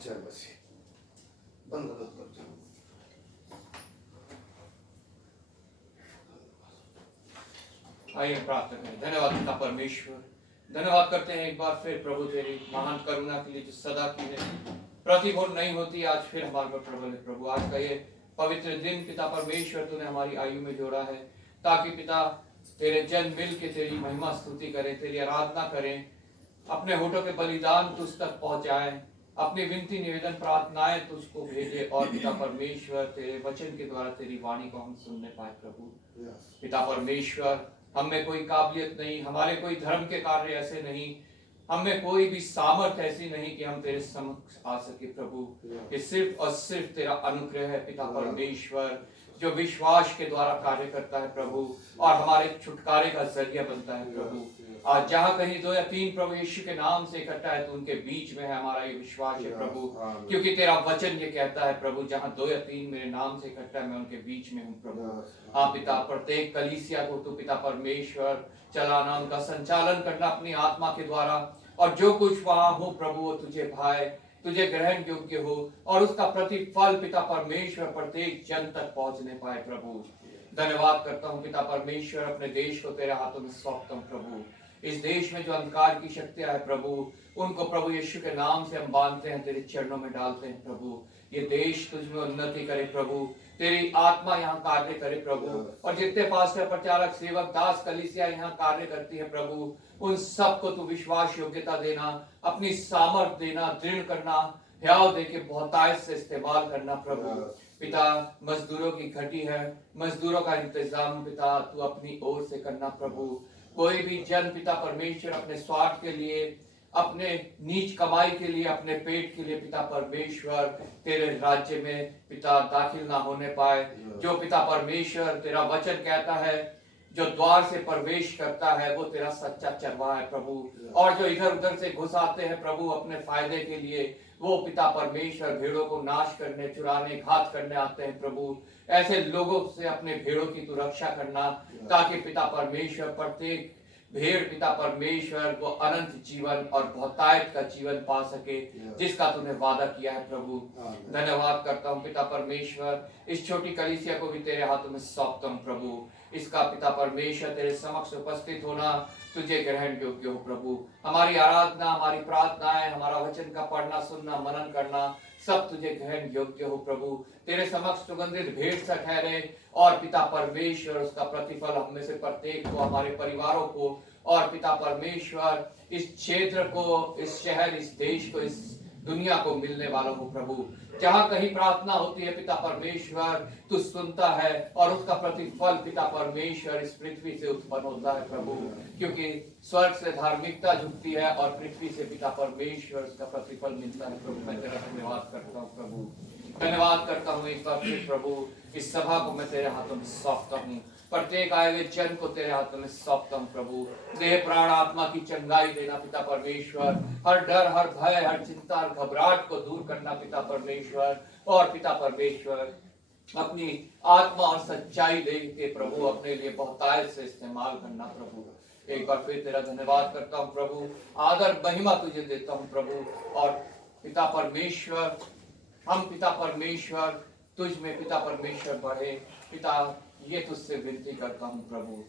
जय मसीह। बंद कर दो। आइए प्रार्थना करें। धन्यवाद पिता परमेश्वर, धन्यवाद करते हैं एक बार फिर प्रभु तेरी महान करुणा के लिए जो सदा की है प्रतिफल नहीं होती, आज फिर हमारे पर प्रबल है। प्रभु आज का ये पवित्र दिन पिता परमेश्वर तूने हमारी आयु में जोड़ा है, ताकि पिता तेरे जन मिल के तेरी महिमा स्तुति करें, तेरी आराधना करें, अपने होठों के बलिदान तुझ तक पहुंचाएं, अपनी विनती निवेदन प्रार्थनाएं तुझको भेजे, और पिता परमेश्वर तेरे वचन के द्वारा तेरी वाणी को हम सुनने पाए। प्रभु पिता परमेश्वर, हम में कोई काबिलियत नहीं, हमारे कोई धर्म के कार्य ऐसे नहीं, हम में कोई भी सामर्थ ऐसी नहीं कि हम तेरे समक्ष आ सके। प्रभु ये सिर्फ और सिर्फ तेरा अनुग्रह है पिता परमेश्वर, जो विश्वास के द्वारा कार्य करता है प्रभु, और हमारे छुटकारे का जरिया बनता है। प्रभु आज जहाँ कहीं 2 या 3 प्रभु यीशु के नाम से इकट्ठा है तो उनके बीच में है, हमारा ये विश्वास है प्रभु, क्योंकि तेरा वचन ये कहता है प्रभु, जहाँ 2 या 3 मेरे नाम से इकट्ठा है मैं उनके बीच में हूँ। प्रभु हाँ पिता, प्रत्येक कलीसिया को तू पिता परमेश्वर चलाना, उनका संचालन करना अपनी आत्मा के द्वारा, और जो कुछ वहाँ हो प्रभु वो तुझे भाए, तुझे ग्रहण योग्य हो, और उसका प्रतिफल पिता परमेश्वर प्रत्येक जन तक पहुंचने पाए। प्रभु धन्यवाद करता हूँ पिता परमेश्वर, अपने देश को तेरे हाथों में सौंपता हूँ। प्रभु इस देश में जो अंधकार की शक्तियां है प्रभु, उनको प्रभु यीशु के नाम से हम बांधते हैं, तेरे चरणों में डालते हैं। प्रभु ये देश तुझ में उन्नति करे प्रभु, तेरी आत्मा यहाँ कार्य करे प्रभु, और जितने पास्टर प्रचारक सेवक दास कलीसिया यहाँ कार्य करती है प्रभु, उन सबको तू विश्वास योग्यता देना, अपनी सामर्थ देना, दृढ़ करना, ह्याव दे के बहुतायत से इस्तेमाल करना। प्रभु पिता मजदूरों की घटी है, मजदूरों का इंतजाम पिता तू अपनी ओर से करना। प्रभु कोई भी जन पिता परमेश्वर अपने स्वार्थ के लिए, अपने नीच कमाई के लिए, अपने पेट के लिए पिता परमेश्वर तेरे राज्य में पिता दाखिल ना होने पाए। जो पिता परमेश्वर तेरा वचन कहता है, जो द्वार से प्रवेश करता है वो तेरा सच्चा चरवाहा है प्रभु, और जो इधर उधर से घुस आते हैं प्रभु अपने फायदे के लिए, वो पिता परमेश्वर भेड़ों को नाश करने, चुराने, घात करने आते हैं। प्रभु ऐसे लोगों से अपने भेड़ों की तू रक्षा करना, ताकि पिता परमेश्वर प्रत्येक भेड़ पिता परमेश्वर वो अनंत जीवन और बहुतायत का जीवन पा सके, जिसका तूने वादा किया है। प्रभु धन्यवाद करता हूँ पिता परमेश्वर, इस छोटी कलीसिया को भी तेरे हाथों में सौंपता हूँ। प्रभु इसका पिता परमेश्वर तेरे समक्ष उपस्थित होना तुझे ग्रहण योग्य हो। प्रभु हमारी आराधना, हमारी प्रार्थनाएं, हमारा वचन का पढ़ना, सुनना, मनन करना सब तुझे ग्रहण योग्य हो। प्रभु तेरे समक्ष सुगंधित भेंट सा ठहरे, और पिता परमेश्वर उसका प्रतिफल हम में से प्रत्येक को, हमारे परिवारों को, और पिता परमेश्वर इस क्षेत्र को, इस शहर, इस देश को, इस दुनिया को मिलने वालों हो। प्रभु जहाँ कहीं प्रार्थना होती है पिता परमेश्वर तू सुनता है, और उसका प्रतिफल पिता परमेश्वर इस पृथ्वी से उत्पन्न होता है। प्रभु क्योंकि स्वर्ग से धार्मिकता झुकती है, और पृथ्वी से पिता परमेश्वर उसका प्रतिफल मिलता है। प्रभु मैं तेरा धन्यवाद करता हूँ। प्रभु धन्यवाद करता हूँ एक बार फिर प्रभु, इस सभा को मैं तेरे हाथों में सौंपता हूँ, प्रत्येक आए हुए जन को तेरे हाथों में सौंपता हूँ। प्रभु देह प्राण आत्मा की चंगाई देना पिता परमेश्वर, हर डर, हर भय, हर चिंता, हर घबराहट को दूर करना पिता परमेश्वर, और पिता परमेश्वर अपनी आत्मा और सच्चाई दे के प्रभु अपने लिए बहुतायत से इस्तेमाल करना। प्रभु एक बार फिर तेरा धन्यवाद करता हूँ प्रभु, आदर महिमा तुझे देता हूँ प्रभु, और पिता परमेश्वर हम पिता परमेश्वर तुझ में पिता परमेश्वर बढ़े। पिता ये तुझसे विनती करता हूँ प्रभु,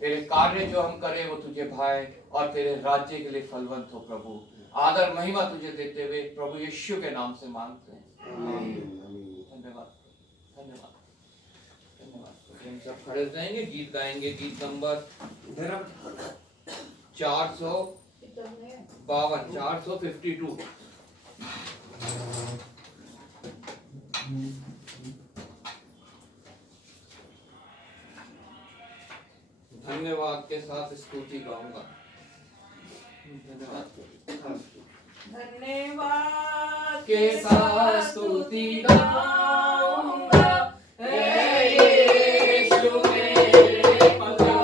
तेरे कार्य जो हम करें वो तुझे भाए, और तेरे राज्य के लिए फलवंत हो। प्रभु आदर महिमा तुझे देते हुए प्रभु यीशु के नाम से मांगते हैं। धन्यवाद धन्यवाद धन्यवाद। हम सब खड़े हो जाएंगे, गीत गाएंगे, गीत नंबर 452 452। धन्यवाद के साथ स्तुति गाऊंगा। धन्यवाद के साथ स्तुति गाऊंगा, हे यीशु मेरे खुदा,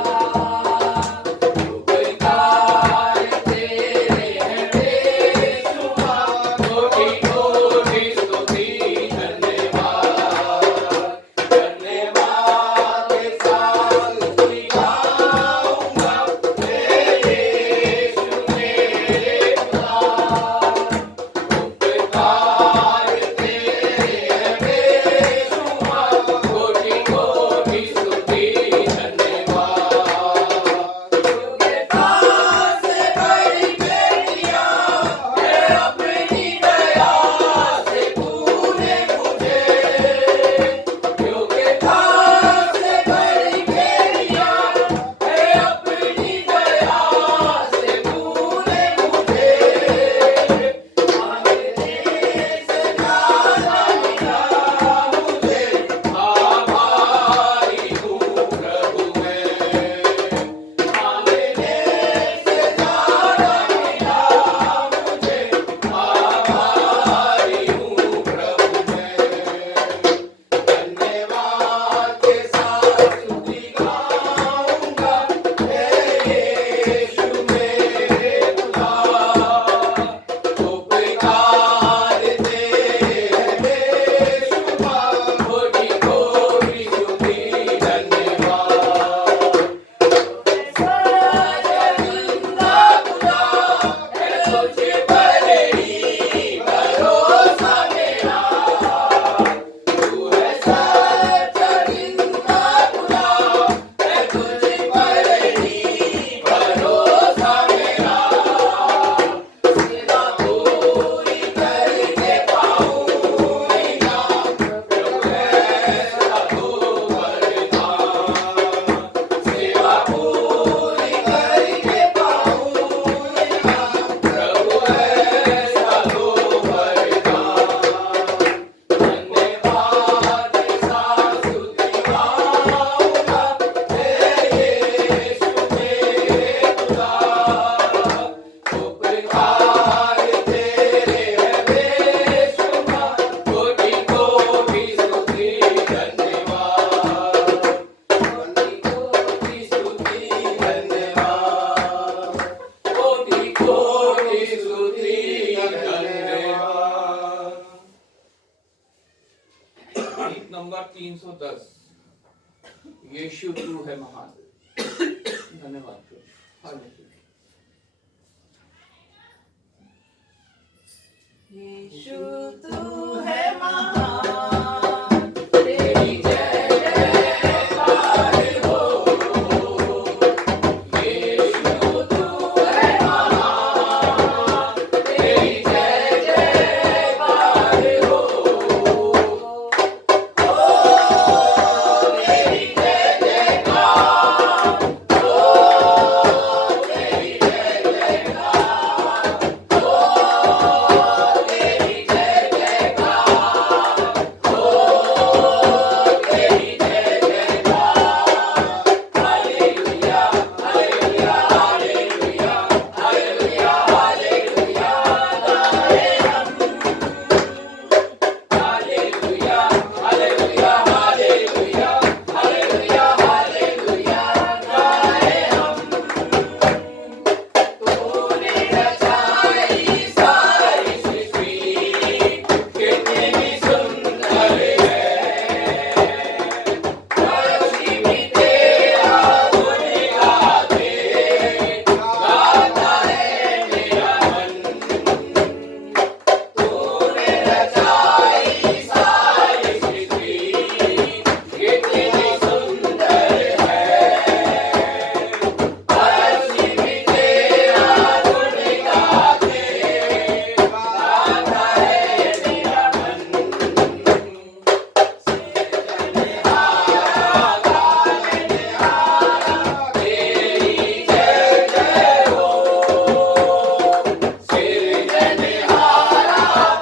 उपकार तेरे हैं बेशुमार, कोटि कोटि स्तुति धन्यवाद। धन्यवाद के साथ स्तुति गाऊंगा, हे यीशु मेरे खुदा, उपकार गीत नंबर 310, यीशु तू है महान। धन्यवाद प्रभु। हालेलुया। यीशु तू है महान, तेरी जय जयकार हो। यीशु तू है महान, तेरी जय जयकार हो। तेरी जय जयकार, तेरी जय जयकार, तेरी जय जयकार, तेरी जय जयकार। Hallelujah hallelujah hallelujah hallelujah hallelujah गाए हम। Hallelujah hallelujah hallelujah hallelujah hallelujah गाए हम। तूने रचाई सारी सृष्टि, कितनी सुंदर है। पक्षी भी तेरा गुण गाते, गाता है मेरा मन। तूने रचाई सारी सृष्टि, कितनी सुंदर है। पक्षी भी तेरा गुण गाते, गाता है मेरा मन। सृजनहारा पालनहारा, तेरी जय जय हो। सृजनहारा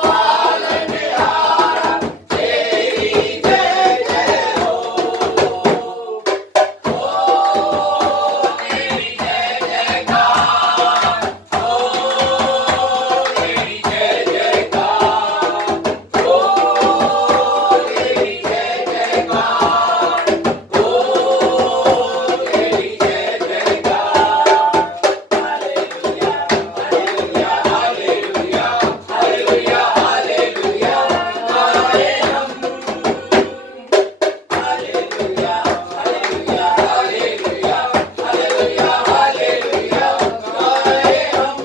पालनहारा, तेरी जय जय हो। तेरी जय जयकार, तेरी जय जयकार, तेरी जय जयकार, तेरी जय जयकार। Hallelujah hallelujah hallelujah hallelujah hallelujah गाए हम। Hallelujah hallelujah hallelujah hallelujah hallelujah गाए हम।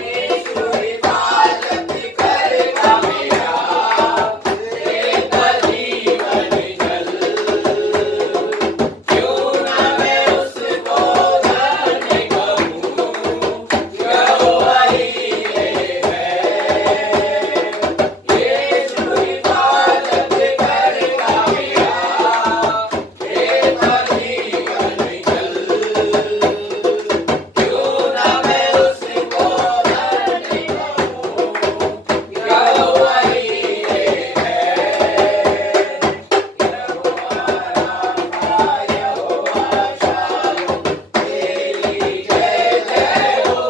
यीशु हिफाजत करेगा मेरा, देता जीवन जल। क्यों ना मैं उसको धन्य कहूँ, यहोवा ही है। यीशु हिफाजत करेगा मेरा, देता जीवन जल। क्यों ना मैं उसको धन्य कहूँ, यहोवा ही है। यहोवा राफा, यहोवा शालोम, तेरी जय जय हो।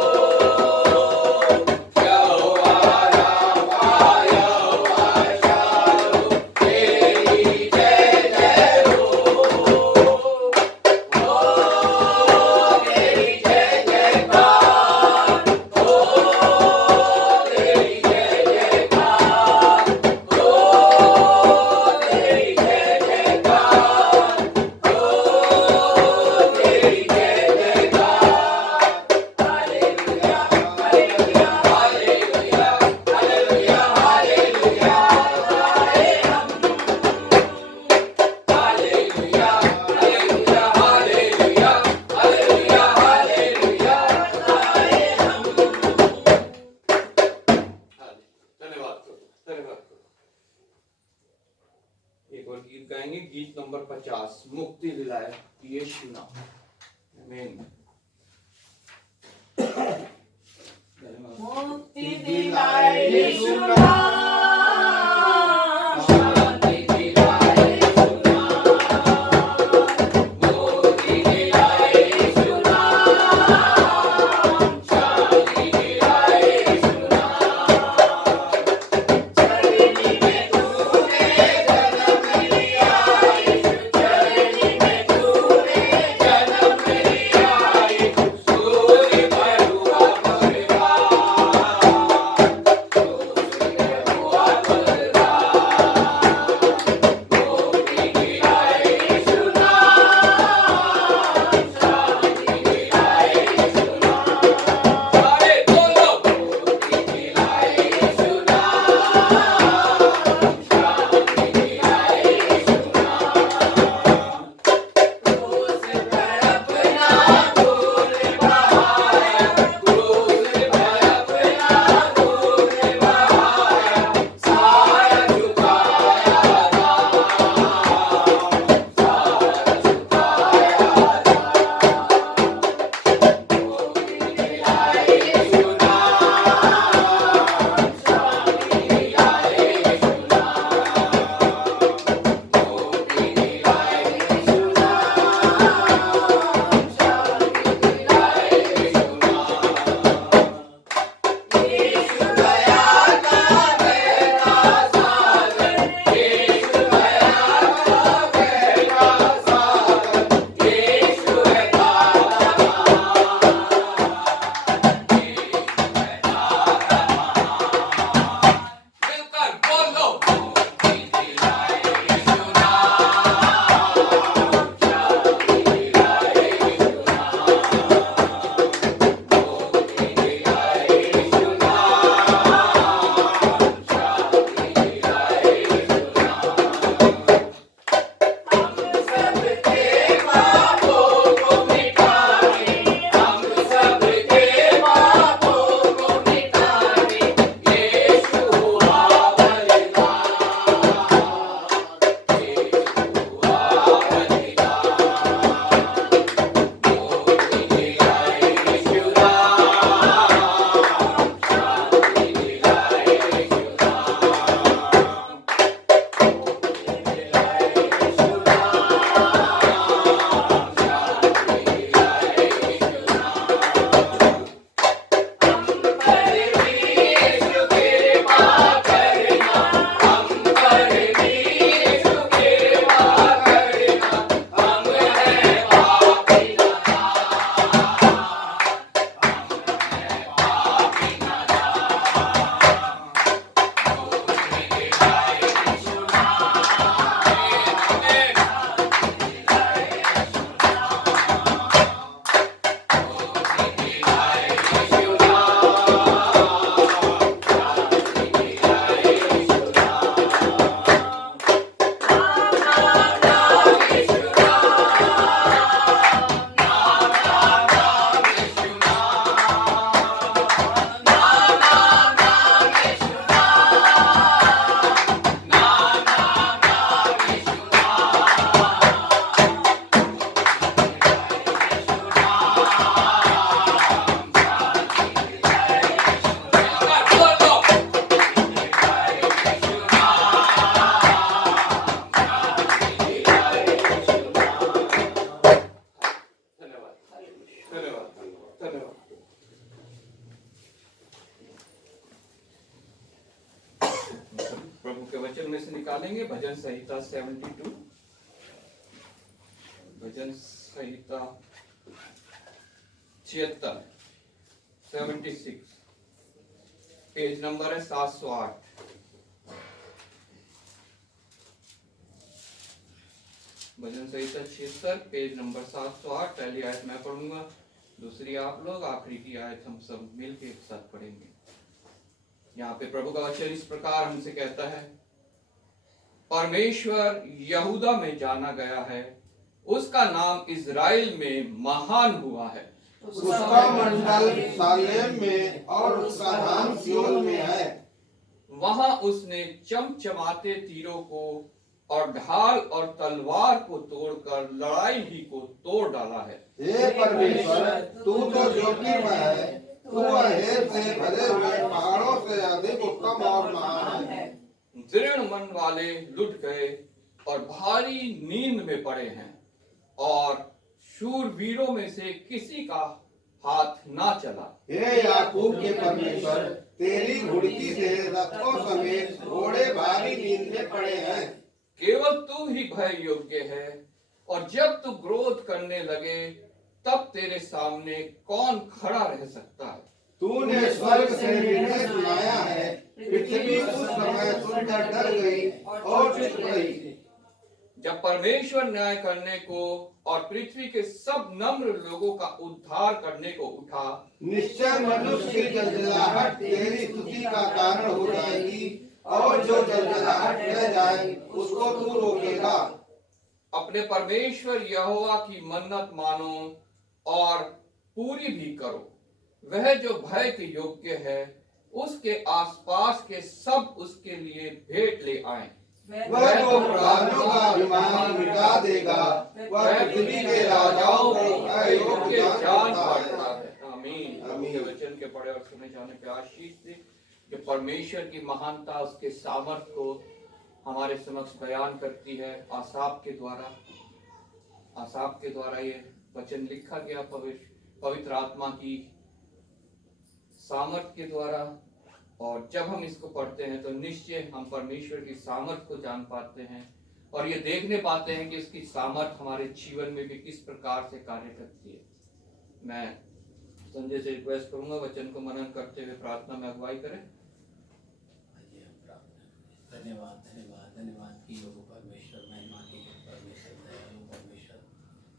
यहोवा राफा, यहोवा शालोम, तेरी जय जय हो। तेरी जय जयकार, तेरी जय जयकार, तेरी जय जयकार, तेरी जय जयकार। Hallelujah hallelujah hallelujah hallelujah hallelujah गाए हम। Hallelujah hallelujah hallelujah hallelujah hallelujah गाए हम। धन्यवाद प्रभु। धन्यवाद प्रभु। एक और गीत गाएंगे, गीत नंबर 50, मुक्ति दिलाए यीशु नाम। आमीन। धन्यवाद। मुक्ति दिलाए यीशु नाम, शांति दिलाए यीशु नाम। मुक्ति दिलाए यीशु नाम, शांति दिलाए यीशु नाम। चरनी में तूने जन्म लिया यीशु, चरनी में तूने जन्म लिया यीशु। सूर्य पर हुआ प्रकाश, सूर्य प्रभु के वचन में से निकालेंगे भजन संहिता 72, भजन संहिता 76, 76, पेज नंबर है 708। भजन संहिता 76, पेज नंबर 708। पहली आयत मैं पढ़ूंगा, दूसरी आप लोग, आखिरी की आयत हम सब मिलकर एक साथ पढ़ेंगे। यहाँ पे प्रभु का वचन इस प्रकार हमसे कहता है, परमेश्वर यहूदा में जाना गया है, उसका नाम इज़राइल में महान हुआ है। उसका मंडल सालेम में और उसका धाम सिय्योन में है। वहां उसने चमचमाते तीरों को और ढाल और तलवार को तोड़कर लड़ाई भी को तोड़ डाला है। हे परमेश्वर, तू तो ज्योतिर्मय है, तू अहेर से भरे हुए पहाड़ों से अधिक उत्तम और महान है। दृढ़ मन वाले लुट गए और भारी नींद में पड़े हैं, और शूरवीरों में से किसी का हाथ ना चला। हे याकूब के परमेश्वर, तेरी घुड़की से रथों समेत घोड़े भारी नींद में पड़े हैं। केवल तू ही भय योग्य है, और जब तू क्रोध करने लगे तब तेरे सामने कौन खड़ा रह सकता है। तूने स्वर्ग से निर्णय सुनाया है, पृथ्वी उस समय सुनकर डर गई और चुप रही। जब परमेश्वर न्याय करने को और पृथ्वी के सब नम्र लोगों का उद्धार करने को उठा, निश्चय मनुष्य की जलजलाहट तेरी स्तुति का कारण हो जाएगी, और जो जलजलाहट रह जाए उसको तू रोकेगा। अपने परमेश्वर यहोवा की मन्नत मानो और पूरी भी करो। वह जो भय के योग्य है, उसके आसपास के सब उसके लिए भेंट ले आए। वह तो प्रधानों का अभिमान मिटा देगा, वह पृथ्वी के राजाओं को अयोग्य जान पड़ता है। आमीन। आमीन। के वचन के पढ़े और सुने जाने पे आशीष दे, जो परमेश्वर की महानता, उसके सामर्थ को हमारे समक्ष बयान करती है। आसाफ के द्वारा ये वचन लिखा गया पवित्र आत्मा की सामर्थ के द्वारा। और जब हम इसको पढ़ते हैं तो निश्चय हम परमेश्वर की सामर्थ को जान पाते हैं, और ये देखने पाते हैं कि इसकी सामर्थ हमारे जीवन में भी किस प्रकार से कार्य करती है। मैं संजय से रिक्वेस्ट करूंगा वचन को मनन करते हुए प्रार्थना में अगुवाई करें। धन्यवाद धन्यवाद धन्यवाद की योग परमेश्वर, महिमा की परमेश्वर, दयालु परमेश्वर,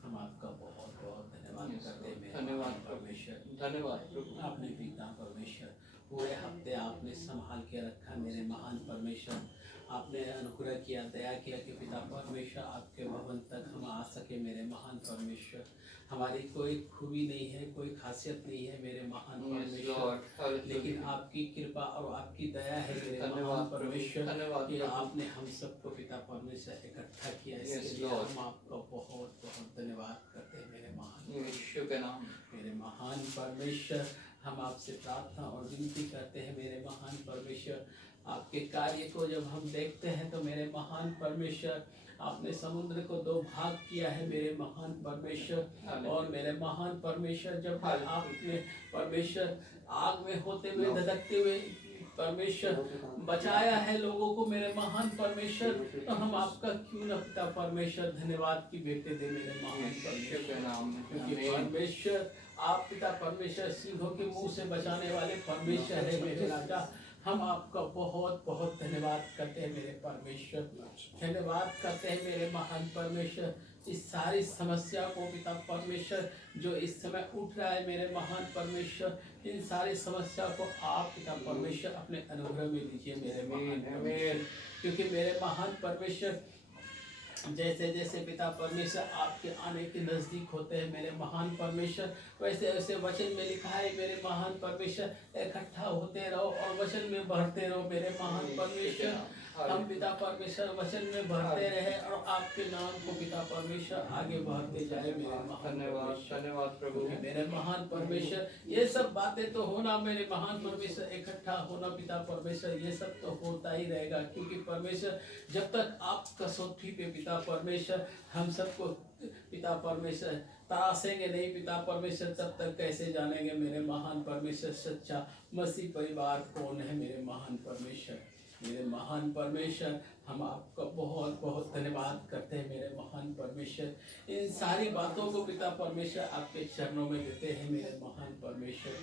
हम आपका बहुत बहुत धन्यवाद करते हैं। धन्यवाद परमेश्वर, धन्यवाद प्रभु। आपने पिता परमेश्वर पूरे हफ्ते आपने संभाल के रखा मेरे महान परमेश्वर। आपने अनुग्रह किया, दया किया कि पिता परमेश्वर आपके भवन तक हम आ सके मेरे महान परमेश्वर। हमारी कोई खूबी नहीं है, कोई खासियत नहीं है मेरे महान परमेश्वर, लेकिन आपकी कृपा और आपकी दया है मेरे महान परमेश्वर कि आपने हम सबको पिता परमेश्वर इकट्ठा किया। इसके लिए हम आपका बहुत बहुत धन्यवाद करते हैं मेरे महान यीशु के नाम। मेरे महान परमेश्वर, हम आपसे प्रार्थना और विनती करते हैं मेरे महान परमेश्वर। आपके कार्य को जब हम देखते हैं तो मेरे महान परमेश्वर, आपने समुद्र को दो भाग किया है मेरे महान परमेश्वर। और मेरे महान परमेश्वर, जब आपने परमेश्वर आग में होते हुए धधकते हुए परमेश्वर बचाया है लोगों को मेरे महान परमेश्वर, तो हम आपका क्यों न पिता परमेश्वर धन्यवाद की भेंटें दे मेरे महान परमेश्वर के नाम में। क्योंकि परमेश्वर आप पिता परमेश्वर सिंहों के मुंह से बचाने वाले परमेश्वर है मेरे राजा। हम आपका बहुत बहुत धन्यवाद करते हैं मेरे परमेश्वर, धन्यवाद करते हैं मेरे महान परमेश्वर। इस सारी समस्या को पिता परमेश्वर जो इस समय उठ रहा है मेरे महान परमेश्वर, इन सारी समस्या को आप पिता परमेश्वर अपने अनुग्रह में लीजिए मेरे महान परमेश्वर। क्योंकि मेरे महान परमेश्वर जैसे जैसे पिता परमेश्वर आपके आने के नज़दीक होते हैं मेरे महान परमेश्वर, वैसे वैसे वचन में लिखा है मेरे महान परमेश्वर, इकट्ठा होते रहो और वचन में बढ़ते रहो मेरे महान परमेश्वर। हम पिता परमेश्वर वचन में बढ़ते रहे और आपके नाम को पिता परमेश्वर आगे बढ़ते जाए मेरे महान धन्यवाद प्रभु। मेरे महान परमेश्वर, ये सब बातें तो होना मेरे महान परमेश्वर, इकट्ठा होना पिता परमेश्वर, ये सब तो होता ही रहेगा। क्योंकि परमेश्वर जब तक आप कसौटी पे पिता परमेश्वर हम सबको पिता परमेश्वर तरासेंगे नहीं पिता परमेश्वर, तब तक कैसे जानेंगे मेरे महान परमेश्वर सच्चा मसीह परिवार कौन है मेरे महान परमेश्वर। मेरे महान परमेश्वर, हम आपका बहुत बहुत धन्यवाद करते हैं मेरे महान परमेश्वर। इन सारी बातों को पिता परमेश्वर आपके चरणों में देते हैं मेरे महान परमेश्वर।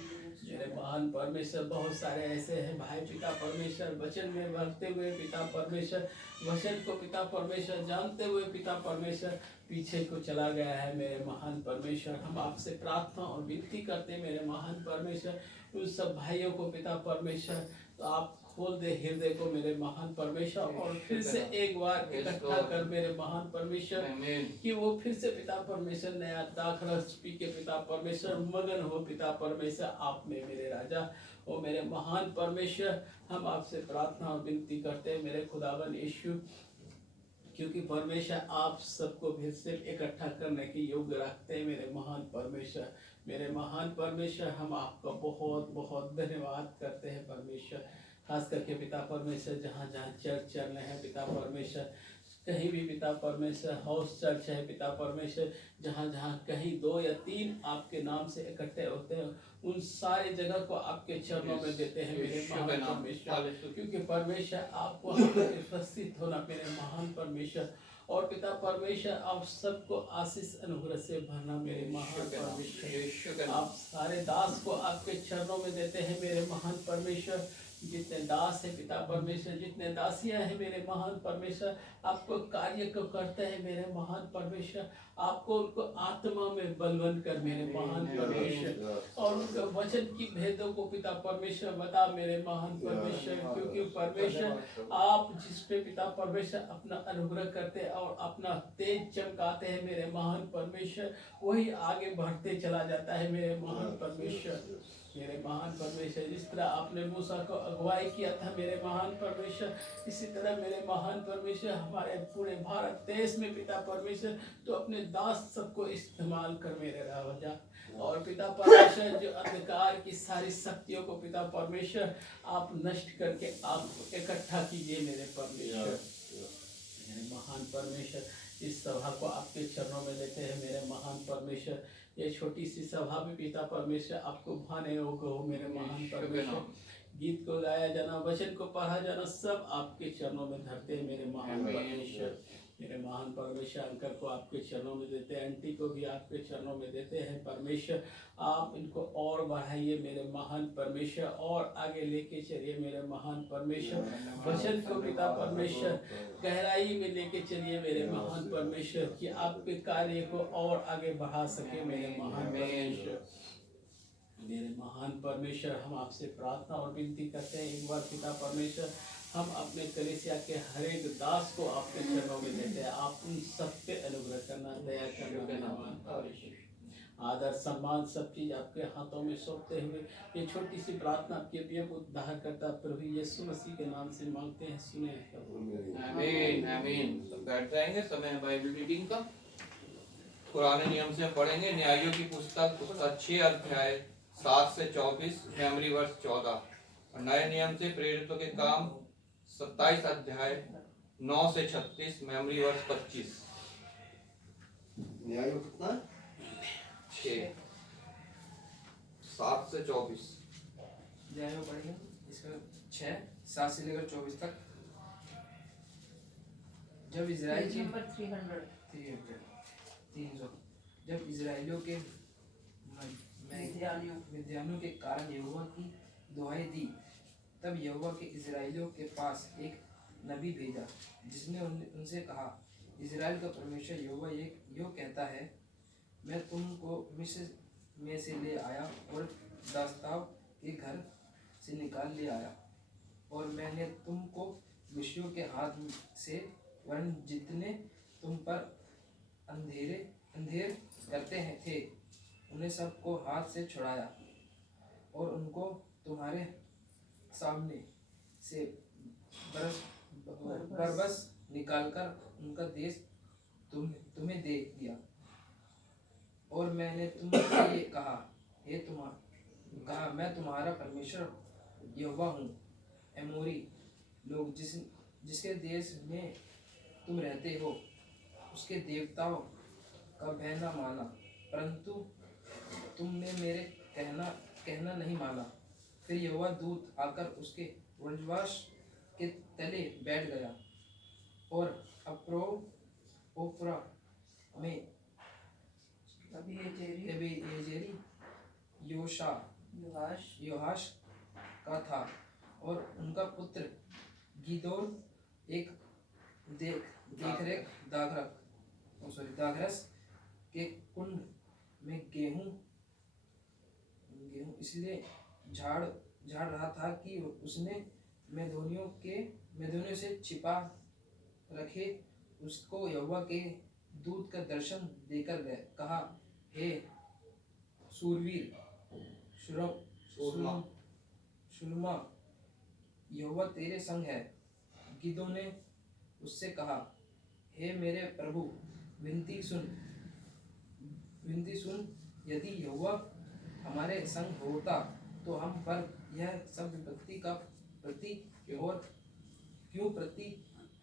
मेरे महान परमेश्वर, बहुत सारे ऐसे हैं भाई पिता परमेश्वर, वचन में बढ़ते हुए पिता परमेश्वर, वचन को पिता परमेश्वर जानते हुए पिता परमेश्वर पीछे को चला गया है मेरे महान परमेश्वर। हम आपसे प्रार्थना और विनती करते हैं मेरे महान परमेश्वर, उन सब भाइयों को पिता परमेश्वर तो आप खोल दे हृदय को मेरे महान परमेश्वर, और फिर से एक बार इकट्ठा कर मेरे महान परमेश्वर, कि वो फिर से पिता परमेश्वर नया दाखरस पी के पिता परमेश्वर मगन हो पिता परमेश्वर आप में मेरे राजा और मेरे महान परमेश्वर। हम आपसे प्रार्थना और विनती करते हैं मेरे खुदावन यीशु, क्योंकि परमेश्वर आप सबको फिर से इकट्ठा करने की योग्य रखते हैं मेरे महान परमेश्वर। मेरे महान परमेश्वर, हम आपका बहुत बहुत धन्यवाद करते हैं परमेश्वर। खास करके पिता परमेश्वर, जहाँ जहाँ चर्च चल रहे हैं पिता परमेश्वर, कहीं भी पिता परमेश्वर हाउस चर्च है पिता परमेश्वर, जहाँ जहाँ कहीं 2 या 3 आपके नाम से इकट्ठे होते हैं, उन सारी जगह को आपके चरणों में देते हैं मेरे महान परमेश्वर। क्योंकि परमेश्वर आपको उपस्थित होना मेरे महान परमेश्वर, और पिता परमेश्वर आप सबको आशीष अनुग्रह से भरना मेरे महान परमेश्वर। आप सारे दास को आपके चरणों में देते हैं मेरे महान परमेश्वर। जितने दास है पिता परमेश्वर, जितने दासियां हैं मेरे महान परमेश्वर, आपको कार्य को करते हैं मेरे महान परमेश्वर। आपको उनको आत्मा में बलवन कर मेरे महान परमेश्वर, और उनके वचन की भेदों को पिता परमेश्वर बता मेरे महान परमेश्वर। क्योंकि परमेश्वर आप जिस पे पिता परमेश्वर अपना अनुग्रह करते हैं और अपना तेज चमकाते हैं मेरे महान परमेश्वर, वही आगे बढ़ते चला जाता है मेरे महान परमेश्वर। मेरे महान परमेश्वर, जिस तरह आपने मूसा को अगुवाई किया था मेरे महान परमेश्वर, इसी तरह मेरे महान परमेश्वर हमारे पूरे भारत देश में पिता परमेश्वर तो अपने दास सबको इस्तेमाल कर मेरे राजा। और पिता परमेश्वर, जो अंधकार की सारी शक्तियों को पिता परमेश्वर आप नष्ट करके आप इकट्ठा कीजिए मेरे परमेश्वर। मेरे महान परमेश्वर, इस सभा को आपके चरणों में लेते हैं मेरे महान परमेश्वर। ये छोटी सी सभा में पिता परमेश्वर आपको भाने योग्य हो मेरे महान परमेश्वर। गीत को गाया जाना, वचन को पढ़ा जाना, सब आपके चरणों में धरते हैं मेरे महान परमेश्वर। मेरे महान परमेश्वर, अंकल को आपके चरणों में देते हैं, आंटी को भी आपके चरणों में देते हैं परमेश्वर। आप इनको और बढ़ाइए मेरे महान परमेश्वर, और आगे लेके चलिए मेरे महान परमेश्वर। वचन को पिता परमेश्वर गहराई में लेके चलिए मेरे महान परमेश्वर, कि आपके कार्य को और आगे बढ़ा सके मेरे महान परमेश्वर। मेरे महान परमेश्वर, हम आपसे प्रार्थना और विनती करते हैं एक बार पिता परमेश्वर, हम अपने कलीसिया के हर एक दास को आपके चरणों में देते हैं। आप उन सब पे अनुग्रह करना, दया करना, आदर सम्मान सब चीज आपके हाथों में सौंपते हुए ये छोटी सी प्रार्थना आपके प्रिय उद्धार करता प्रभु यीशु मसीह के नाम से मांगते हैं, सुने। आमीन आमीन। सब बैठ जाएंगे, समय है बाइबल रीडिंग का। पुराने नियम से पढ़ेंगे न्यायों की पुस्तक उसका 6 अध्याय 7 से 24 मेमोरी वर्ष 14, और नए नियम से प्रेरितों के काम 27 अध्याय 9 से 36 मेमोरी वर्ष 25। न्याय कितना? 6 7 से 24। न्याय पढ़ेंगे इसका 6 7 से लेकर 24 तक। जब इजराइल के 300 जब इजराइलियों के मिद्यानियों के कारण यहोवा की दुहाई दी, तब यहोवा के इजराइलियों के पास एक नबी भेजा, जिसने उनसे कहा, इजराइल का परमेश्वर यहोवा यो कहता है, मैं तुमको मिस्र में से ले आया और दास्ताव के घर से निकाल ले आया, और मैंने तुमको विषयों के हाथ से, वरन जितने तुम पर अंधेर करते हैं थे, उन्हें सबको हाथ से छुड़ाया, और उनको तुम्हारे सामने से बरबस निकालकर उनका देश तुम्हें दे दिया। और मैंने तुमसे ये कहा, मैं तुम्हारा परमेश्वर यहोवा हूँ। एमोरी लोग जिसके देश में तुम रहते हो, उसके देवताओं का भय न माना, परंतु तुमने मेरे कहना नहीं माना। फिर यहोवा दूत आकर उसके वंशवास के तले बैठ गया और ओप्रा में एबेजेरी योहाश का था और उनका पुत्र गीदोन एक दाखरस के कुंड में गेहूं इसलिए झाड़ रहा था कि उसने मैदानियों से छिपा रखे उसको यहोवा के दूत का दर्शन देकर कहा, हे शूरवीर शुरमा, यहोवा तेरे संग है। गिदोन ने उससे कहा, हे मेरे प्रभु, विनती सुन, यदि यहोवा हमारे संग होता तो हम पर यह सब विपत्ति का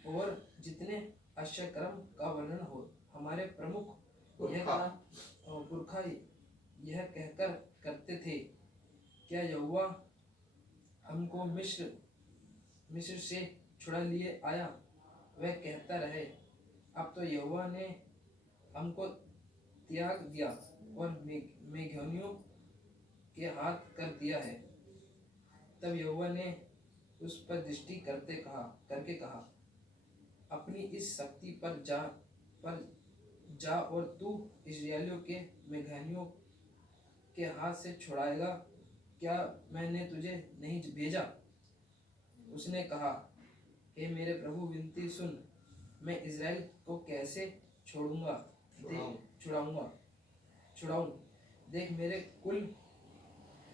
और जितने आश्चर्यक्रम का वर्णन हो। हमारे प्रमुख पुरखा यह कहकर करते थे, क्या यहोवा हमको मिस्र से छुड़ा लिए आया? वह कहता रहे, अब तो यहोवा ने हमको त्याग दिया और मेघानियों के हाथ कर दिया है। तब यहोवा ने उस पर दृष्टि करके कहा, अपनी इस शक्ति पर जा और तू इस्राएलियों के मेघानियों के हाथ से छुड़ाएगा। क्या मैंने तुझे नहीं भेजा? उसने कहा, हे मेरे प्रभु, विनती सुन, मैं इस्राएल को कैसे छुड़ाऊं? देख, मेरे कुल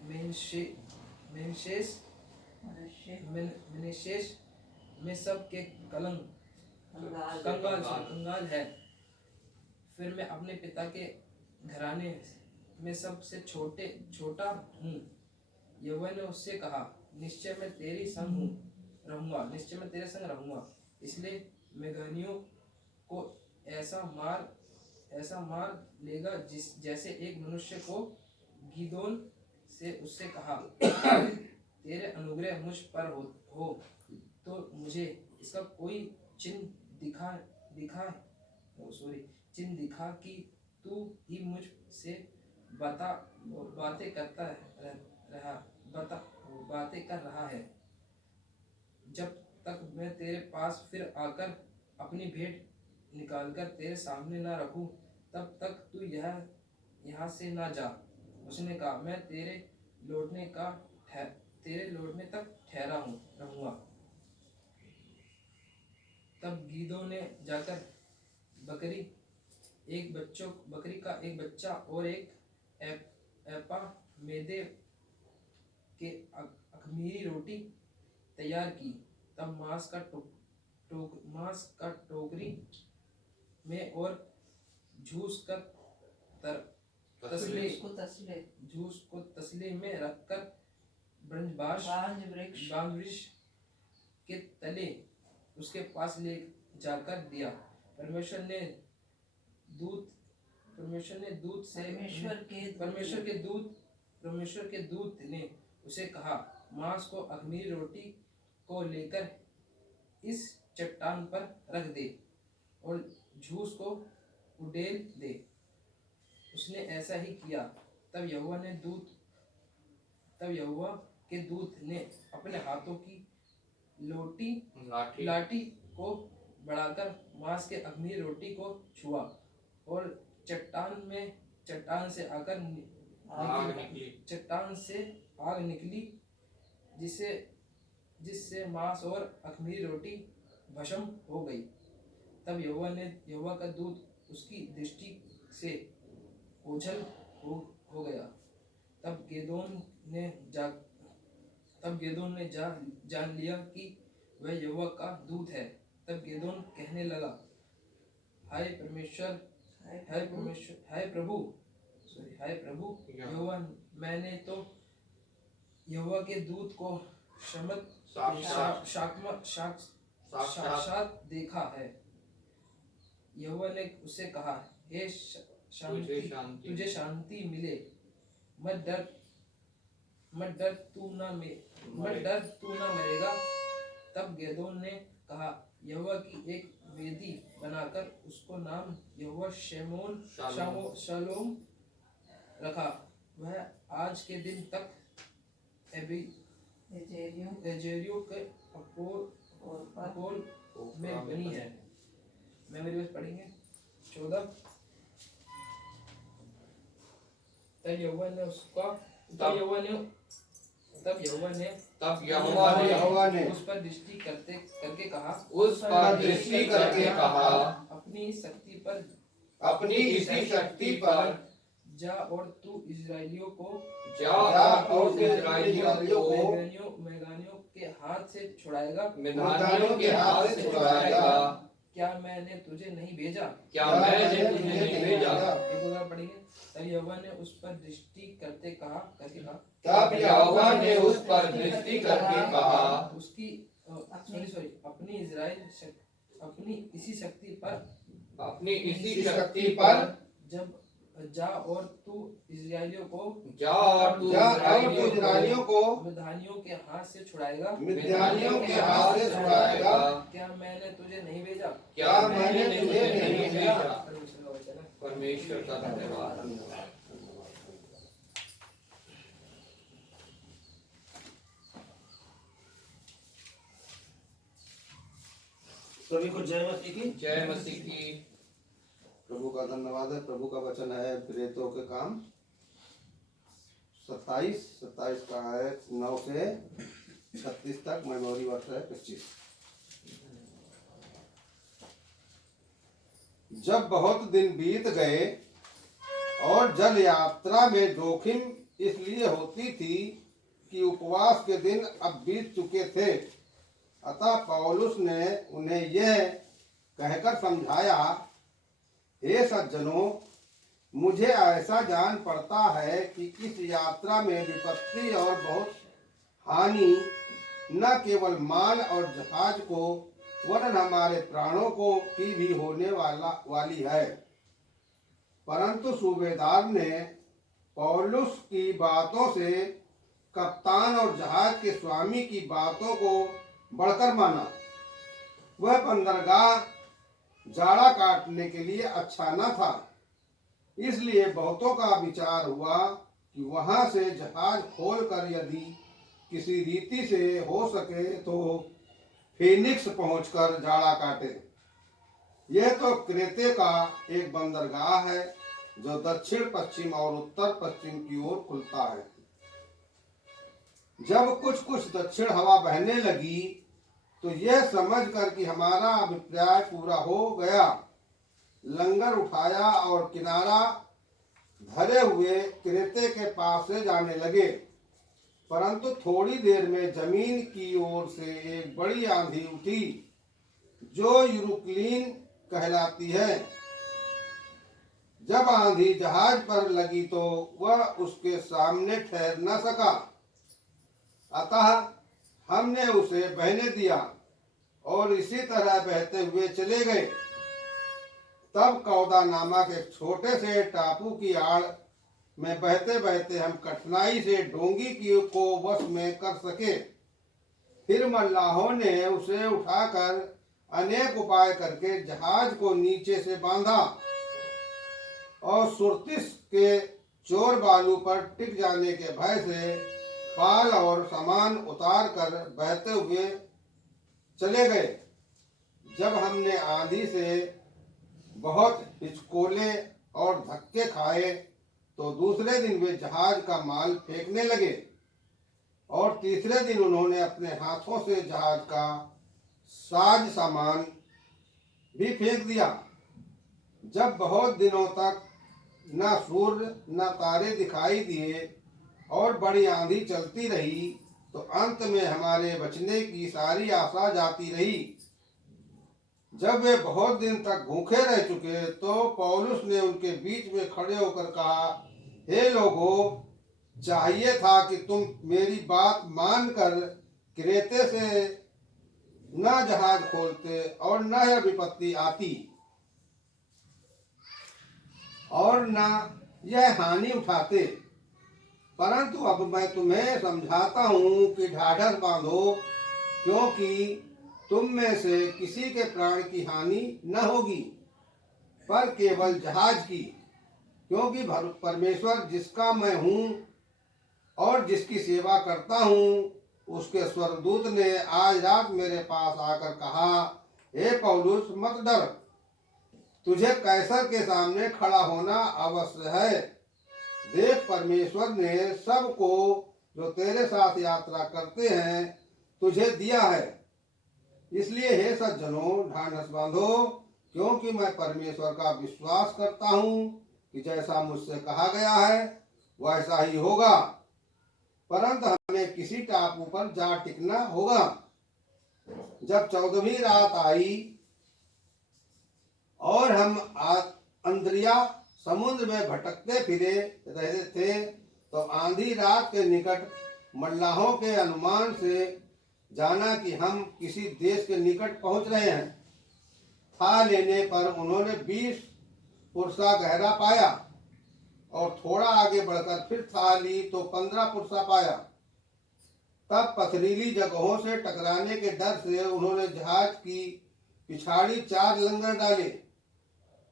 मेनशेस में सब के कंगाल है। फिर मैं अपने पिता के घराने में सबसे छोटा हूँ। यहोवा ने उससे कहा, निश्चय मैं तेरे संग रहूंगा। इसलिए मेघानियों को ऐसा मार लेगा जैसे एक मनुष्य को। गीदोन से उससे कहा, तेरे अनुग्रह मुझ पर हो तो मुझे इसका कोई चिन्ह दिखा कि तू ही मुझ से बातें कर रहा है। जब तक मैं तेरे पास फिर आकर अपनी भेंट निकालकर तेरे सामने ना रखूं, तब तक तू यहाँ से ना जा। उसने कहा, मैं तेरे लौटने तक ठहरा रहूंगा। तब गीदोन ने जाकर बकरी का एक बच्चा और एक एपा मैदे के अख़मीरी रोटी तैयार की। तब मांस का टोकरी में और झूस को तसले में रखकर ब्रजबाश वृक्ष के तले उसके पास ले जाकर दिया। परमेश्वर के दूत ने उसे कहा, मांस को अख़मीरी रोटी को लेकर इस चट्टान पर रख दे और झूस को उड़ेल दे। उसने ऐसा ही किया। तब यहोवा के दूत ने अपने हाथों की लाठी को बढ़ाकर मांस के अख़मीरी रोटी को छुआ और चट्टान से आग निकली जिससे मांस और अख़मीरी रोटी भस्म हो गई। तब यहोवा का दूत उसकी दृष्टि से ओझल हो गया। तब गेदोन ने जान लिया कि वह यहोवा का दूत है। तब गेदोन कहने लगा, हाय प्रभु यहोवा, मैंने तो यहोवा के दूत को साक्षात देखा है। यहोवा ने उससे कहा, हे तुझे शांति मिले, मत डर, तू ना मरेगा। तब गेदोन ने कहा, यहोवा की एक वेदी बनाकर उसको नाम यहोवा शालोम रखा। वह आज के दिन तक एजेरियो के अपोल में बनी है। मेमोरी वर्स पढ़ेंगे 14। तब यहोवा ने उस पर दृष्टि करके कहा, अपनी शक्ति पर जा और तू इस्राएलियों को मेदानियों के हाथ से छुड़ाएगा। क्या मैंने तुझे नहीं भेजा? एक बार पढ़ेंगे। तब यहोवा ने उस पर दृष्टि करके कहा, उसकी अपनी इसी शक्ति पर जब जा और तू इस्राएलियों को मिद्यानियों के हाथ से छुड़ाएगा। क्या मैंने तुझे नहीं भेजा? परमेश्वर का धन्यवाद। सभी को जय मसीह की। जय मसीह की। प्रभु का धन्यवाद है। प्रभु का वचन है प्रेरितों के काम 27 का है 9 से 36 तक। मेमोरी वर्ष है 25। जब बहुत दिन बीत गए और जल यात्रा में जोखिम इसलिए होती थी कि उपवास के दिन अब बीत चुके थे, अतः पौलुस ने उन्हें यह कहकर समझाया, हे सज्जनों, मुझे ऐसा जान पड़ता है कि इस यात्रा में विपत्ति और बहुत हानि न केवल माल और जहाज को वरन हमारे प्राणों को की भी होने वाली है। परंतु सूबेदार ने पौलुस की बातों से कप्तान और जहाज के स्वामी की बातों को बढ़कर माना। वह बंदरगाह जाड़ा काटने के लिए अच्छा न था, इसलिए बहुतों का विचार हुआ कि वहां से जहाज खोलकर यदि किसी रीति से हो सके तो फीनिक्स पहुंचकर जाड़ा काटे। यह तो क्रेते का एक बंदरगाह है जो दक्षिण पश्चिम और उत्तर पश्चिम की ओर खुलता है। जब कुछ कुछ दक्षिण हवा बहने लगी तो यह समझकर कि हमारा अभिप्राय पूरा हो गया, लंगर उठाया और किनारा धरे हुए क्रेते के पास से जाने लगे। परंतु थोड़ी देर में जमीन की ओर से एक बड़ी आंधी उठी जो यूरुक्लीन कहलाती है। जब आंधी जहाज पर लगी तो वह उसके सामने ठहर न सका, अतः हमने उसे बहने दिया और इसी तरह बहते हुए चले गए। तब कौदा नामक एक छोटे से टापू की आड़ में बहते बहते हम कठिनाई से डोंगी को वश में कर सके। फिर मल्लाहों ने उसे उठाकर अनेक उपाय करके जहाज को नीचे से बांधा और सुरतिस के चोर बालू पर टिक जाने के भय से पाल और सामान उतार कर बहते हुए चले गए। जब हमने आंधी से बहुत हिचकोले और धक्के खाए तो दूसरे दिन वे जहाज का माल फेंकने लगे और तीसरे दिन उन्होंने अपने हाथों से जहाज का साज सामान भी फेंक दिया। जब बहुत दिनों तक न सूर्य न तारे दिखाई दिए और बड़ी आंधी चलती रही तो अंत में हमारे बचने की सारी आशा जाती रही। जब वे बहुत दिन तक भूखे रह चुके तो पौलुस ने उनके बीच में खड़े होकर कहा, हे लोगों, चाहिए था कि तुम मेरी बात मानकर क्रेते से न जहाज खोलते और न यह विपत्ति आती और न यह हानि उठाते। परंतु अब मैं तुम्हें समझाता हूँ कि ढाढ़स बांधो क्योंकि तुम में से किसी के प्राण की हानि न होगी, पर केवल जहाज की, क्योंकि परमेश्वर जिसका मैं हूँ और जिसकी सेवा करता हूँ, उसके स्वर्गदूत ने आज रात मेरे पास आकर कहा, हे पौलुस, मत डर, तुझे कैसर के सामने खड़ा होना अवश्य है। देख, परमेश्वर ने सबको जो तेरे साथ यात्रा करते हैं तुझे दिया है। इसलिए हे सज्जनों, ढाढ़स बांधो, क्योंकि मैं परमेश्वर का विश्वास करता हूँ कि जैसा मुझसे कहा गया है वैसा ही होगा। परंतु हमें किसी टापू पर जा टिकना होगा। जब 14वीं रात आई और हम अंद्रिया समुद्र में भटकते फिरे रहे थे, तो आंधी रात के निकट मल्लाहों के अनुमान से जाना कि हम किसी देश के निकट पहुंच रहे हैं। था लेने पर उन्होंने 20 पुरसा गहरा पाया और थोड़ा आगे बढ़कर फिर था ली तो 15 पुरसा पाया। तब पथरीली जगहों से टकराने के डर से उन्होंने जहाज की पिछाड़ी 4 लंगर डाले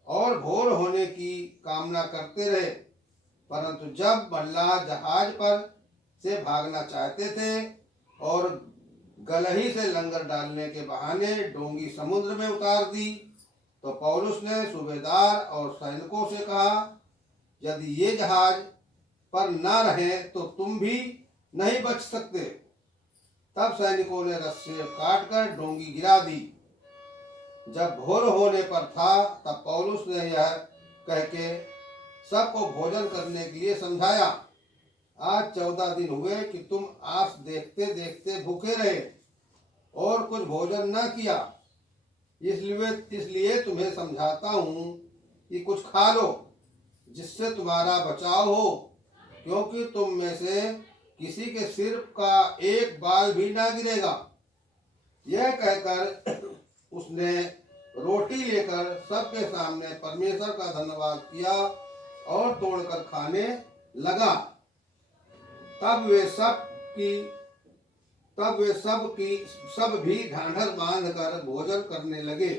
और भोर होने की कामना करते रहे। परंतु जब मल्लाह जहाज पर से भागना चाहते थे और गलही से लंगर डालने के बहाने डोंगी समुद्र में उतार दी, तो पौलुस ने सूबेदार और सैनिकों से कहा, यदि ये जहाज पर न रहे तो तुम भी नहीं बच सकते। तब सैनिकों ने रस्से काटकर डोंगी गिरा दी। जब भोर होने पर था, तब पौलुस ने यह कह के सबको भोजन करने के लिए समझाया, आज 14 दिन हुए कि तुम आस देखते देखते भूखे रहे और कुछ भोजन न किया। इसलिए तुम्हें समझाता हूँ कि कुछ खा लो, जिससे तुम्हारा बचाव हो, क्योंकि तुम में से किसी के सिर का एक बाल भी ना गिरेगा। यह कहकर उसने रोटी लेकर सबके सामने परमेश्वर का धन्यवाद किया और तोड़कर खाने लगा। तब वे सब भी ढांढस बांधकर भोजन करने लगे।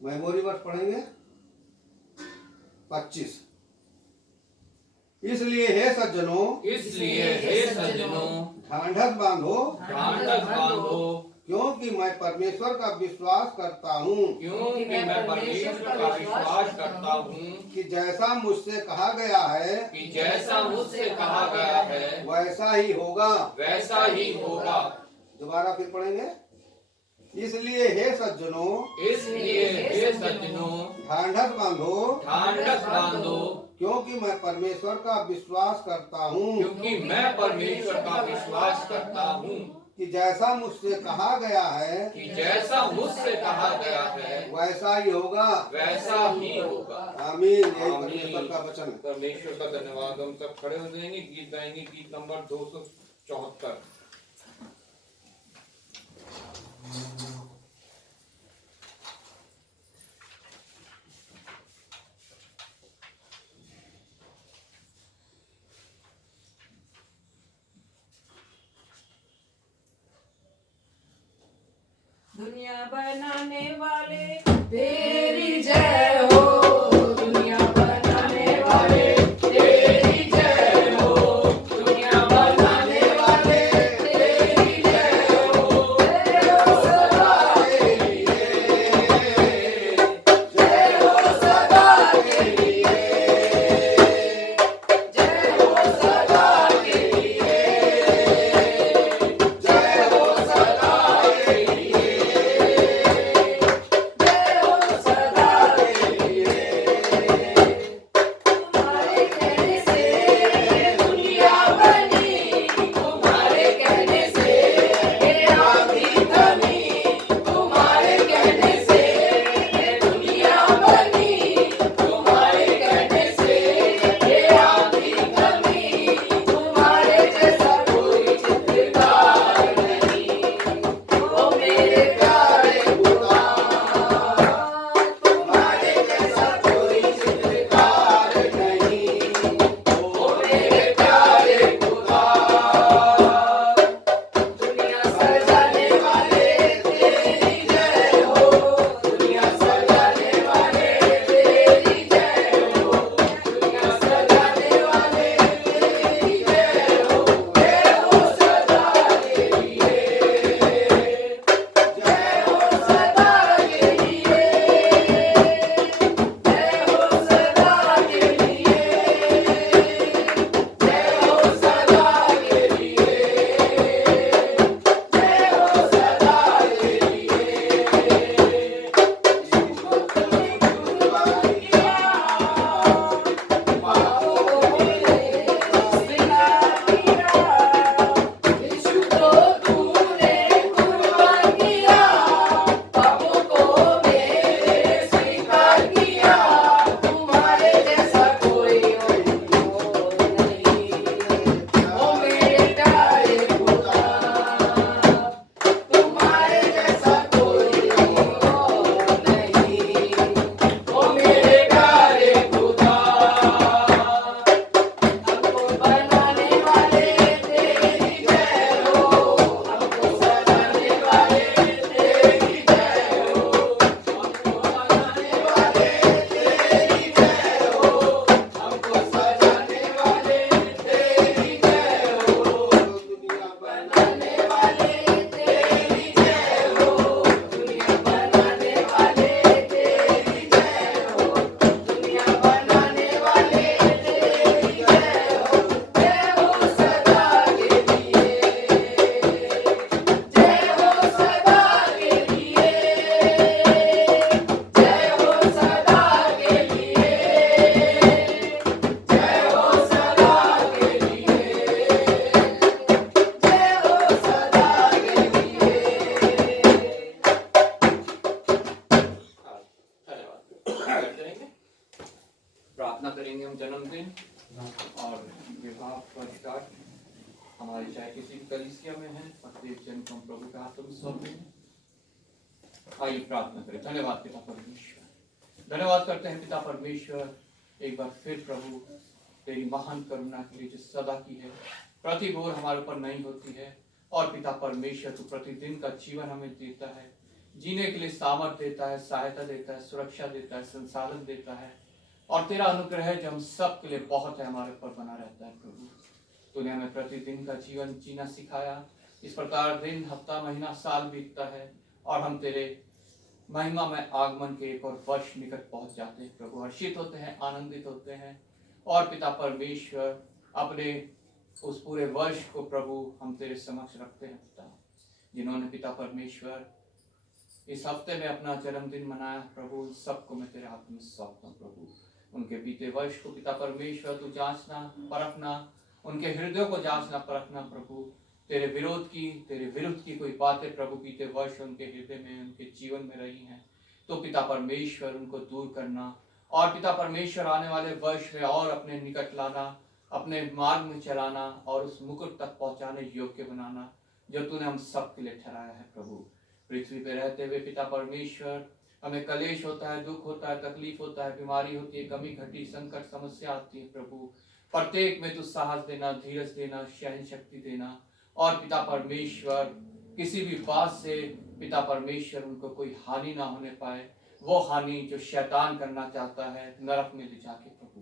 मेमोरी वर्ष पढ़ेंगे 25। इसलिए हे सज्जनों, ढांढस बांधो, क्योंकि मैं परमेश्वर का विश्वास करता हूँ कि जैसा मुझसे कहा गया है वैसा ही होगा। दोबारा फिर पढ़ेंगे। इसलिए हे सज्जनों, ढांढस बांधो, क्योंकि मैं परमेश्वर का विश्वास करता हूँ कि जैसा मुझसे कहा गया है वैसा ही होगा। आमीन। यही परमेश्वर का वचन है। परमेश्वर का धन्यवाद। हम सब खड़े हो जाएंगे, गीत गाएंगे, गीत नंबर 274। दुनिया बनाने वाले तेरी जय हो, दुनिया बनाने वाले तेरी जय हो, दुनिया बनाने वाले तेरी जय हो, जय हो सदा के लिए, जय हो सदा के लिए, जय हो सदा के लिए, जय हो सदा के लिए, जय हो हैं, प्रत्येक जन को हम प्रभु के हाथों में सौंपेंगे। आइए प्रार्थना करें। धन्यवाद पिता परमेश्वर, धन्यवाद करते हैं पिता परमेश्वर एक बार फिर प्रभु तेरी महान करुणा के लिए जो सदा की है, प्रतिभोर हमारे ऊपर नहीं होती है। और पिता परमेश्वर तू प्रतिदिन का जीवन हमें देता है, जीने के लिए सामर्थ्य देता है, सहायता देता है, सुरक्षा देता है, संसाधन देता है। और तेरा अनुग्रह है जो हम सब के लिए बहुत है, हमारे ऊपर बना रहता है। प्रभु तूने हमें प्रतिदिन का जीवन जीना सिखाया। इस प्रकार दिन, हफ्ता, महीना, साल बीतता है और हम तेरे महिमा में आगमन के एक और वर्ष निकट पहुंच जाते हैं। प्रभु हर्षित होते हैं, आनंदित होते हैं। और पिता परमेश्वर अपने उस पूरे वर्ष को प्रभु हम तेरे समक्ष रखते हैं। पिता जिन्होंने पिता परमेश्वर इस हफ्ते में अपना जन्मदिन मनाया, प्रभु उन सबको मैं तेरे हाथ में सौंपता हूँ। प्रभु उनके बीते वर्ष को पिता परमेश्वर तू जांचना, परखना, उनके हृदयों को जांचना, परखना। प्रभु तेरे विरुद्ध की कोई बातें प्रभु बीते वर्ष उनके हृदय में, उनके जीवन में रही हैं, तो पिता परमेश्वर उनको दूर करना। और पिता परमेश्वर आने वाले वर्ष में और अपने निकट लाना, अपने मार्ग में चलाना और उस मुकुट तक पहुंचाने योग्य बनाना जो तूने हम सब के लिए ठहराया है। प्रभु पृथ्वी पे रहते हुए पिता परमेश्वर हमें कलेश होता है, दुख होता है, तकलीफ होता है, बीमारी होती है, कमी घटी, संकट, समस्या आती है। प्रभु प्रत्येक में तू साहस देना, धीरज देना, सहन शक्ति देना। और पिता परमेश्वर किसी भी बात से पिता परमेश्वर उनको कोई हानि ना होने पाए, वो हानि जो शैतान करना चाहता है नरक में ले जाके। प्रभु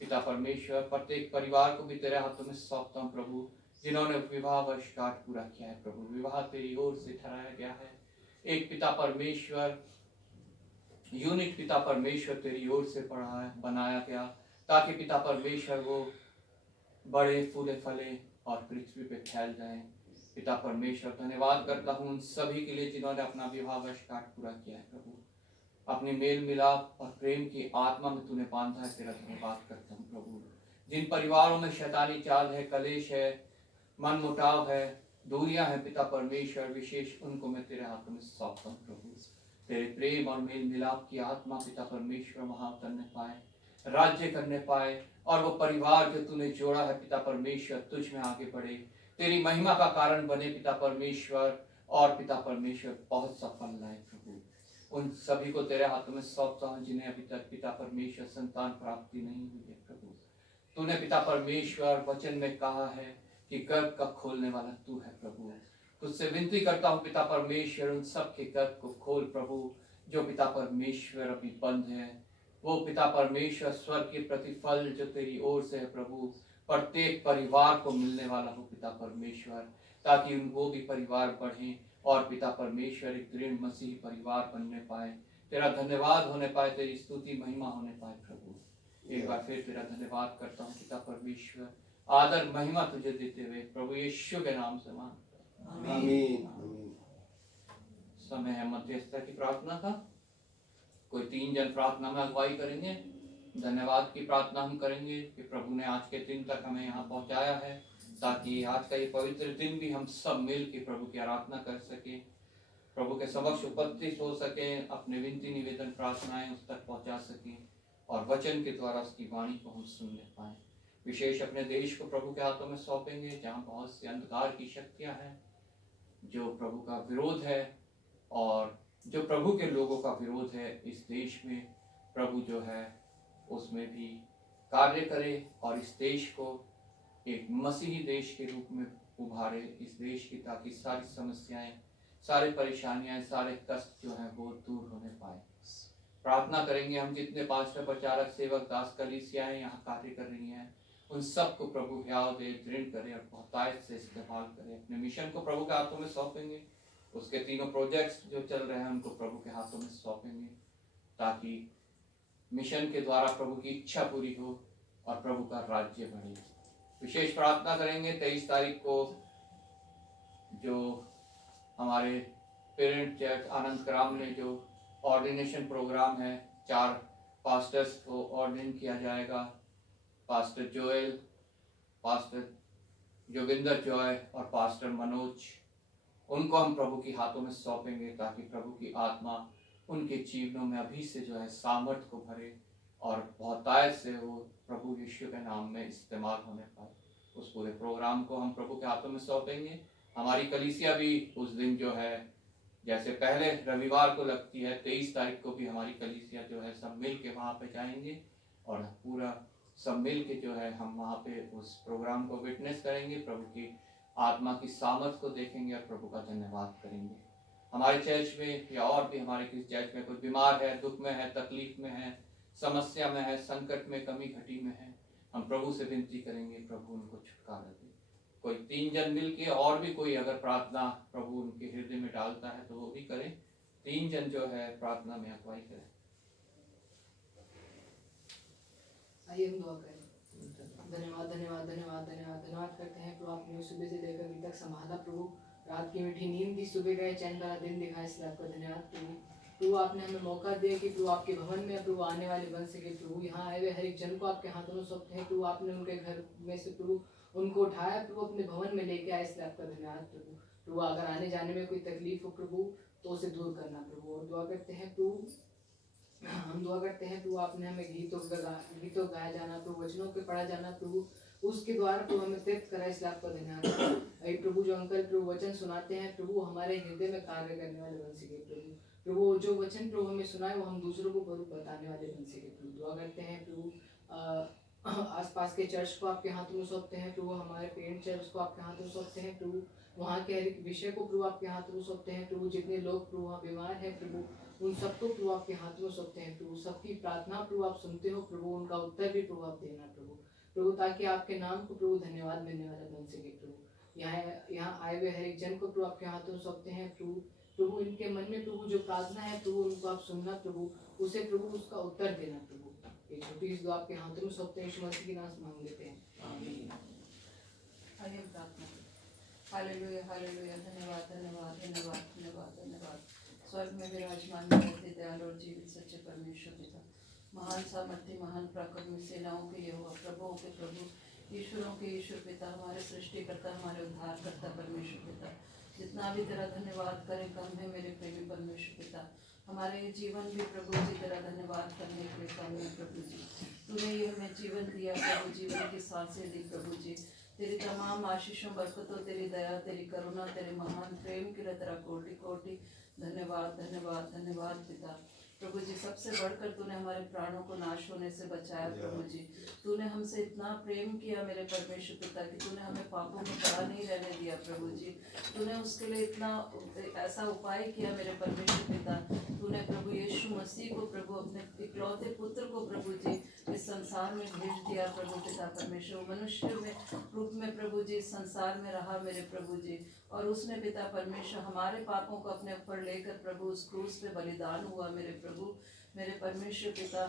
पिता परमेश्वर प्रत्येक परिवार को भी तेरे हाथों में सौंपता हूँ। प्रभु जिन्होंने विवाह वर्षगांठ पूरा किया है, प्रभु विवाह तेरी ओर से ठहराया गया है। एक पिता परमेश्वर यूनिट पिता परमेश्वर तेरी ओर से बनाया गया, ताकि पिता परमेश्वर वो बड़े फूले फले और पृथ्वी पे फैल जाए। पिता परमेश्वर धन्यवाद करता हूँ उन सभी के लिए जिन्होंने अपना विवाह वर्षगांठ पूरा किया है। प्रभु अपनी मेल मिलाप और प्रेम की आत्मा में तूने बांधा है, तेरा धन्यवाद करता हूँ। प्रभु जिन परिवारों में शैतानी चाल है, कलेश है, मन मुटाव है, दूरियां हैं, पिता परमेश्वर विशेष उनको मैं तेरे हाथों में सौंपता हूँ। प्रभु तेरे प्रेम और मेल मिलाप की आत्मा पिता परमेश्वर वहां उतरने पाए, राज्य करने पाए, और वो परिवार जो तूने जोड़ा है पिता परमेश्वर तुझ में आगे बढ़े, तेरी महिमा का कारण बने पिता परमेश्वर, और पिता परमेश्वर बहुत सफल लाए। प्रभु उन सभी को तेरे हाथों में सौंपता हूँ जिन्हें अभी तक पिता परमेश्वर संतान प्राप्ति नहीं हुई है। प्रभु तूने पिता परमेश्वर वचन में कहा है कि गर्भ का खोलने वाला तू है। प्रभु तुझसे विनती करता हूँ पिता परमेश्वर उन सब के गर्भ को खोल। प्रभु जो पिता परमेश्वर अभी बंद है, वो पिता परमेश्वर स्वर्ग के प्रतिफल जो तेरी ओर से है प्रभु प्रत्येक परिवार को मिलने वाला हो पिता परमेश्वर, ताकि वो भी परिवार बढ़े और पिता परमेश्वर एक दृढ़ मसीही परिवार बनने पाए, तेरा धन्यवाद होने पाए, तेरी स्तुति महिमा होने पाए। प्रभु एक बार फिर तेरा धन्यवाद करता हूँ पिता परमेश्वर, आदर महिमा तुझे देते हुए प्रभु यीशु के नाम से मांगता हूं। आमीन। समय है मध्यस्थता की प्रार्थना का। कोई 3 जन प्रार्थना में अगुवाई करेंगे। धन्यवाद की प्रार्थना हम करेंगे कि प्रभु ने आज के दिन तक हमें यहाँ पहुँचाया है, ताकि आज का ये पवित्र दिन भी हम सब मिल के प्रभु की आराधना कर सके, प्रभु के समक्ष उपस्थित हो सके, अपने विनती निवेदन प्रार्थनाएं उस तक पहुँचा सके और वचन के द्वारा उसकी वाणी को हम सुनने पाए। विशेष अपने देश को प्रभु के हाथों में सौंपेंगे, जहाँ बहुत से अंधकार की शक्तियाँ हैं जो प्रभु का विरोध है और जो प्रभु के लोगों का विरोध है इस देश में। प्रभु जो है उसमें भी कार्य करे और इस देश को एक मसीही देश के रूप में उभारे, इस देश की, ताकि सारी समस्याएं, सारी परेशानियां, सारे कष्ट जो हैं वो दूर होने पाए। प्रार्थना करेंगे हम जितने पास्टर, प्रचारक, सेवक, दास, कलीसियाएं यहाँ कार्य कर रही हैं, उन सबको प्रभु ह्याव दे, दृढ़ करे और बहुतायत से इस्तेमाल करे। अपने मिशन को प्रभु के हाथों में सौंपेंगे, उसके 3 प्रोजेक्ट्स जो चल रहे हैं उनको प्रभु के हाथों में सौंपेंगे, ताकि मिशन के द्वारा प्रभु की इच्छा पूरी हो और प्रभु का राज्य बढ़े। विशेष प्रार्थना करेंगे 23 तारीख को जो हमारे पेरेंट चर्च आनंद ग्राम में जो ऑर्डिनेशन प्रोग्राम है, 4 पास्टर्स को ऑर्डिन किया जाएगा। Pastor Joel, pastor Joginder Joy और पास्टर मनोज, उनको हम प्रभु के हाथों में सौंपेंगे, ताकि प्रभु की आत्मा उनके जीवनों में अभी से जो है सामर्थ को भरे और बहुतायत से वो प्रभु यीशु के नाम में इस्तेमाल होने पाए। उस पूरे प्रोग्राम को हम प्रभु के हाथों में सौंपेंगे। हमारी कलीसिया भी उस दिन जो है, जैसे पहले रविवार को लगती है, 23 तारीख को भी हमारी कलीसिया जो है सब मिल के वहाँ पे जाएंगे और पूरा सब मिल के जो है हम वहाँ पे उस प्रोग्राम को विटनेस करेंगे, प्रभु की आत्मा की सामर्थ को देखेंगे और प्रभु का धन्यवाद करेंगे। हमारे चर्च में या और भी हमारे किसी चर्च में कोई बीमार है, दुख में है, तकलीफ में है, समस्या में है, संकट में, कमी घटी में है, हम प्रभु से विनती करेंगे प्रभु उनको छुटकारा दे। कोई 3 जन मिल के और भी कोई अगर प्रार्थना प्रभु उनके हृदय में डालता है तो वो भी करें। 3 जन जो है प्रार्थना में अगुवाई करें। आइए हम दुआ करें। धन्यवाद धन्यवाद धन्यवाद धन्यवाद धन्यवाद करते हैं प्रभु, आपने सुबह से लेकर अभी तक संभाला प्रभु, रात की मीठी नींद दी, सुबह गए चैन भरा दिन दिखाया, इसलिए आपका धन्यवाद प्रभु। प्रभु आपने हमें मौका दिया कि प्रभु आपके भवन में प्रभु आने वाले बन सके प्रभु, यहाँ आए हुए हर एक जन को आपके हाथों में सौंपते हैं प्रभु, आपने उनके घर में से प्रभु उनको उठाया प्रभु, अपने भवन में लेके आए, इसलिए आपका धन्यवाद प्रभु। प्रभु अगर आने जाने में कोई तकलीफ हो प्रभु तो उसे दूर करना प्रभु, और दुआ करते हैं प्रभु, हम दुआ करते हैं प्रभु आपने हमें गीतों गाया जाना प्रभु, वचनों के पढ़ा जाना प्रभु, उसके द्वारा प्रभु हमें तृप्त करा, इसलिए आपका धन्यवाद। अरे प्रभु जो अंकल प्रभु वचन सुनाते हैं प्रभु, हमारे हृदय में कार्य करने वाले बन सके प्रभु, प्रभु जो वचन प्रभु हमें सुनाए वो हम दूसरों को प्रभु बताने वाले बन सके प्रभु। दुआ करते हैं प्रभु आसपास के चर्च को आपके हाथों में सौंपते हैं प्रभु, हमारे पेरेंट चर्च को आपके हाथों में सौंपते हैं प्रभु, वहाँ के हर एक विषय को प्रभु आपके हाथों में सौंपते हैं प्रभु, जितने लोग प्रभु वहाँ बीमार हैं प्रभु उन सबको प्रभु आपके हाथों में सौंपते हैं प्रभु, सबकी प्रार्थना प्रभु आप सुनते हो प्रभु, उनका उत्तर भी प्रभु आप देना प्रभु, प्रभु ताकि आपके नाम को प्रभु धन्यवाद मिलने वाला बन सके प्रभु। यहाँ आए हुए हर एक जन को प्रभु आपके हाथों में सौंपते हैं प्रभु, प्रभु इनके मन में प्रभु जो प्रार्थना है प्रभु उनको आप सुनना प्रभु, उसे प्रभु उसका उत्तर देना प्रभु, ये छोटी सी दुआ आपके हाथों में सौंपते हैं, यीशु मसीह के नाम से मांग लेते हैं, आमीन। आइए हम प्रार्थना करें। हालेलुया हालेलुया, धन्यवाद धन्यवाद धन्यवाद धन्यवाद धन्यवाद। स्वर्ग में विराजमान रहते दयालु और जीवित सच्चे परमेश्वर पिता, महान सामर्थ्य, महान पराक्रमी, सेनाओं के यहोवा, प्रभुओं के प्रभु, ईश्वरों के ईश्वर पिता, हमारे सृष्टिकर्ता, हमारे उद्धारकर्ता परमेश्वर पिता, जितना भी तेरा धन्यवाद करें कम है मेरे प्रेमी परमेश्वर पिता, हमारे जीवन भी प्रभु जी तेरा धन्यवाद करने के लिए कम है प्रभु जी, तूने ये हमें जीवन दिया प्रभु, जीवन की सांसें दी प्रभु जी, तेरी तमाम आशीषों बरकतों, तेरी दया, तेरी करुणा, तेरे महान प्रेम के लिए तेरा कोटि कोटि धन्यवाद धन्यवाद धन्यवाद पिता। प्रभु जी सबसे बढ़कर तूने हमारे प्राणों को नाश होने से बचाया प्रभु जी, तूने हमसे इतना प्रेम किया मेरे परमेश्वर पिता कि तूने हमें पापों में पड़ा नहीं रहने दिया प्रभु जी, तूने उसके लिए इतना ऐसा उपाय किया मेरे परमेश्वर पिता, तूने प्रभु यीशु मसीह को प्रभु अपने इकलौते पुत्र को प्रभु जी इस संसार में भेज दिया प्रभु पिता परमेश्वर, मनुष्य में रूप में प्रभु जी इस संसार में रहा मेरे प्रभु जी, और उसने पिता परमेश्वर हमारे पापों को अपने ऊपर लेकर प्रभु उस क्रूस पे बलिदान हुआ मेरे प्रभु, मेरे परमेश्वर पिता,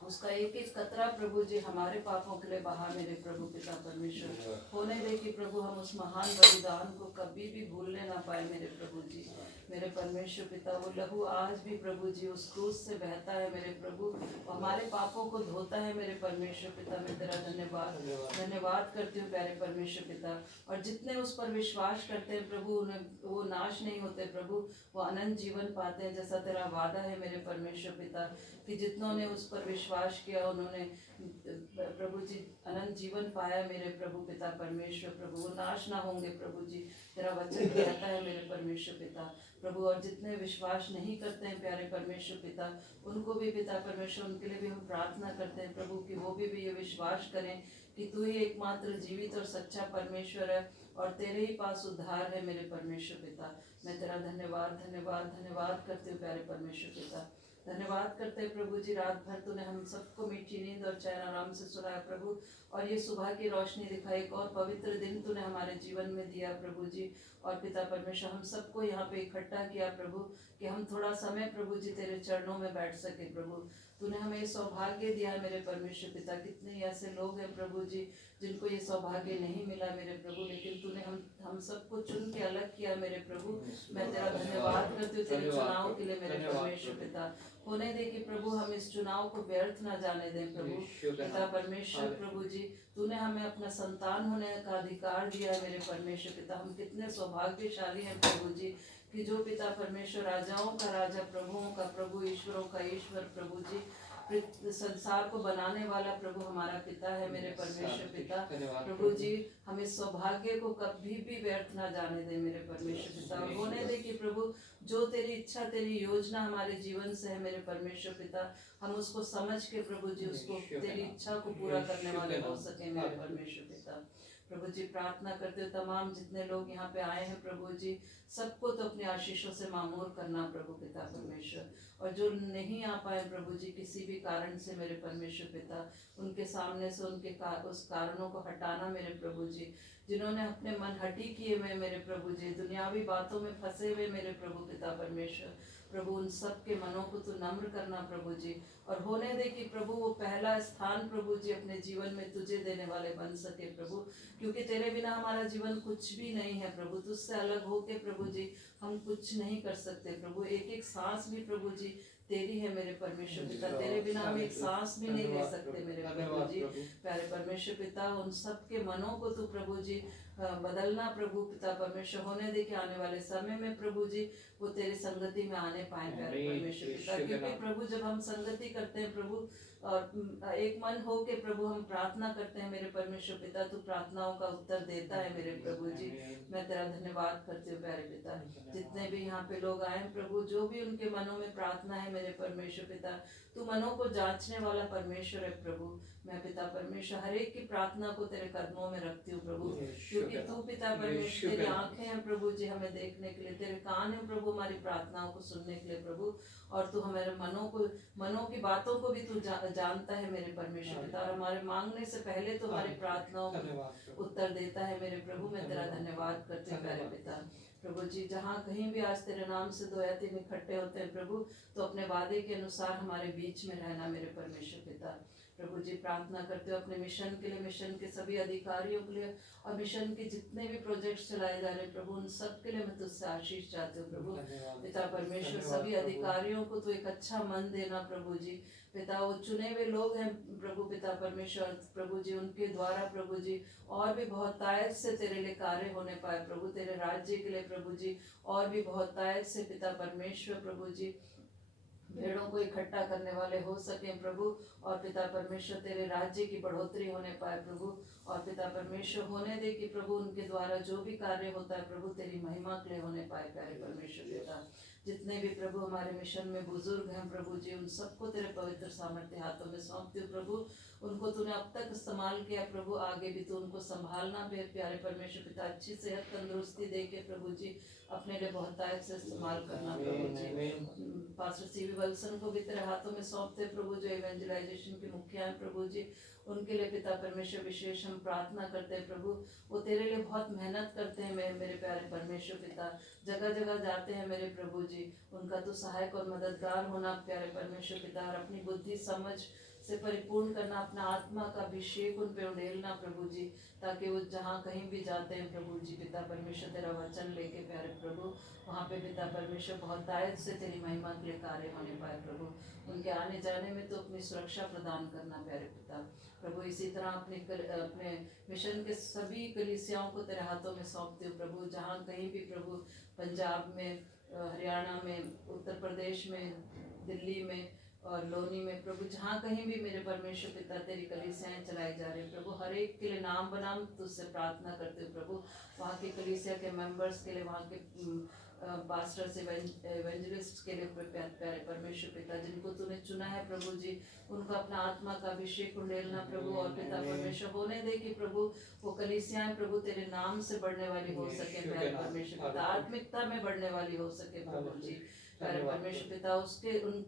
उसका एक एक कतरा प्रभु जी हमारे पापों के लिए बहा मेरे प्रभु पिता परमेश्वर, होने दे कि प्रभु हम उस महान बलिदान को कभी भी भूलने ना पाए मेरे प्रभु जी, मेरे परमेश्वर पिता, वो लहू आज भी प्रभु जी उस क्रूस से बहता है मेरे प्रभु, हमारे पापों को धोता है मेरे परमेश्वर पिता, मैं तेरा धन्यवाद करती हूँ प्यारे परमेश्वर पिता, और जितने उस पर विश्वास करते हैं प्रभु उन्हें वो नाश नहीं होते प्रभु, वो अनंत जीवन पाते हैं, जैसा तेरा वादा है मेरे परमेश्वर पिता कि जितनों ने उस पर विश्वास किया उन्होंने प्रभु जी अनंत जीवन पाया मेरे प्रभु पिता परमेश्वर, प्रभु वो नाश ना होंगे प्रभु जी, तेरा वचन कहता है मेरे परमेश्वर पिता प्रभु, और जितने विश्वास नहीं करते हैं प्यारे परमेश्वर पिता उनको भी पिता परमेश्वर, उनके लिए भी हम प्रार्थना करते हैं प्रभु कि वो भी ये विश्वास करें कि तू ही एकमात्र जीवित और सच्चा परमेश्वर है और तेरे ही पास उद्धार है मेरे परमेश्वर पिता, मैं तेरा धन्यवाद धन्यवाद धन्यवाद करती हूँ प्यारे परमेश्वर पिता, धन्यवाद करते हैं प्रभु जी, रात भर तूने हम सबको मीठी नींद और चैन आराम से सुनाया प्रभु, और ये सुबह की रोशनी दिखाई, एक और पवित्र दिन तूने हमारे जीवन में दिया प्रभु जी, और पिता परमेश्वर हम सबको यहाँ पे इकट्ठा किया प्रभु कि हम थोड़ा समय प्रभु जी तेरे चरणों में बैठ सके प्रभु, तूने हमें सौभाग्य दिया है मेरे परमेश्वर पिता, कितने ऐसे लोग हैं प्रभु जी जिनको ये सौभाग्य नहीं मिला मेरे प्रभु, लेकिन तूने हम सबको चुन के अलग किया मेरे प्रभु, मैं तेरा धन्यवाद करती हूँ तेरे चुनाव के लिए मेरे परमेश्वर पिता, होने दे कि प्रभु हम इस चुनाव को व्यर्थ ना जाने दें प्रभु पिता परमेश्वर, प्रभु जी तूने हमें अपना संतान होने का अधिकार दिया है मेरे परमेश्वर पिता, हम कितने सौभाग्यशाली हैं प्रभु जी कि जो पिता परमेश्वर राजाओं का राजा, प्रभुओं का प्रभु, ईश्वरों का ईश्वर प्रभु जी, संसार को बनाने वाला प्रभु हमारा पिता है मेरे परमेश्वर पिता। धन्यवाद प्रभु जी हम इस सौभाग्य को कभी भी व्यर्थ ना जाने दे मेरे परमेश्वर पिता, और होने दे कि प्रभु जो तेरी इच्छा तेरी योजना हमारे जीवन से है मेरे परमेश्वर पिता, हम उसको समझ के प्रभु जी उसको तेरी इच्छा को पूरा करने वाले हो सके मेरे परमेश्वर पिता। प्रभु जी प्रार्थना करते हो तमाम जितने लोग यहाँ पे आए हैं प्रभु जी, सबको तो अपने आशीषों से मामूर करना प्रभु पिता परमेश्वर, और जो नहीं आ पाए प्रभु जी किसी भी कारण से मेरे परमेश्वर पिता, उनके सामने से उनके उस कारणों को हटाना मेरे प्रभु जी। जिन्होंने अपने मन हटी किए हुए मेरे प्रभु जी, दुनियावी बातों में फंसे हुए मेरे प्रभु पिता परमेश्वर, प्रभु उन सब के मनों को तो नम्र करना प्रभु जी, और होने दे कि प्रभु वो पहला स्थान प्रभु जी अपने जीवन में तुझे देने वाले बन सके प्रभु, क्योंकि तेरे बिना हमारा जीवन कुछ भी नहीं है प्रभु। तुझसे अलग होके प्रभु जी हम कुछ नहीं कर सकते प्रभु। एक एक सांस भी प्रभु जी तेरी है मेरे परमेश्वर पिता, तेरे बिना हम एक सांस भी नहीं ले सकते मेरे प्रभु जी। प्यारे परमेश्वर पिता उन सब के मनों को तू प्रभु जी बदलना प्रभु पिता परमेश्वर, होने दे के आने वाले समय में प्रभु जी वो तेरी संगति में आने पाए प्यारे परमेश्वर पिता, क्योंकि प्रभु जब हम संगति करते हैं प्रभु और एक मन हो के प्रभु हम प्रार्थना करते हैं मेरे परमेश्वर पिता, तू प्रार्थनाओं का उत्तर देता है मेरे प्रभु जी। मैं तेरा धन्यवाद करती हूँ प्यारे पिता। जितने भी यहाँ पे लोग आए प्रभु, जो भी उनके मनों में प्रार्थना है मेरे परमेश्वर पिता, तू मनों को जांचने वाला परमेश्वर है प्रभु। मैं पिता परमेश्वर हर एक की प्रार्थना को तेरे कदमों में रखती हूँ प्रभु, क्योंकि तू पिता परमेश्वर तेरी आंखें हैं प्रभु जी हमें देखने के लिए, तेरे कान है प्रभु हमारी प्रार्थनाओं को सुनने के लिए प्रभु, और तू हमारे मनों की बातों को भी तू जानता है मेरे परमेश्वर पिता, और हमारे मांगने से पहले तो हमारी प्रार्थनाओं को उत्तर देता है मेरे प्रभु। मैं तेरा धन्यवाद करती हूँ प्यारे पिता। प्रभु जी जहाँ कहीं भी आज तेरे नाम से 2 या 3 इकट्ठे होते हैं प्रभु, तो अपने वादे के अनुसार हमारे बीच में रहना मेरे परमेश्वर पिता। प्रभु जी प्रार्थना करते हो अपने मिशन के लिए, मिशन के सभी अधिकारियों के लिए, और मिशन के जितने भी प्रोजेक्ट्स चलाए जा रहे हैं प्रभु, उन सब के लिए मैं तुझसे आशीष चाहती हूँ प्रभु पिता परमेश्वर। सभी अधिकारियों को तो एक अच्छा मन देना प्रभु जी पिता, वो चुने हुए लोग हैं प्रभु पिता परमेश्वर, प्रभु जी उनके द्वारा प्रभु जी और भी बहुत तायत से तेरे लिए कार्य होने पाए प्रभु, तेरे राज्य के लिए प्रभु जी और भी बहुत तायत से पिता परमेश्वर प्रभु जी भेड़ों को इकट्ठा करने वाले हो सके प्रभु, और पिता परमेश्वर तेरे राज्य की बढ़ोतरी होने पाए प्रभु, और पिता परमेश्वर होने दे कि प्रभु उनके द्वारा जो भी कार्य होता है प्रभु तेरी महिमा के लिए होने पाए प्यारे परमेश्वर पिता। जितने भी प्रभु हमारे मिशन में बुजुर्ग हैं प्रभु जी, उन सबको तेरे पवित्र सामर्थ्य हाथों में सौंपती हूँ प्रभु। उनको तूने अब तक इस्तेमाल किया प्रभु, आगे भी तू उनको संभालना प्यारे परमेश्वर पिता, अच्छी सेहत तंदुरुस्ती दे के प्रभु जी अपने लिए बहुत तायत से इस्तेमाल करना प्रभु जी। पास्टर सीवी वल्सन को भी तेरे हाथों में सौंपते प्रभु, जो इवेंजलाइजेशन के मुखिया हैं प्रभु जी, उनके लिए पिता परमेश्वर विशेष हम प्रार्थना करते हैं प्रभु। वो तेरे लिए बहुत मेहनत करते हैं मेरे प्यारे परमेश्वर पिता, जगह जगह जाते हैं मेरे प्रभु जी, उनका तो सहायक और मददगार होना प्यारे परमेश्वर पिता, और अपनी बुद्धि समझ से परिपूर्ण करना, अपना आत्मा का अभिषेक उन पे उड़ेलना प्रभु जी, ताकि वो जहाँ कहीं भी जाते हैं प्रभु जी पिता परमेश्वर तेरा वचन लेके प्यारे प्रभु, वहाँ पे पिता परमेश्वर बहुत दायित्व से तेरी महिमा के लिए कार्य होने पाए प्रभु। उनके आने जाने में तो अपनी सुरक्षा प्रदान करना प्यारे पिता प्रभु। इसी तरह अपने मिशन के सभी कलीसियाओं को तेरे हाथों में सौंपते हो प्रभु, जहाँ कहीं भी प्रभु, पंजाब में, हरियाणा में, उत्तर प्रदेश में, दिल्ली में और लोनी में प्रभु, जहाँ कहीं भी मेरे परमेश्वर पिता तेरी कलीसियाएं चलाई जा रही हैं प्रभु, हर एक के लिए नाम बनाम तुझसे प्रार्थना करते हो प्रभु। वहाँ के कलीसिया के मेंबर्स के लिए, वहाँ के पास्टर्स इवेंजलिस्ट के लिए प्यारे परमेश्वर पिता, जिनको तूने चुना है प्रभु जी, उनको अपना आत्मा का अभिषेक उड़ेलना प्रभु, और पिता परमेश्वर होने दे कि प्रभु वो कलीसियाएं प्रभु तेरे नाम से बढ़ने वाली हो सके प्यारे परमेश्वर पिता, आत्मिकता में बढ़ने वाली हो सके प्रभु जी प्यारे परमेश्वर पिता। उसके उन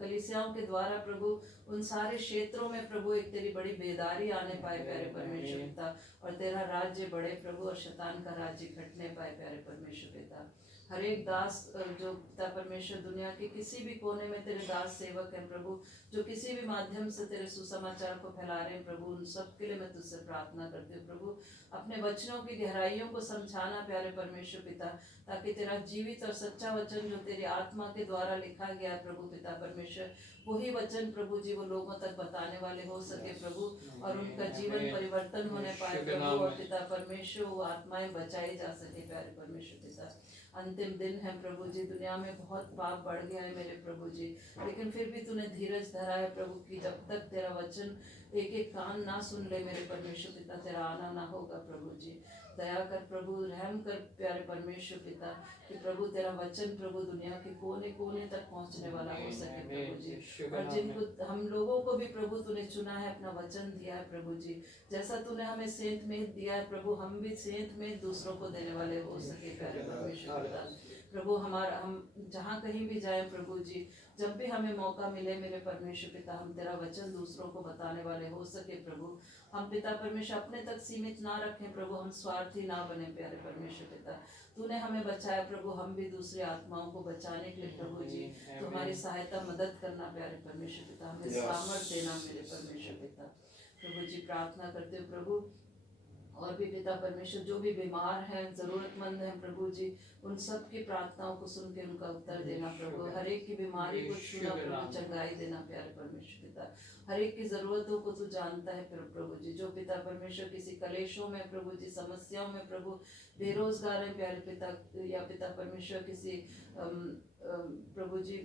कलीसियाओं के द्वारा प्रभु उन सारे क्षेत्रों में प्रभु एक तेरी बड़ी बेदारी आने पाए प्यारे परमेश्वर पिता, और तेरा राज्य बढ़े प्रभु, और शैतान का राज्य घटने पाए प्यारे परमेश्वर पिता। हर एक दास जो पिता परमेश्वर दुनिया के किसी भी कोने में तेरे दास सेवक हैं प्रभु, जो किसी भी माध्यम से तेरे सुसमाचार को फैला रहे हैं प्रभु, उन सब के लिए मैं तुझसे प्रार्थना करती हूँ प्रभु। अपने वचनों की गहराइयों को समझाना प्यारे परमेश्वर पिता, ताकि तेरा जीवित और सच्चा वचन जो तेरी आत्मा के द्वारा लिखा गया है प्रभु पिता परमेश्वर, वही वचन प्रभु जी वो लोगों तक बताने वाले हो सके प्रभु, और उनका जीवन परिवर्तन होने पाए प्रभु, और पिता परमेश्वर वो आत्माएं बचाई जा सके प्यारे परमेश्वर पिता। अंतिम दिन है प्रभु जी, दुनिया में बहुत पाप बढ़ गया है मेरे प्रभु जी, लेकिन फिर भी तूने धीरज धरा है प्रभु की जब तक तेरा वचन एक एक कान ना सुन ले मेरे परमेश्वर पिता, तेरा आना ना होगा प्रभु जी। दया कर प्रभु, रहम कर प्यारे परमेश्वर पिता, कि प्रभु तेरा वचन प्रभु दुनिया के कोने कोने तक पहुंचने वाला हो सके प्रभु जी। और जिनको हम लोगों को भी प्रभु तूने चुना है, अपना वचन दिया है प्रभु जी, जैसा तूने हमें सेंत में दिया है प्रभु, हम भी सेंत में दूसरों को देने वाले हो सके प्यारे परमेश्वर पिता। प्रभु हमारा, हम जहाँ कहीं भी जाए प्रभु जी, जब भी हमें मौका मिले मेरे परमेश्वर पिता, हम तेरा वचन दूसरों को बताने वाले हो सके प्रभु। हम पिता परमेश्वर अपने तक सीमित ना रखें प्रभु, हम स्वार्थी ना बने प्यारे परमेश्वर पिता। तूने हमें बचाया प्रभु, हम भी दूसरी आत्माओं को बचाने के लिए प्रभु जी, तो हमारी सहायता मदद करना प्यारे परमेश्वर पिता, हमें सामर्थ देना मेरे परमेश्वर पिता। प्रभु जी प्रार्थना करते हो प्रभु, और भी पिता परमेश्वर जो भी बीमार हैं, जरूरतमंद हैं प्रभु जी, उन सब की प्रार्थनाओं को सुन के उनका उत्तर देना प्रभु। हर एक की बीमारी को छूना प्रभु, चंगाई देना प्यारे परमेश्वर पिता। हर एक की जरूरतों को तू जानता है प्रभु जी। जो पिता परमेश्वर किसी कलेशों में प्रभु जी, समस्याओं में प्रभु, बेरोजगार है प्यारे पिता, या पिता परमेश्वर किसी प्रभु जी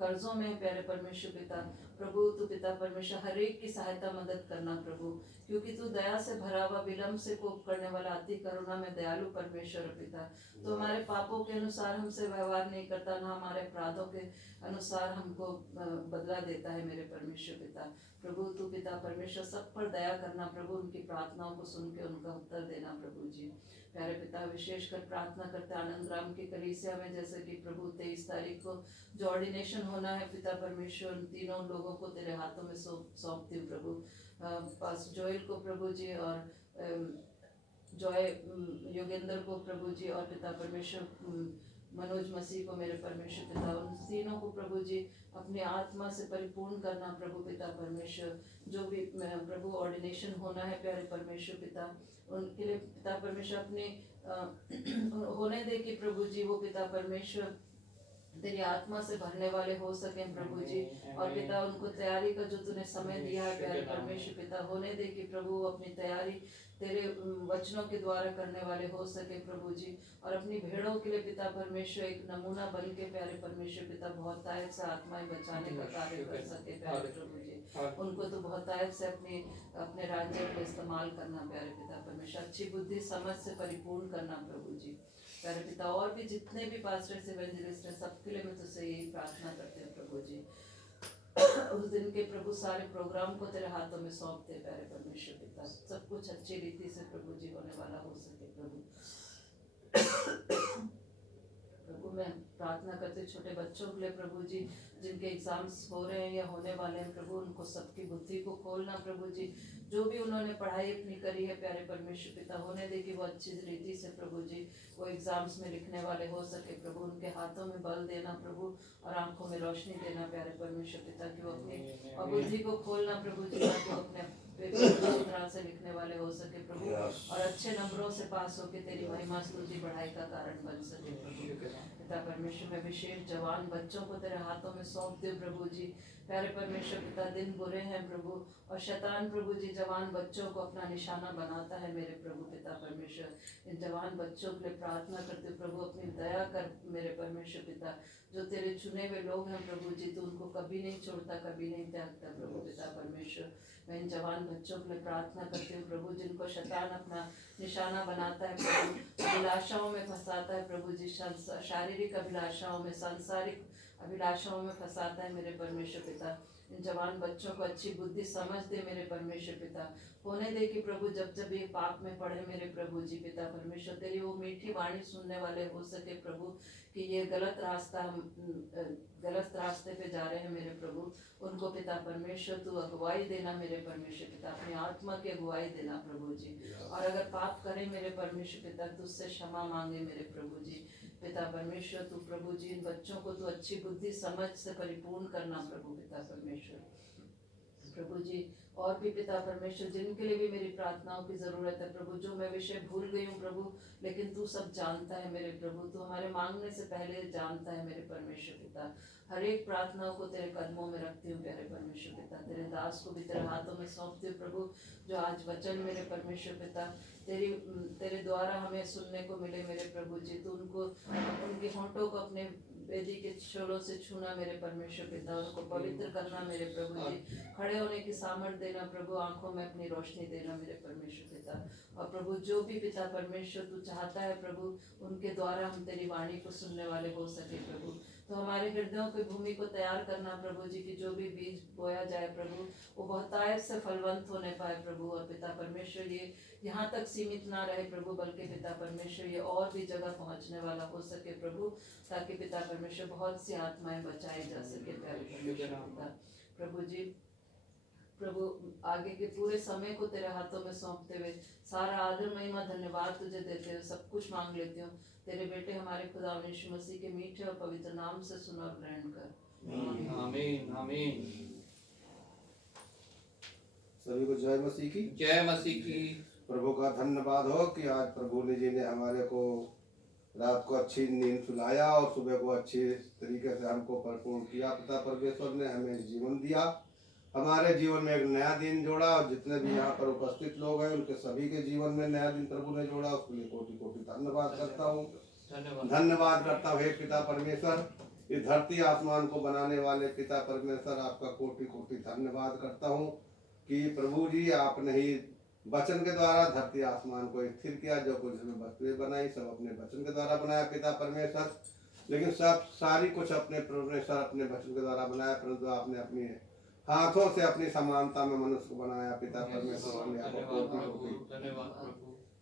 कर्जों में प्यारे परमेश्वर पिता, प्रभु तू पिता परमेश्वर हर एक की सहायता मदद करना प्रभु, क्योंकि तू दया से भरा हुआ, विलम्ब से कोप करने वाला, अति करुणा में दयालु परमेश्वर पिता। तो हमारे पापों के अनुसार हमसे व्यवहार नहीं करता, ना हमारे अपराधों के अनुसार हमको बदला देता है मेरे परमेश्वर पिता। प्रभु तू पिता परमेश्वर सब पर दया करना प्रभु, उनकी प्रार्थनाओं को सुन के उनका उत्तर देना प्रभु जी। प्यारे पिता विशेष कर प्रार्थना करते आनंद ग्राम की कलीसिया में, जैसे कि प्रभु 23 तारीख को जो ऑर्डिनेशन होना है पिता परमेश्वर, उन तीनों लोगों को तेरे हाथों में सौंपती हूँ प्रभु। पास जोएल को प्रभु जी, और जॉय योगेंद्र को प्रभु जी, और पिता परमेश्वर मनोज मसीह को मेरे परमेश्वर पिता, उन तीनों को प्रभु जी अपनी आत्मा से परिपूर्ण करना प्रभु पिता परमेश्वर। जो भी प्रभु ऑर्डिनेशन होना है प्यारे परमेश्वर पिता, उनके लिए पिता परमेश्वर अपने होने दे कि प्रभु जी वो पिता परमेश्वर तेरी आत्मा से भरने वाले हो सके प्रभु जी। और पिता उनको तैयारी का जो तूने समय दिया है प्यारे परमेश्वर पिता, होने दे कि प्रभु अपनी तैयारी तेरे वचनों के द्वारा करने वाले हो सके प्रभु जी। और अपनी भेड़ों के लिए पिता परमेश्वर एक नमूना बन के प्यारे परमेश्वर पिता बहुतायत से आत्माएं बचाने का कार्य कर सके प्यारे प्रभु जी। उनको तो बहुतायत से अपने राज्य को इस्तेमाल करना प्यारे पिता परमेश्वर, अच्छी बुद्धि समझ से परिपूर्ण करना प्रभु जी प्यारे पिता। और भी जितने भी पास्टर्स इवेंजलिस्ट हैं, सबके लिए मैं तुझसे यही प्रार्थना करती हूँ प्रभु जी। उस दिन के प्रभु सारे प्रोग्राम को तेरे हाथों में सौंपते प्यारे परमेश्वर पिता, सब कुछ अच्छी रीति से प्रभु जी होने वाला हो सके प्रभु। प्रभु मैं प्रार्थना करते छोटे बच्चों के लिए प्रभु जी, जिनके एग्जाम्स हो रहे हैं या होने वाले हैं प्रभु, उनको सबकी बुद्धि को खोलना प्रभु जी। जो भी उन्होंने पढ़ाई अपनी करी है प्यारे परमेश्वर पिता, होने दे कि वो अच्छी रीति से प्रभु जी वो एग्जाम्स में लिखने वाले हो सके प्रभु। उनके हाथों में बल देना प्रभु, और आंखों में रोशनी देना प्यारे परमेश्वर पिता, कि वो अपनी और बुद्धि को खोलना प्रभु जी, ताकि वो अपने अच्छी तरह से लिखने वाले हो सके प्रभु, और अच्छे नंबरों से पास होके तेरी महिमा स्तुति बढ़ाई का कारण बन सके प्रभु। पिता परमेश्वर में विशेष जवान बच्चों को तेरे हाथों में सौंप दे प्रभु जी प्यारे परमेश्वर पिता। दिन बुरे हैं प्रभु, और शैतान प्रभु जी जवान बच्चों को अपना निशाना बनाता है मेरे प्रभु पिता परमेश्वर। इन जवान बच्चों के लिए प्रार्थना करते प्रभु, अपनी दया कर मेरे परमेश्वर पिता। जो तेरे चुने हुए लोग हैं प्रभु जी, तू उनको कभी नहीं छोड़ता, कभी नहीं त्यागता प्रभु पिता परमेश्वर। मैं इन जवान बच्चों के लिए प्रार्थना करती हूँ प्रभु, जिनको शैतान अपना निशाना बनाता है प्रभु, अभिलाषाओं में फंसाता है प्रभु जी, शारीरिक अभिलाषाओं में, सांसारिक अभिलाषाओं में फंसाता है मेरे परमेश्वर पिता। इन जवान बच्चों को अच्छी बुद्धि समझ दे मेरे परमेश्वर पिता। होने दे कि प्रभु जब जब ये पाप में पड़े मेरे प्रभु जी पिता परमेश्वर, तेरी वो मीठी वाणी सुनने वाले हो सके प्रभु, कि ये गलत रास्ते पे जा रहे हैं मेरे प्रभु। उनको पिता परमेश्वर तू अगुवाई देना मेरे परमेश्वर पिता, अपनी आत्मा की अगुवाई देना प्रभु जी। और अगर पाप करें मेरे परमेश्वर पिता, तुझसे क्षमा मांगे मेरे प्रभु जी पिता परमेश्वर। तू प्रभु जी इन बच्चों को तू अच्छी बुद्धि समझ से परिपूर्ण करना प्रभु पिता परमेश्वर। प्रभु जी और भी पिता परमेश्वर, जिनके लिए भी मेरी प्रार्थनाओं की ज़रूरत है प्रभु, जो मैं विषय भूल गई हूँ प्रभु, लेकिन तू सब जानता है मेरे प्रभु। तू हमारे मांगने से पहले जानता है मेरे परमेश्वर पिता। हर एक प्रार्थनाओं को तेरे कदमों में रखती हूँ प्यारे परमेश्वर पिता। तेरे दास को भी तेरे हाथों में सौंपती हूँ प्रभु, जो आज वचन मेरे परमेश्वर पिता तेरे द्वारा हमें सुनने को मिले मेरे प्रभु जी। तू उनको उनके होंठों को अपने वेदी के शोलों से छूना मेरे परमेश्वर पिता, उनको पवित्र करना मेरे प्रभु जी, खड़े होने की सामर्थ देना प्रभु, आंखों में अपनी रोशनी देना मेरे परमेश्वर पिता। और प्रभु जो भी पिता परमेश्वर तू चाहता है प्रभु, उनके द्वारा हम तेरी वाणी को सुनने वाले हो सके प्रभु। तो हमारे हृदयों की भूमि को तैयार करना प्रभु जी, की जो भी बीज बोया जाए प्रभु, वो बहुतायत से फलवंत होने पाए प्रभु। और पिता परमेश्वर ये यहाँ तक सीमित ना रहे प्रभु, बल्कि पिता परमेश्वर ये और भी जगह पहुँचने वाला हो सके प्रभु, ताकि पिता परमेश्वर बहुत सी आत्माएं बचाई जा सके प्यारे परमेश्वर पिता। प्रभु जी, प्रभु आगे के पूरे समय को तेरे हाथों में सौंपते हुए सारा आदर महिमा धन्यवाद तुझे देते हुए सब कुछ मांग लेती हूँ तेरे बेटे हमारे खुदा यीशु मसीह के मीठे और पवित्र नाम से सुन और ग्रहण कर। आमीन आमीन। सभी को जय मसीह की। जय मसीह की। प्रभु का धन्यवाद हो कि आज प्रभु ने जी ने हमारे को रात को अच्छी नींद सुलाया और सुबह को अच्छी तरीके से हमको भरपूर किया। पिता परमेश्वर ने हमें जीवन दिया, हमारे जीवन में एक नया दिन जोड़ा, और जितने भी यहाँ पर उपस्थित लोग हैं उनके सभी के जीवन में नया दिन प्रभु ने जोड़ा, उसके लिए कोटि कोटि धन्यवाद करता हूँ। धन्यवाद करता हूँ हे पिता परमेश्वर, इस धरती आसमान को बनाने वाले पिता परमेश्वर, आपका कोटि कोटि धन्यवाद करता हूँ कि प्रभु जी आपने ही वचन के द्वारा धरती आसमान को स्थिर किया। जो कुछ इसमें वस्तुएं बनाई सब अपने वचन के द्वारा बनाया पिता परमेश्वर, लेकिन सब सारी कुछ अपने परमेश्वर अपने वचन के द्वारा बनाया, परंतु आपने अपनी हाथों से अपनी समानता में मनुष्य को बनाया पिता परमेश्वर।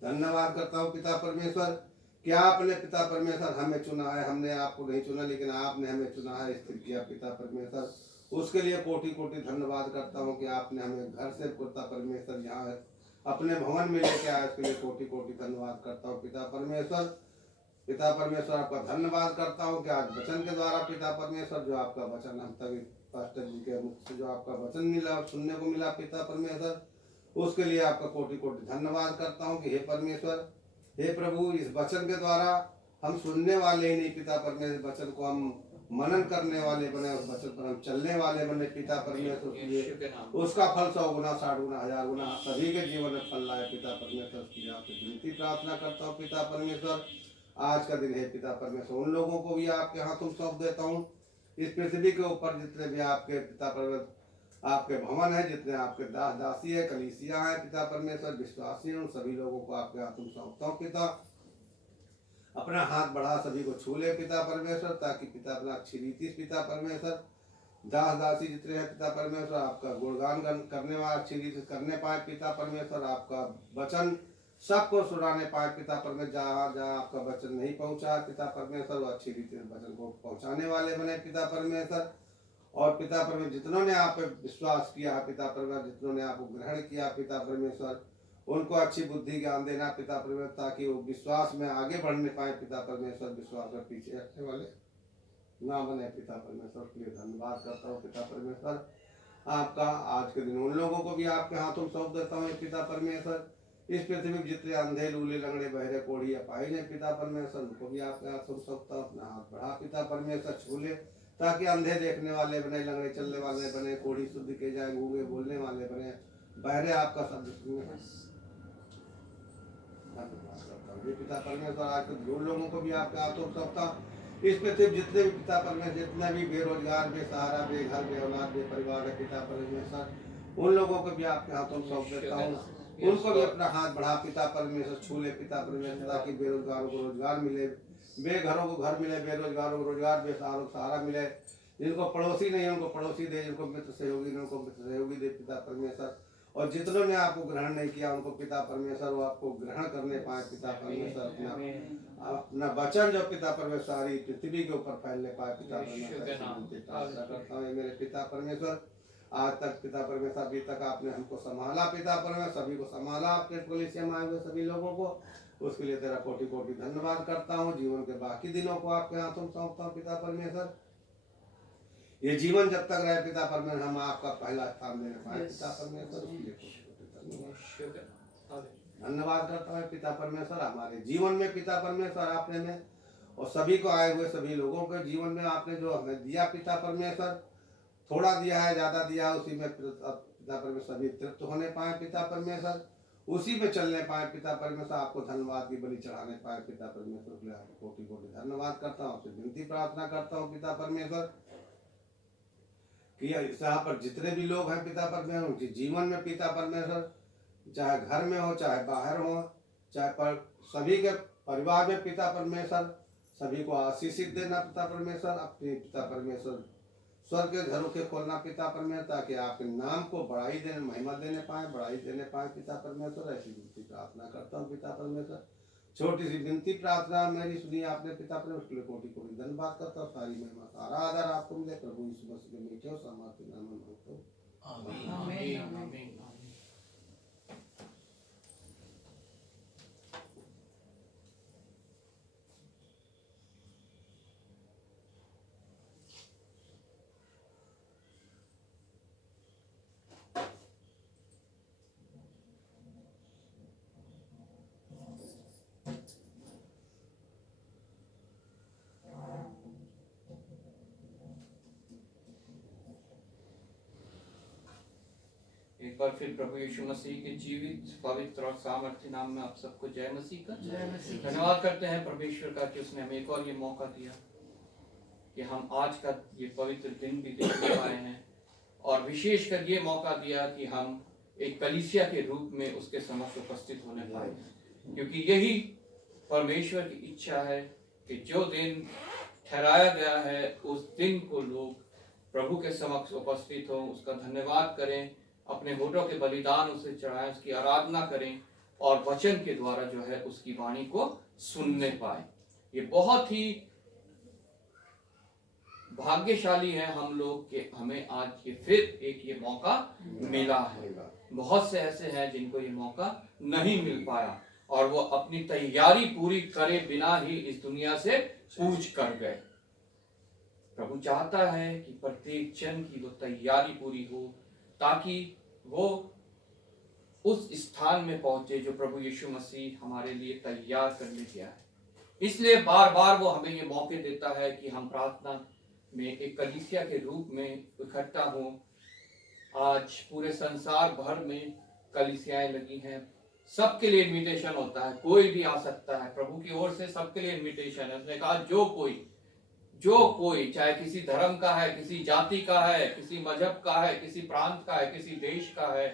धन्यवाद करता हूँ पिता परमेश्वर कि आपने पिता परमेश्वर हमें चुना है, हमने आपको नहीं चुना लेकिन आपने हमें चुना है, स्थिर किया पिता परमेश्वर। उसके लिए कोटि कोटि धन्यवाद करता हूँ कि आपने हमें घर से पिता परमेश्वर यहाँ अपने भवन में लेके आए, उसके लिए कोटि कोटि धन्यवाद करता हूँ पिता परमेश्वर। पिता परमेश्वर आपका धन्यवाद करता हूँ कि आज वचन के द्वारा पिता परमेश्वर जो आपका वचन हम तक पास्टर जी के मुख से जो आपका वचन मिला सुनने को मिला पिता परमेश्वर, उसके लिए आपका कोटि कोटि धन्यवाद करता हूँ कि हे परमेश्वर, हे प्रभु, इस वचन के द्वारा हम सुनने वाले ही नहीं पिता परमेश्वर, वचन को हम मनन करने वाले बने, उस वचन पर हम चलने वाले बने पिता परमेश्वर के लिए उसका फल 100 गुना 60 गुना 1000 गुना सभी के जीवन में फल लाए पिता परमेश्वर। उसके लिए आपसे विनती प्रार्थना करता हूँ पिता परमेश्वर। आज का दिन है पिता परमेश्वर, उन लोगों को भी आपके हाथों में सौंप देता हूँ। इस पृथ्वी के ऊपर जितने भी आपके पिता परमेश्वर आपके भवन है, जितने आपके दास दासी है, कलीसिया है पिता परमेश्वर, विश्वासी हैं, उन सभी लोगों को आपके हाथों में सौंपता हूँ पिता। अपना हाथ बढ़ा सभी को छू ले पिता परमेश्वर, ताकि पिता अपना अच्छी रीति पिता परमेश्वर दास दासी जितने हैं पिता परमेश्वर आपका गुणगान करने वाला अच्छी रीति करने पाए पिता परमेश्वर। आपका वचन सबको सुनाने पाए पिता परमेश्वर, जहाँ जहाँ आपका वचन नहीं पहुँचा पिता परमेश्वर, वो अच्छी रीति से वचन को पहुँचाने वाले बने पिता परमेश्वर। और पिता परमेश्वर जितनों ने आप पे विश्वास किया पिता परमेश्वर, जितनों ने आपको ग्रहण किया पिता परमेश्वर, उनको अच्छी बुद्धि ज्ञान देना पिता परमेश्वर, ताकि वो विश्वास में आगे बढ़ने पाए पिता परमेश्वर, विश्वास में पीछे हटने वाले ना बने पिता परमेश्वर। के लिए धन्यवाद करता हूँ पिता परमेश्वर आपका। आज के दिन उन लोगों को भी आपके हाथों में सौंप देता हूँ पिता परमेश्वर। इस पृथ्वी में जितने अंधे लूले लंगड़े बहरे कोढ़ी अपाहिज हैं पिता परमेश्वर, उनको भी आपके हाथों में सौंपता हूँ। अपना हाथ बढ़ा पिता परमेश्वर, छू ले, ताकि अंधे देखने वाले बने, लंगड़े चलने वाले बने, कोढ़ी शुद्ध के जाए, गूंगे बोलने वाले बने, बहरे आपका शब्द सुने पिता परमेश्वर। आज के उन लोगों को भी आपके हाथों में सौंपता। इस पृथ्वी जितने भी पिता परमेश्वर, जितने भी बेरोजगार, बेसहारा, बेघर, बेऔलाद, बेपरिवार है पिता परमेश्वर, उन लोगों को भी आपके हाथों में सौंप देता हूँ। उनको भी अपना हाथ बढ़ा पिता परमेश्वर, छू ले पिता परमेश्वर, ताकि बेरोजगारों को रोजगार मिले, बेघरों को घर मिले, बेरोजगारों को रोजगार, बेसहारों को सहारा मिले, जिनको पड़ोसी नहीं उनको पड़ोसी दे, जिनको मित्र सहयोगी नहीं उनको मित्र सहयोगी दे पिता परमेश्वर। और जितनों ने आपको ग्रहण नहीं किया उनको पिता परमेश्वर वो आपको ग्रहण करने पाए पिता परमेश्वर। अपना वचन जो पिता परमेश्वर सारी पृथ्वी के ऊपर फैलने पाए पिता परमेश्वर करता हूँ मेरे पिता परमेश्वर। आज तक पिता परमेश्वर अभी तक आपने हमको संभाला पिता परमेश्वर, सभी को संभाला आपके कलीसिया में आए हुए सभी लोगों को, उसके लिए तेरा कोटि कोटि धन्यवाद करता हूँ। जीवन के बाकी दिनों को आपके हाथों में सौंपता हूँ पिता परमेश्वर। ये जीवन जब तक रहे पिता परमेश्वर, हम आपका पहला स्थान देने पाए पिता परमेश्वर, धन्यवाद करता हूँ पिता परमेश्वर। हमारे जीवन में पिता परमेश्वर आपने में और सभी को आए हुए सभी लोगों के जीवन में आपने जो हमें दिया पिता परमेश्वर, थोड़ा दिया है ज्यादा दिया है, उसी में पिता परमेश्वर सभी तृप्त होने पाए पिता परमेश्वर। उसी में चलने पाए पिता परमेश्वर, आपको धन्यवाद की बलि चढ़ाने पाए पिता परमेश्वर के लिए आपको कोटि कोटि धन्यवाद करता हूँ, आपसे विनती प्रार्थना करता हूँ पिता परमेश्वर कि यहाँ पर जितने भी लोग हैं पिता परमेश्वर, उनके जीवन में पिता परमेश्वर, चाहे घर में हो चाहे बाहर हो, चाहे पर सभी के परिवार में पिता परमेश्वर सभी को आशीषित देना पिता परमेश्वर, अपने पिता परमेश्वर स्वर्ग के घरों के खोलना पिता परमेश्वर, ताकि आपके नाम को बढ़ाई देने महिमा देने पाए, बढ़ाई देने पाए पिता परमेश्वर। ऐसी विनती प्रार्थना करता हूँ पिता परमेश्वर। छोटी सी विनती प्रार्थना मेरी सुनी आपने पिता परमेश्वर के लिए कोटि कोटि धन्यवाद करता हूँ। सारी महिमा सारा आदर आपको मिले, प्रभु यीशु मसीह के मीठे और सामर्थ्य नाम में मांगता हूँ। आमीन आमीन, आमीन आमीन। आमीन। एक बार फिर प्रभु यीशु मसीह के जीवित पवित्र और सामर्थ्य नाम में आप सबको जय मसीह का जय मसीह का। धन्यवाद करते हैं परमेश्वर का कि उसने हमें एक और ये मौका दिया कि हम आज का ये पवित्र दिन भी देख पाए हैं, और विशेषकर ये मौका दिया कि हम एक कलीसिया के रूप में उसके समक्ष उपस्थित होने पाए, क्योंकि यही परमेश्वर की इच्छा है कि जो दिन ठहराया गया है उस दिन को लोग प्रभु के समक्ष उपस्थित हों, उसका धन्यवाद करें, अपने होठों के बलिदान उसे चढ़ाएं, उसकी आराधना करें और वचन के द्वारा जो है उसकी वाणी को सुनने पाए। ये बहुत ही भाग्यशाली है हम लोग कि हमें आज ये फिर एक ये मौका मिला है। बहुत से ऐसे हैं जिनको ये मौका नहीं मिल पाया और वो अपनी तैयारी पूरी करे बिना ही इस दुनिया से कूच कर गए। प्रभु चाहता है कि प्रत्येक जन की वो तैयारी पूरी हो, ताकि वो उस स्थान में पहुंचे जो प्रभु यीशु मसीह हमारे लिए तैयार करने गया है। इसलिए बार बार वो हमें ये मौके देता है कि हम प्रार्थना में एक कलीसिया के रूप में इकट्ठा हों। आज पूरे संसार भर में कलीसियाएं लगी हैं, सबके लिए इनविटेशन होता है, कोई भी आ सकता है, प्रभु की ओर से सबके लिए इनविटेशन है। उसने कहा जो कोई चाहे किसी धर्म का है, किसी जाति का है, किसी मजहब का है, किसी प्रांत का है, किसी देश का है,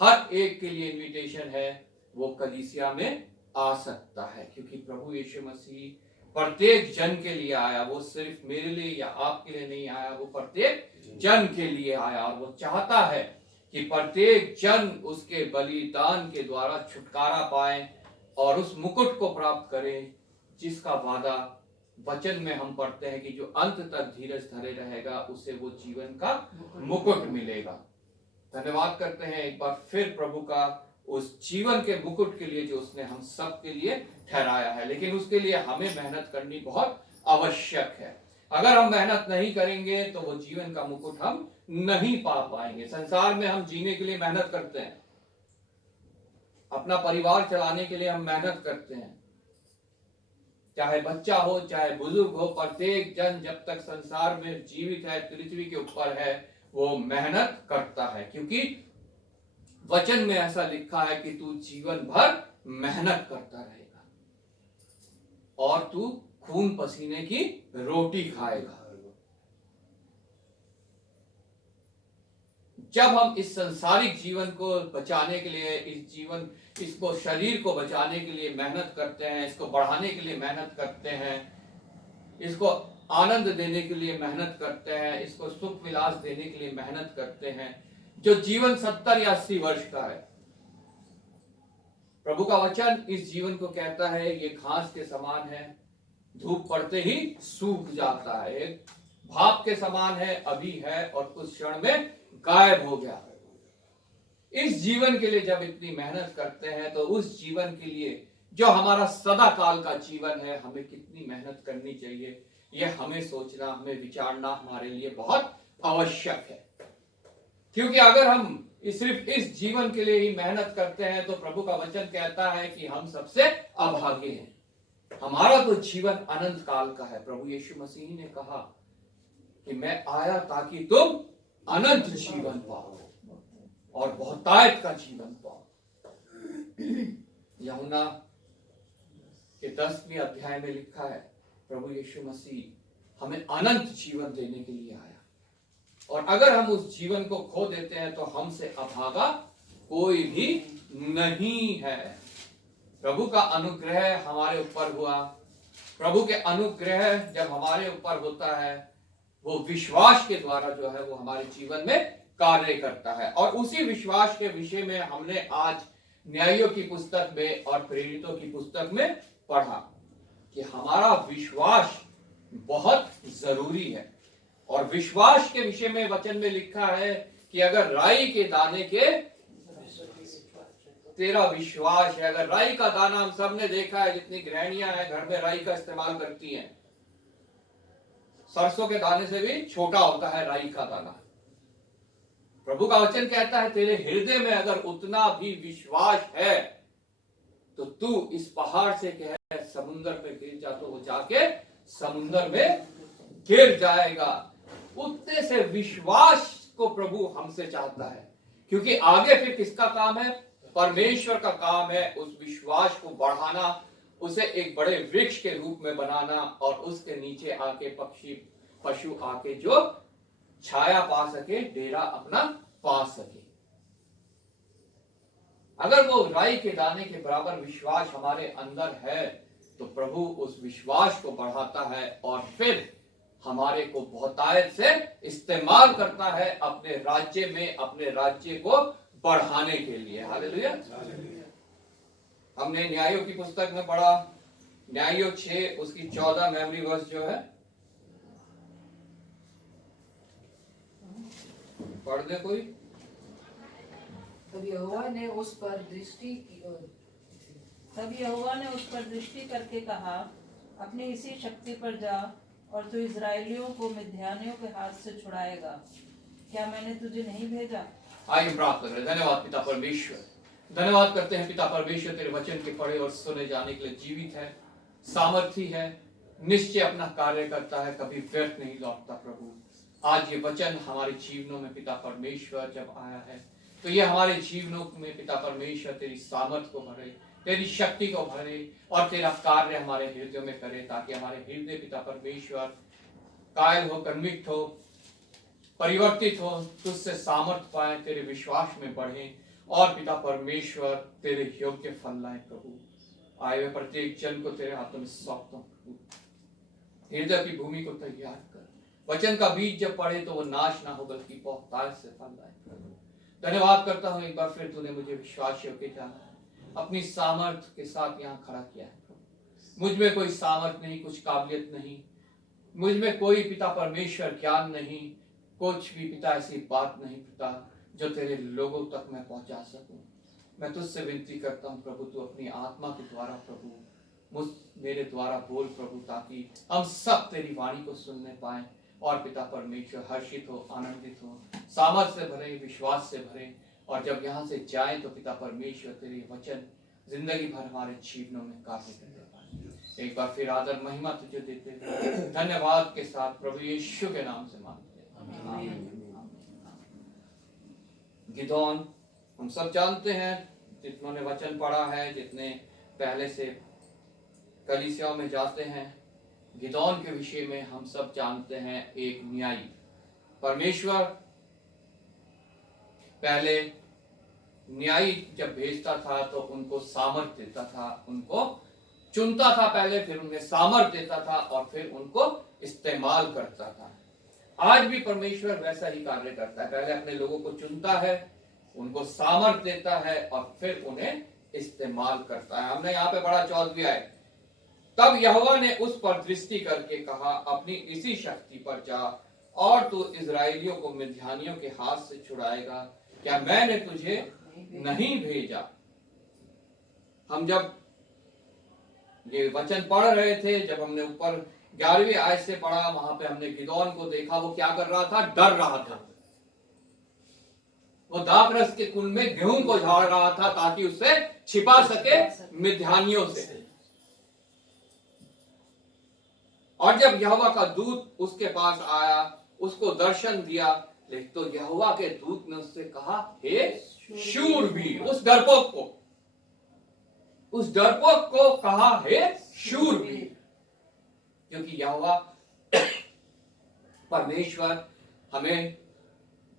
हर एक के लिए इनविटेशन है, वो कलीसिया में आ सकता है। क्योंकि प्रभु यीशु मसीह प्रत्येक जन के लिए आया, वो सिर्फ मेरे लिए या आपके लिए नहीं आया, वो प्रत्येक जन के लिए आया। और वो चाहता है कि प्रत्येक जन उसके बलिदान के द्वारा छुटकारा पाए और उस मुकुट को प्राप्त करें जिसका वादा वचन में हम पढ़ते हैं कि जो अंत तक धीरज धरे रहेगा उसे वो जीवन का मुकुट मिलेगा। धन्यवाद करते हैं एक बार फिर प्रभु का उस जीवन के मुकुट के लिए जो उसने हम सब के लिए ठहराया है। लेकिन उसके लिए हमें मेहनत करनी बहुत आवश्यक है। अगर हम मेहनत नहीं करेंगे तो वो जीवन का मुकुट हम नहीं पा पाएंगे। संसार में हम जीने के लिए मेहनत करते हैं, अपना परिवार चलाने के लिए हम मेहनत करते हैं, चाहे बच्चा हो चाहे बुजुर्ग हो, प्रत्येक जन जब तक संसार में जीवित है, पृथ्वी के ऊपर है, वो मेहनत करता है। क्योंकि वचन में ऐसा लिखा है कि तू जीवन भर मेहनत करता रहेगा और तू खून पसीने की रोटी खाएगा। जब हम इस सांसारिक जीवन को बचाने के लिए, इसको शरीर को बचाने के लिए मेहनत करते हैं, इसको बढ़ाने के लिए मेहनत करते हैं, इसको आनंद देने के लिए मेहनत करते हैं, इसको सुख विलास देने के लिए मेहनत करते हैं, जो जीवन 70 या 80 वर्ष का है, प्रभु का वचन इस जीवन को कहता है ये घास के समान है, धूप पड़ते ही सूख जाता है, एक भाप के समान है, अभी है और कुछ क्षण में गायब हो गया। इस जीवन के लिए जब इतनी मेहनत करते हैं तो उस जीवन के लिए जो हमारा सदा काल का जीवन है, हमें कितनी मेहनत करनी चाहिए, यह हमें सोचना, हमें विचारना हमारे लिए बहुत आवश्यक है। क्योंकि अगर हम सिर्फ इस जीवन के लिए ही मेहनत करते हैं तो प्रभु का वचन कहता है कि हम सबसे अभागे हैं। हमारा तो जीवन अनंत काल का है। प्रभु यीशु मसीह ने कहा कि मैं आया ताकि तुम अनंत जीवन पाओ और बहुतायत का जीवन पाओ। यूहन्ना के 10वें अध्याय में लिखा है, प्रभु यीशु मसीह हमें अनंत जीवन देने के लिए आया, और अगर हम उस जीवन को खो देते हैं तो हमसे अभागा कोई भी नहीं है। प्रभु का अनुग्रह हमारे ऊपर हुआ। प्रभु के अनुग्रह जब हमारे ऊपर होता है, वो विश्वास के द्वारा जो है वो हमारे जीवन में कार्य करता है। और उसी विश्वास के विषय में हमने आज न्यायों की पुस्तक में और प्रेरितों की पुस्तक में पढ़ा कि हमारा विश्वास बहुत जरूरी है। और विश्वास के विषय में वचन में लिखा है कि अगर राई के दाने के तेरा विश्वास है। अगर राई का दाना, हम सब ने देखा है, जितनी गृहिणियां हैं घर में राई का इस्तेमाल करती हैं, सरसों के दाने से भी छोटा होता है राई का दाना। प्रभु का वचन कहता है तेरे हृदय में अगर उतना भी विश्वास है तो तू इस पहाड़ से कह समुद्र में गिर जा, तो वो जाके समुद्र में गिर जाएगा। उतने से विश्वास को प्रभु हमसे चाहता है, क्योंकि आगे फिर किसका काम है? परमेश्वर का काम है उस विश्वास को बढ़ाना, उसे एक बड़े वृक्ष के रूप में बनाना, और उसके नीचे आके पशु आके जो छाया पा सके, डेरा अपना पा सके। अगर वो राई के दाने के बराबर विश्वास हमारे अंदर है तो प्रभु उस विश्वास को बढ़ाता है और फिर हमारे को बहुतायत से इस्तेमाल करता है अपने राज्य में, अपने राज्य को बढ़ाने के लिए। हालेलुया। हमने न्यायों की पुस्तक में पढ़ा, न्यायों 6 उसकी 14 मेमोरी वर्स जो है, पढ़ दे कोई। तब यहोवा ने उस पर दृष्टि करके कहा, अपनी इसी शक्ति पर जा और तू इजरायलियों को मिद्यानियों के हाथ से छुड़ाएगा। क्या मैंने तुझे नहीं भेजा? आइए प्रार्थना करें। धन्यवाद पिता परमेश्वर, धन्यवाद करते हैं पिता परमेश्वर, तेरे वचन के पढ़े और सुने जाने के लिए जीवित है, सामर्थी है, निश्चय अपना कार्य करता है, कभी व्यर्थ नहीं लौटता। प्रभु आज ये वचन हमारे जीवनों में पिता परमेश्वर जब आया है तो ये हमारे जीवनों में पिता परमेश्वर तेरी सामर्थ को भरे, तेरी शक्ति को भरे और तेरा कार्य हमारे हृदय में करे, ताकि हमारे हृदय पिता परमेश्वर कायल हो, कन्विक्ट हो, परिवर्तित हो, तुझसे सामर्थ पाए, तेरे विश्वास में बढ़े और पिता परमेश्वर तेरे योग्य फल लाए। प्रभु आए हुए प्रत्येक जन को तेरे हाथों में सौंपता हूं। प्रभु हृदय की भूमि को तैयार कर, वचन का बीज जब पड़े तो वो नाश ना हो बल्कि बहुतायत से फल लाए। प्रभु धन्यवाद करता हूँ, एक बार फिर तूने मुझे विश्वास योग्य जाना है, अपनी सामर्थ के साथ यहाँ खड़ा किया है। प्रभु मुझ में कोई सामर्थ नहीं, कुछ काबिलियत नहीं, मुझ में कोई पिता परमेश्वर ज्ञान नहीं, कुछ भी पिता ऐसी बात नहीं पिता जो तेरे लोगों तक मैं पहुंचा सकूं। मैं तुझसे विनती करता हूं प्रभु, तू अपनी आत्मा के द्वारा प्रभु मेरे द्वारा बोल प्रभु, ताकि हम सब तेरी वाणी को सुनने पाए और पिता परमेश्वर हर्षित हो, आनंदित हो, सामर्थ से भरे, विश्वास से भरे, और जब यहाँ से जाए तो पिता परमेश्वर तेरे वचन जिंदगी भर हमारे जीवनों में कार्य करने पाए। एक बार फिर आदर महिमा तुझे देते हैं, धन्यवाद के साथ प्रभु यीशु के नाम से मांगते हैं। गिदोन हम सब जानते हैं, जितनों ने वचन पढ़ा है, जितने पहले से कलीसियाओं में जाते हैं, गिदोन के विषय में हम सब जानते हैं, एक न्यायी। परमेश्वर पहले न्यायी जब भेजता था तो उनको सामर्थ देता था, उनको चुनता था पहले, फिर उन्हें सामर्थ देता था और फिर उनको इस्तेमाल करता था। आज भी परमेश्वर वैसा ही कार्य करता है, पहले अपने लोगों को चुनता है, उनको सामर्थ देता है और फिर उन्हें इस्तेमाल करता है। हमने यहाँ पे पढ़ा 14वीं आयत, तब यहोवा ने उस पर दृष्टि करके कहा, अपनी इसी शक्ति पर जा और तू इजरायलियों को मिद्यानियों के हाथ से छुड़ाएगा। क्या मैंने तुझे नहीं भेजा? हम जब ये वचन पढ़ रहे थे, जब हमने ऊपर 11वीं आयत से पढ़ा, वहां पे हमने गिदोन को देखा, वो क्या कर रहा था? डर रहा था। वो दाखरस के कुंड में गेहूं को झाड़ रहा था ताकि उसे छिपा सके मिद्यानियों से। और जब यहोवा का दूत उसके पास आया, उसको दर्शन दिया, तो यहोवा के दूत ने उससे कहा, हे शूरवीर, उस डरपोक को, उस डरपोक को कहा है शूरवीर, क्योंकि यहोवा परमेश्वर हमें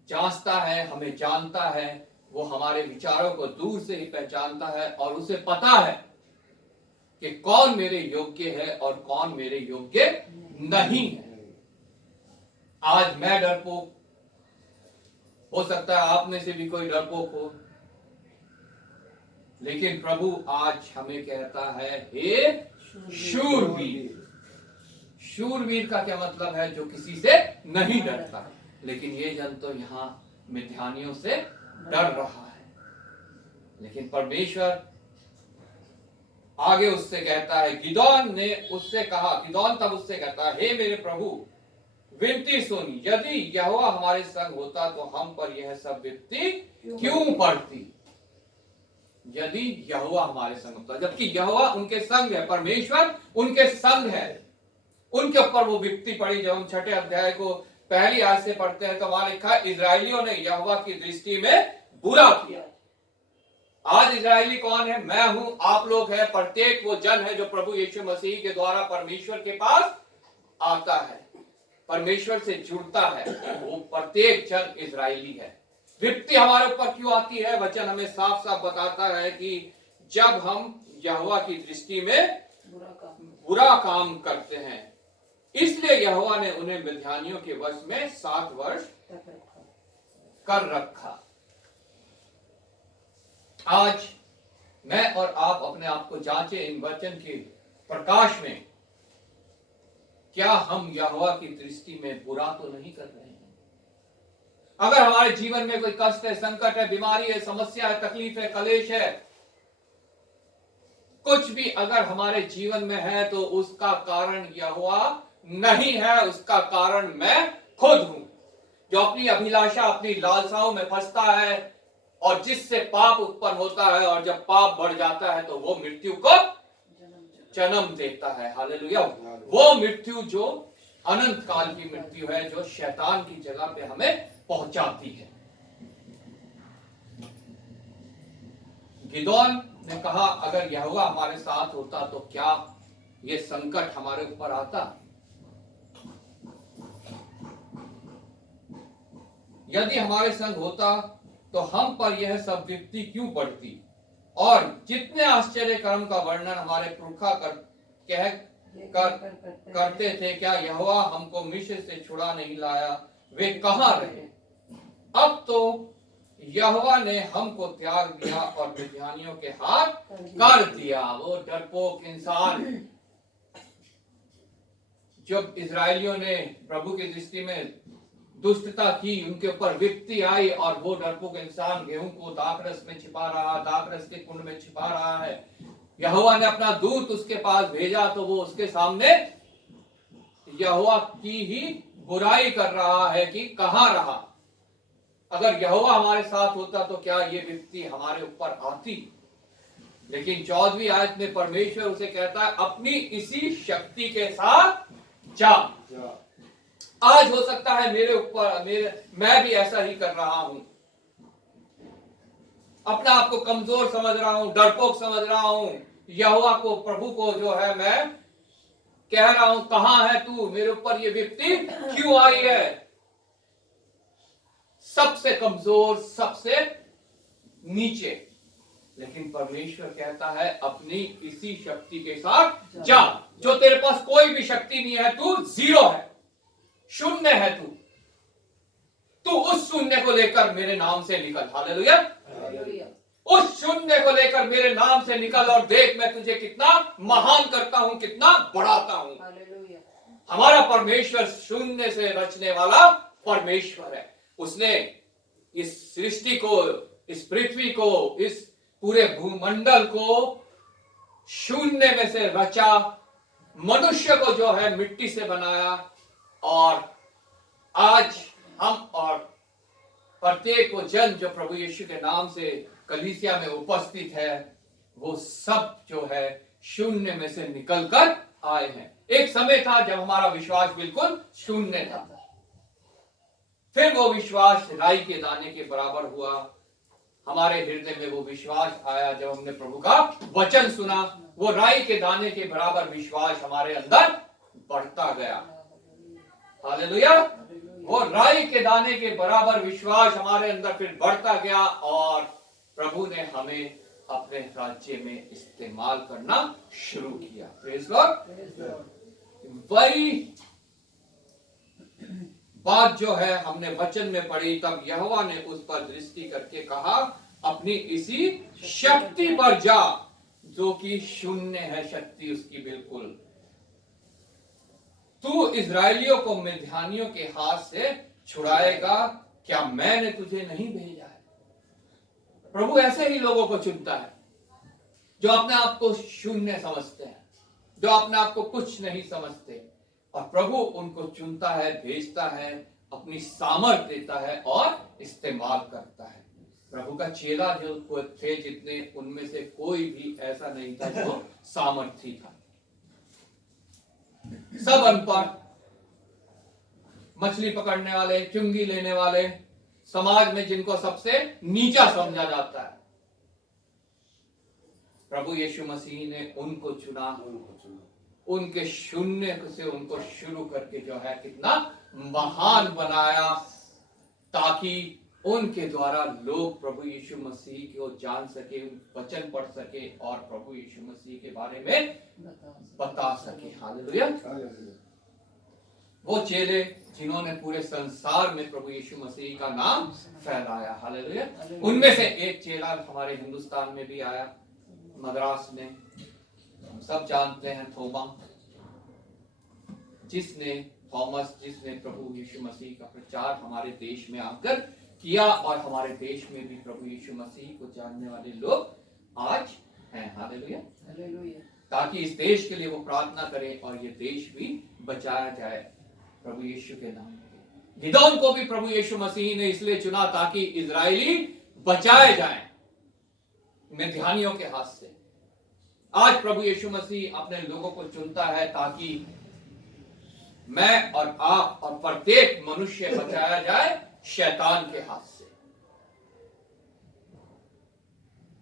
जांचता है, हमें जानता है, वो हमारे विचारों को दूर से ही पहचानता है और उसे पता है कि कौन मेरे योग्य है और कौन मेरे योग्य नहीं है। आज मैं डरपोक, हो सकता है आप में से भी कोई डरपोक हो, लेकिन प्रभु आज हमें कहता है हे शूरवीर। शूरवीर का क्या मतलब है? जो किसी से नहीं डरता। लेकिन ये जन तो यहाँ मिद्यानियों से डर रहा है, लेकिन परमेश्वर आगे उससे कहता है, गिदोन ने उससे कहा, गिदोन तब उससे कहता है, हे मेरे प्रभु विनती सुन, यदि यहोवा हमारे संग होता तो हम पर यह सब विपत्ति क्यों पड़ती। यदि यहोवा हमारे संग होता, जबकि यहोवा उनके संग है, परमेश्वर उनके संग है, उनके ऊपर वो विपत्ति पड़ी। जब हम 6 अध्याय को पहली आयत से पढ़ते हैं तो वहां लिखा, इजराइलियों ने यहोवा की दृष्टि में बुरा किया। आज इजराइली कौन है? मैं हूं, आप लोग हैं, प्रत्येक वो जन है जो प्रभु यीशु मसीह के द्वारा परमेश्वर के पास आता है, परमेश्वर से जुड़ता है, वो प्रत्येक जन इजराइली है। विपत्ति हमारे ऊपर क्यों आती है? वचन हमें साफ साफ बताता है कि जब हम यहोवा की दृष्टि में बुरा काम करते हैं। इसलिए यहोवा ने उन्हें मिद्यानियों के वश में 7 वर्ष कर रखा। आज मैं और आप अपने आप को जांचें इन वचन के प्रकाश में, क्या हम यहोवा की दृष्टि में बुरा तो नहीं कर रहे हैं? अगर हमारे जीवन में कोई कष्ट है, संकट है, बीमारी है, समस्या है, तकलीफ है, कलेश है, कुछ भी अगर हमारे जीवन में है तो उसका कारण यहोवा नहीं है, उसका कारण मैं खुद हूं, जो अपनी अभिलाषा, अपनी लालसाओं में फंसता है और जिससे पाप उत्पन्न होता है, और जब पाप बढ़ जाता है तो वो मृत्यु को जन्म देता है। हालेलुया। वो मृत्यु जो अनंत काल की मृत्यु है, जो शैतान की जगह पे हमें पहुंचाती है। गिदोन ने कहा, अगर यहोवा हमारे साथ होता तो क्या ये संकट हमारे ऊपर आता? यदि हमारे संग होता तो हम पर यह सब विपत्ति क्यों पड़ती? और जितने आश्चर्य कर्म का वर्णन हमारे पुरखा करते थे, क्या यहोवा हमको मिस्र से छुड़ा नहीं लाया? वे कहां रहे? अब तो यहोवा ने हमको त्याग दिया और मिद्यानियों के हाथ कर दिया। वो डरपोक इंसान, जब इजरायलियों ने प्रभु की दृष्टि में दुष्टता की, उनके ऊपर विपत्ति आई और वो डरपोक इंसान गेहूं को दाखरस में छिपा रहा, दाखरस के कुंड में छिपा रहा है। यहोवा ने अपना दूत उसके पास भेजा तो वो उसके सामने यहोवा की ही बुराई कर रहा है कि कहां रहा। अगर यहोवा हमारे साथ होता तो क्या ये विपत्ति हमारे ऊपर आती? लेकिन 14वीं आयत में परमेश्वर उसे कहता है, अपनी इसी शक्ति के साथ जा। आज हो सकता है मेरे ऊपर मैं भी ऐसा ही कर रहा हूं, अपना आप को कमजोर समझ रहा हूं, डरपोक समझ रहा हूं। यहोवा को, प्रभु को जो है मैं कह रहा हूं, कहां है तू? मेरे ऊपर ये विपत्ति क्यों आई है? सबसे कमजोर, सबसे नीचे। लेकिन परमेश्वर कहता है, अपनी इसी शक्ति के साथ जा। जो तेरे पास कोई भी शक्ति नहीं है, तू जीरो है, शून्य है तू उस शून्य को लेकर मेरे नाम से निकल। हालेलुया। उस शून्य को लेकर मेरे नाम से निकल और देख मैं तुझे कितना महान करता हूं, कितना बढ़ाता हूं। हमारा परमेश्वर शून्य से रचने वाला परमेश्वर है। उसने इस सृष्टि को, इस पृथ्वी को, इस पूरे भूमंडल को शून्य में से रचा, मनुष्य को जो है मिट्टी से बनाया, और आज हम और प्रत्येक वो जन जो प्रभु यीशु के नाम से कलीसिया में उपस्थित है, वो सब जो है शून्य में से निकलकर आए हैं। एक समय था जब हमारा विश्वास बिल्कुल शून्य था, फिर वो विश्वास राई के दाने के बराबर हुआ, हमारे हृदय में वो विश्वास आया जब हमने प्रभु का वचन सुना। वो राई के दाने के बराबर विश्वास हमारे अंदर बढ़ता गया। हालेलुया। वो राई के दाने के बराबर विश्वास हमारे अंदर फिर बढ़ता गया और प्रभु ने हमें अपने राज्य में इस्तेमाल करना शुरू किया। Praise God. वही बात जो है हमने वचन में पढ़ी, तब यहोवा ने उस पर दृष्टि करके कहा, अपनी इसी शक्ति पर जा जो कि शून्य है शक्ति उसकी बिल्कुल। तू इजरायलियों को मिद्यानियों के हाथ से छुड़ाएगा, क्या मैंने तुझे नहीं भेजा है? प्रभु ऐसे ही लोगों को चुनता है जो अपने आप को शून्य समझते हैं, जो अपने आप को कुछ नहीं समझते, और प्रभु उनको चुनता है, भेजता है, अपनी सामर्थ देता है और इस्तेमाल करता है। प्रभु का चेला जो थे जितने, उनमें से कोई भी ऐसा नहीं था जो सामर्थी था। सब अनपढ़, मछली पकड़ने वाले, चुंगी लेने वाले, समाज में जिनको सबसे नीचा समझा जाता है। प्रभु यीशु मसीह ने उनको चुना, उनके शून्य से उनको शुरू करके जो है कितना महान बनाया, ताकि उनके द्वारा लोग प्रभु यीशु मसीह को जान सके, वचन पढ़ सके और प्रभु यीशु मसीह के बारे में बता सके। हालेलुया। वो चेले जिन्होंने पूरे संसार में प्रभु यीशु मसीह का नाम फैलाया। हालेलुया। उनमें से एक चेला हमारे हिंदुस्तान में भी आया, मद्रास में। हम सब जानते हैं थोमा, जिसने प्रभु यीशु मसीह का प्रचार हमारे देश में आकर किया, और हमारे देश में भी प्रभु यीशु मसीह को जानने वाले लोग आज हैं। हालेलुया। ताकि इस देश के लिए वो प्रार्थना करें और ये देश भी बचाया जाए प्रभु यीशु के नाम में। गिदोन को भी प्रभु यीशु मसीह ने इसलिए चुना ताकि इजरायली बचाए जाएं मिद्यानियों के हाथ से। आज प्रभु यीशु मसीह अपने लोगों को चुनता है ताकि मैं और आप और प्रत्येक मनुष्य बचाया जाए शैतान के हाथ से,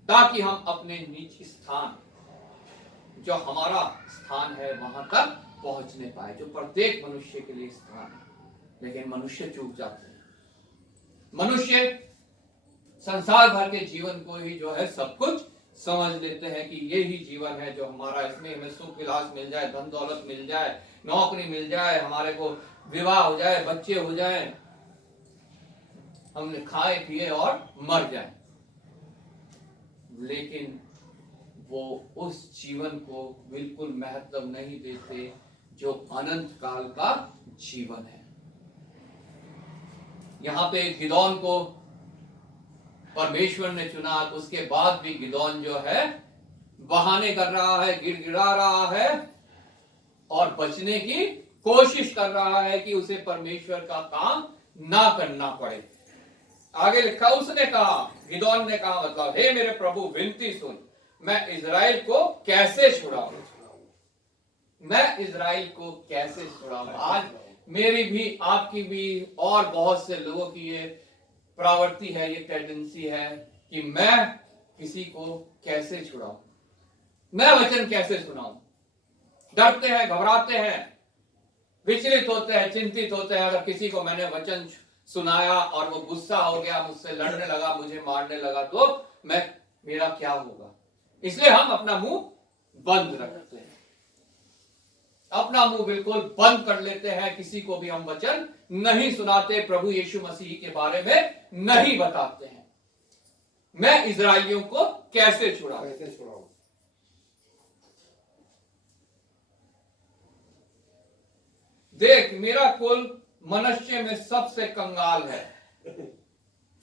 ताकि हम अपने नीच स्थान, जो हमारा स्थान है, वहां तक पहुंचने पाए, जो प्रत्येक मनुष्य के लिए स्थान है। लेकिन मनुष्य चूक जाते हैं। मनुष्य संसार भर के जीवन को ही जो है सब कुछ समझ लेते हैं कि ये ही जीवन है जो हमारा, इसमें हमें सुख विलास मिल जाए, धन दौलत मिल जाए, नौकरी मिल जाए, हमारे को विवाह हो जाए, बच्चे हो जाए, हमने खाए पिए और मर जाए। लेकिन वो उस जीवन को बिल्कुल महत्व नहीं देते जो अनंत काल का जीवन है। यहाँ पे गिदोन को परमेश्वर ने चुना, उसके बाद भी गिदोन जो है बहाने कर रहा है, गिड़गिड़ा रहा है और बचने की कोशिश कर रहा है कि उसे परमेश्वर का काम ना करना पड़े। आगे लिखा, उसने कहा, गिदोन ने कहा, मतलब हे मेरे प्रभु विनती सुन, मैं इजराइल को कैसे छुड़ाऊं? मैं इजराइल को कैसे छुड़ाऊं? आज मेरी भी, आपकी भी और बहुत से लोगों की ये प्रवृत्ति है, ये टेंडेंसी है कि मैं किसी को कैसे छुड़ाऊं, मैं वचन कैसे सुनाऊं। डरते हैं, घबराते हैं, विचलित होते हैं, चिंतित होते हैं। अगर किसी को मैंने वचन सुनाया और वो गुस्सा हो गया, मुझसे लड़ने लगा, मुझे मारने लगा, तो मेरा क्या होगा? इसलिए हम अपना मुंह बंद रखते हैं, अपना मुंह बिल्कुल बंद कर लेते हैं। किसी को भी हम वचन नहीं सुनाते, प्रभु यीशु मसीह के बारे में नहीं बताते हैं। मैं इजराइलियों को कैसे छुड़ाऊं? देख, मेरा कुल मनुष्य में सबसे कंगाल है,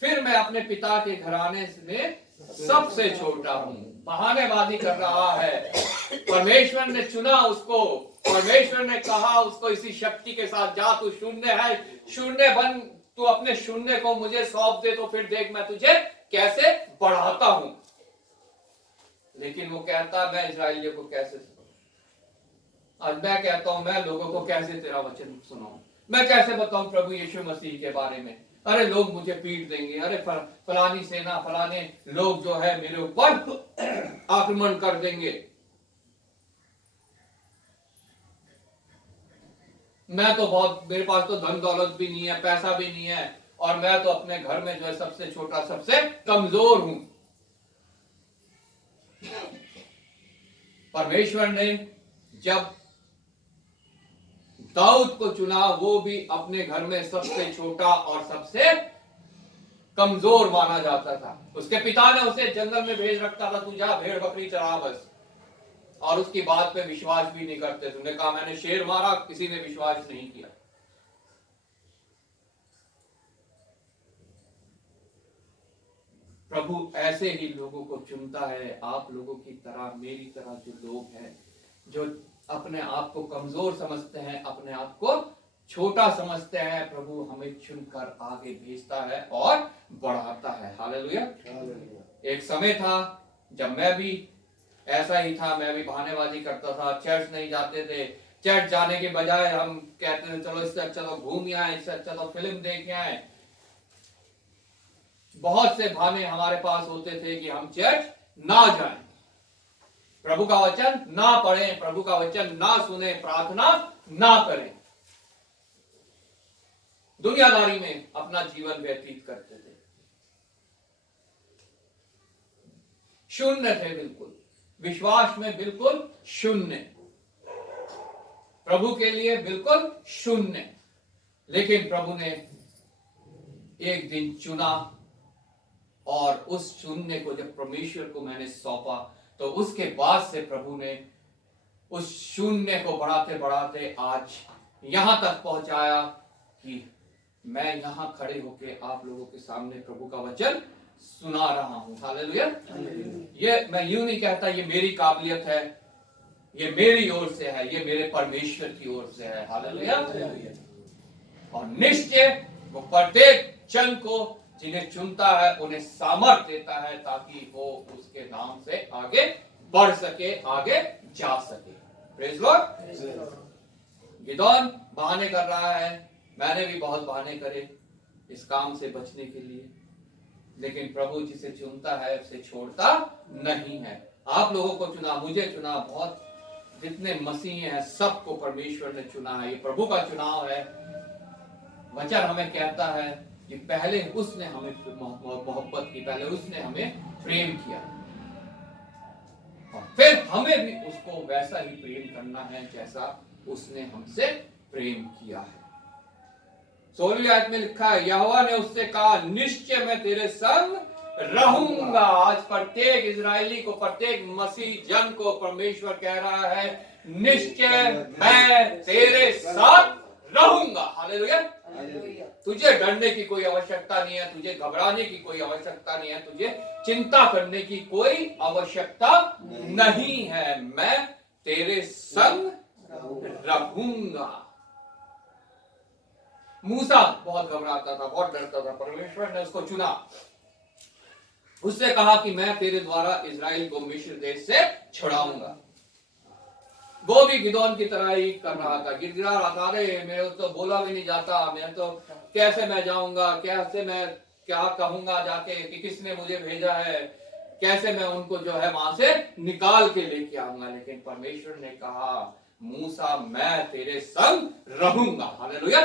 फिर मैं अपने पिता के घराने में सबसे छोटा हूं। बहानेबाजी कर रहा है। परमेश्वर ने चुना उसको, परमेश्वर ने कहा उसको इसी शक्ति के साथ, जा तू शून्य है, शून्य बन, तू अपने शून्य को मुझे सौंप दे, तो फिर देख मैं तुझे कैसे बढ़ाता हूं। लेकिन वो कहता, मैं इजराइलियों को कैसे, आज मैं कहता हूं, मैं लोगों को कैसे तेरा वचन सुनाऊं, मैं कैसे बताऊं प्रभु यीशु मसीह के बारे में? अरे लोग मुझे पीट देंगे, अरे फलानी सेना फलाने लोग जो है मेरे ऊपर आक्रमण कर देंगे। मैं तो बहुत, मेरे पास तो धन दौलत भी नहीं है, पैसा भी नहीं है, और मैं तो अपने घर में जो है सबसे छोटा, सबसे कमजोर हूं। परमेश्वर ने जब दाऊद को चुना, वो भी अपने घर में सबसे छोटा और सबसे कमजोर माना जाता था। उसके पिता ने उसे जंगल में भेज रखा था, तू जा भेड़ बकरी चरा बस, और उसकी बात पे विश्वास भी नहीं करते। तुमने कहा मैंने शेर मारा, किसी ने विश्वास नहीं किया। प्रभु ऐसे ही लोगों को चुनता है, आप लोगों की तरह, मेरी तरह जो लोग हैं, जो अपने आप को कमजोर समझते हैं, अपने आप को छोटा समझते हैं, प्रभु हमें चुनकर आगे भेजता है और बढ़ाता है। हालेलुया। एक समय था जब मैं भी ऐसा ही था, मैं भी बहानेबाजी करता था, चर्च नहीं जाते थे। चर्च जाने के बजाय हम कहते थे चलो इससे अच्छा तो घूम आए, इससे अच्छा तो फिल्म देख आए। बहुत से बहाने हमारे पास होते थे कि हम चर्च ना जाएं, प्रभु का वचन ना पढ़ें, प्रभु का वचन ना सुने, प्रार्थना ना करें, दुनियादारी में अपना जीवन व्यतीत करते थे। शून्य थे, बिल्कुल विश्वास में बिल्कुल शून्य, प्रभु के लिए बिल्कुल शून्य। लेकिन प्रभु ने एक दिन चुना, और उस शून्य को जब परमेश्वर को मैंने सौंपा, तो उसके बाद से प्रभु ने उस शून्य को बढ़ाते बढ़ाते आज यहां तक पहुंचाया कि मैं यहां खड़े होके आप लोगों के सामने प्रभु का वचन सुना रहा हूं। हालेलुया। ये मैं यूं नहीं कहता ये मेरी काबिलियत है, ये मेरी ओर से है, ये मेरे परमेश्वर की ओर से है। हालेलुया। और निश्चय वो प्रत्येक जन को जिन्हें चुनता है उन्हें सामर्थ देता है, ताकि वो उसके नाम से आगे बढ़ सके, आगे जा सके। Praise Lord. गिदोन बहाने कर रहा है, मैंने भी बहुत बहाने करे इस काम से बचने के लिए, लेकिन प्रभु जिसे चुनता है उसे छोड़ता नहीं है। आप लोगों को चुना, मुझे चुना, बहुत जितने मसीह हैं सबको परमेश्वर ने चुना है। ये प्रभु का चुनाव है। वचन हमें कहता है कि पहले उसने हमें मोहब्बत की, पहले उसने हमें प्रेम किया, और फिर हमें भी उसको वैसा ही प्रेम करना है जैसा उसने हमसे प्रेम किया है। 16वीं आयत में लिखा है, यहोवा ने उससे कहा निश्चय मैं तेरे संग रहूंगा। आज प्रत्येक इजरायली को, प्रत्येक मसीह जन को परमेश्वर कह रहा है निश्चय मैं तेरे साथ रहूंगा। हालेलुया। तुझे डरने की कोई आवश्यकता नहीं है, तुझे घबराने की कोई आवश्यकता नहीं है, तुझे चिंता करने की कोई आवश्यकता नहीं है। मैं तेरे संग रहूंगा। मूसा बहुत घबराता था, बहुत डरता था। परमेश्वर ने उसको चुना, उससे कहा कि मैं तेरे द्वारा इजराइल को मिस्र देश से छुड़ाऊंगा। वो भी गिदोन की तरह ही कर रहा था, गिड़गिड़ा रहा था, अरे मेरे तो बोला भी नहीं जाता, मैं तो कैसे मैं जाऊंगा, कैसे मैं क्या कहूंगा जाके कि किसने मुझे भेजा है, कैसे मैं उनको जो है वहां से निकाल के लेके आऊंगा। लेकिन परमेश्वर ने कहा मूसा मैं तेरे संग रहूंगा। हालेलुया।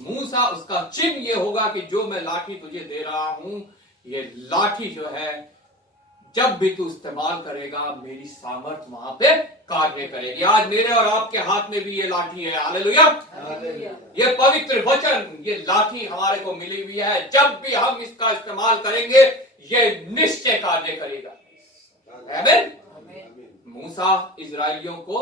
मूसा, उसका चिन्ह ये होगा कि जो मैं लाठी तुझे दे रहा हूं, ये लाठी जो है जब भी तू इस्तेमाल करेगा मेरी सामर्थ वहां पे कार्य करेगी। आज मेरे और आपके हाथ में भी ये लाठी है। हालेलुया। ये पवित्र वचन, ये लाठी हमारे को मिली हुई है। जब भी हम इसका इस्तेमाल करेंगे ये निश्चय कार्य करेगा। आमीन। मूसा इजराइलियों को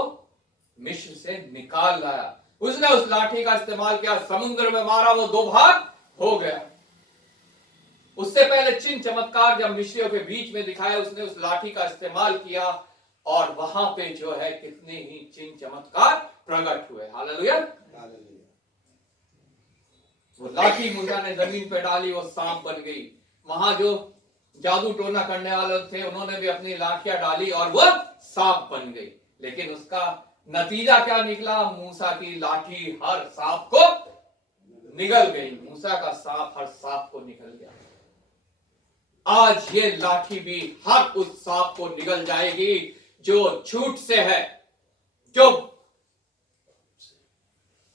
मिस्र से निकाल लाया, उसने उस लाठी का इस्तेमाल किया, समुद्र में मारा, वो दो भाग हो गया। उससे पहले चिन्ह चमत्कार जब मिस्रियों के बीच में दिखाया, उसने उस लाठी का इस्तेमाल किया, और वहां पे जो है कितने ही चिन्ह चमत्कार प्रकट हुए। हालेलुया। वो लाठी मूसा ने जमीन पे डाली, वो सांप बन गई। वहां जो जादू टोना करने वाले थे उन्होंने भी अपनी लाठियां डाली और वो सांप बन गई। लेकिन उसका नतीजा क्या निकला? मूसा की लाठी हर सांप को निगल गई। मूसा का सांप हर सांप को निगल गया। आज ये लाठी भी हर उस सांप को निगल जाएगी जो झूठ से है, जो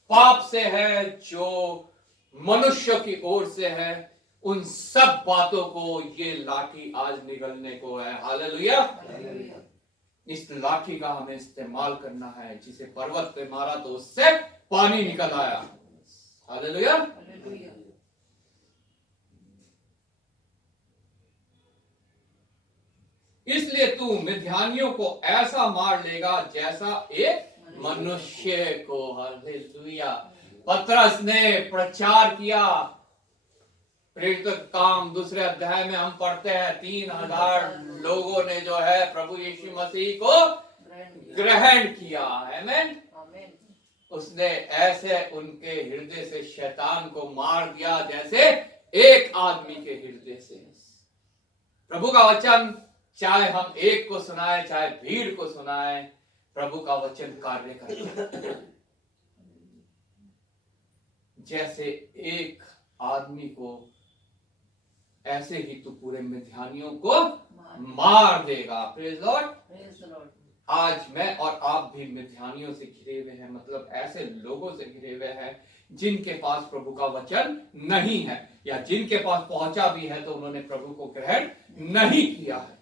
पाप से है, जो मनुष्य की ओर से है। उन सब बातों को ये लाठी आज निगलने को है। हालेलुया। हालेलुया। इस लाठी का हमें इस्तेमाल करना है। जिसे पर्वत पे मारा तो उससे पानी निकल आया। हालेलुया। हालेलुया। इसलिए तू मिद्यानियों को ऐसा मार लेगा जैसा एक मनुष्य को। हालेलुया। पतरस ने प्रचार किया। प्रेरित काम 2 अध्याय में हम पढ़ते हैं 3000 लोगों ने जो है प्रभु यीशु मसीह को ग्रहण किया। आमीन। आमीन। उसने ऐसे उनके हृदय से शैतान को मार दिया जैसे एक आदमी के हृदय से। प्रभु का वचन चाहे हम एक को सुनाए चाहे भीड़ को सुनाए, प्रभु का वचन कार्य करता है। जैसे एक आदमी को ऐसे ही तू पूरे मिद्यानियों को मार देगा। Praise Lord. Praise the Lord. आज मैं और आप भी मिद्यानियों से घिरे हुए हैं, मतलब ऐसे लोगों से घिरे हुए हैं जिनके पास प्रभु का वचन नहीं है, या जिनके पास पहुंचा भी है तो उन्होंने प्रभु को ग्रहण नहीं किया है।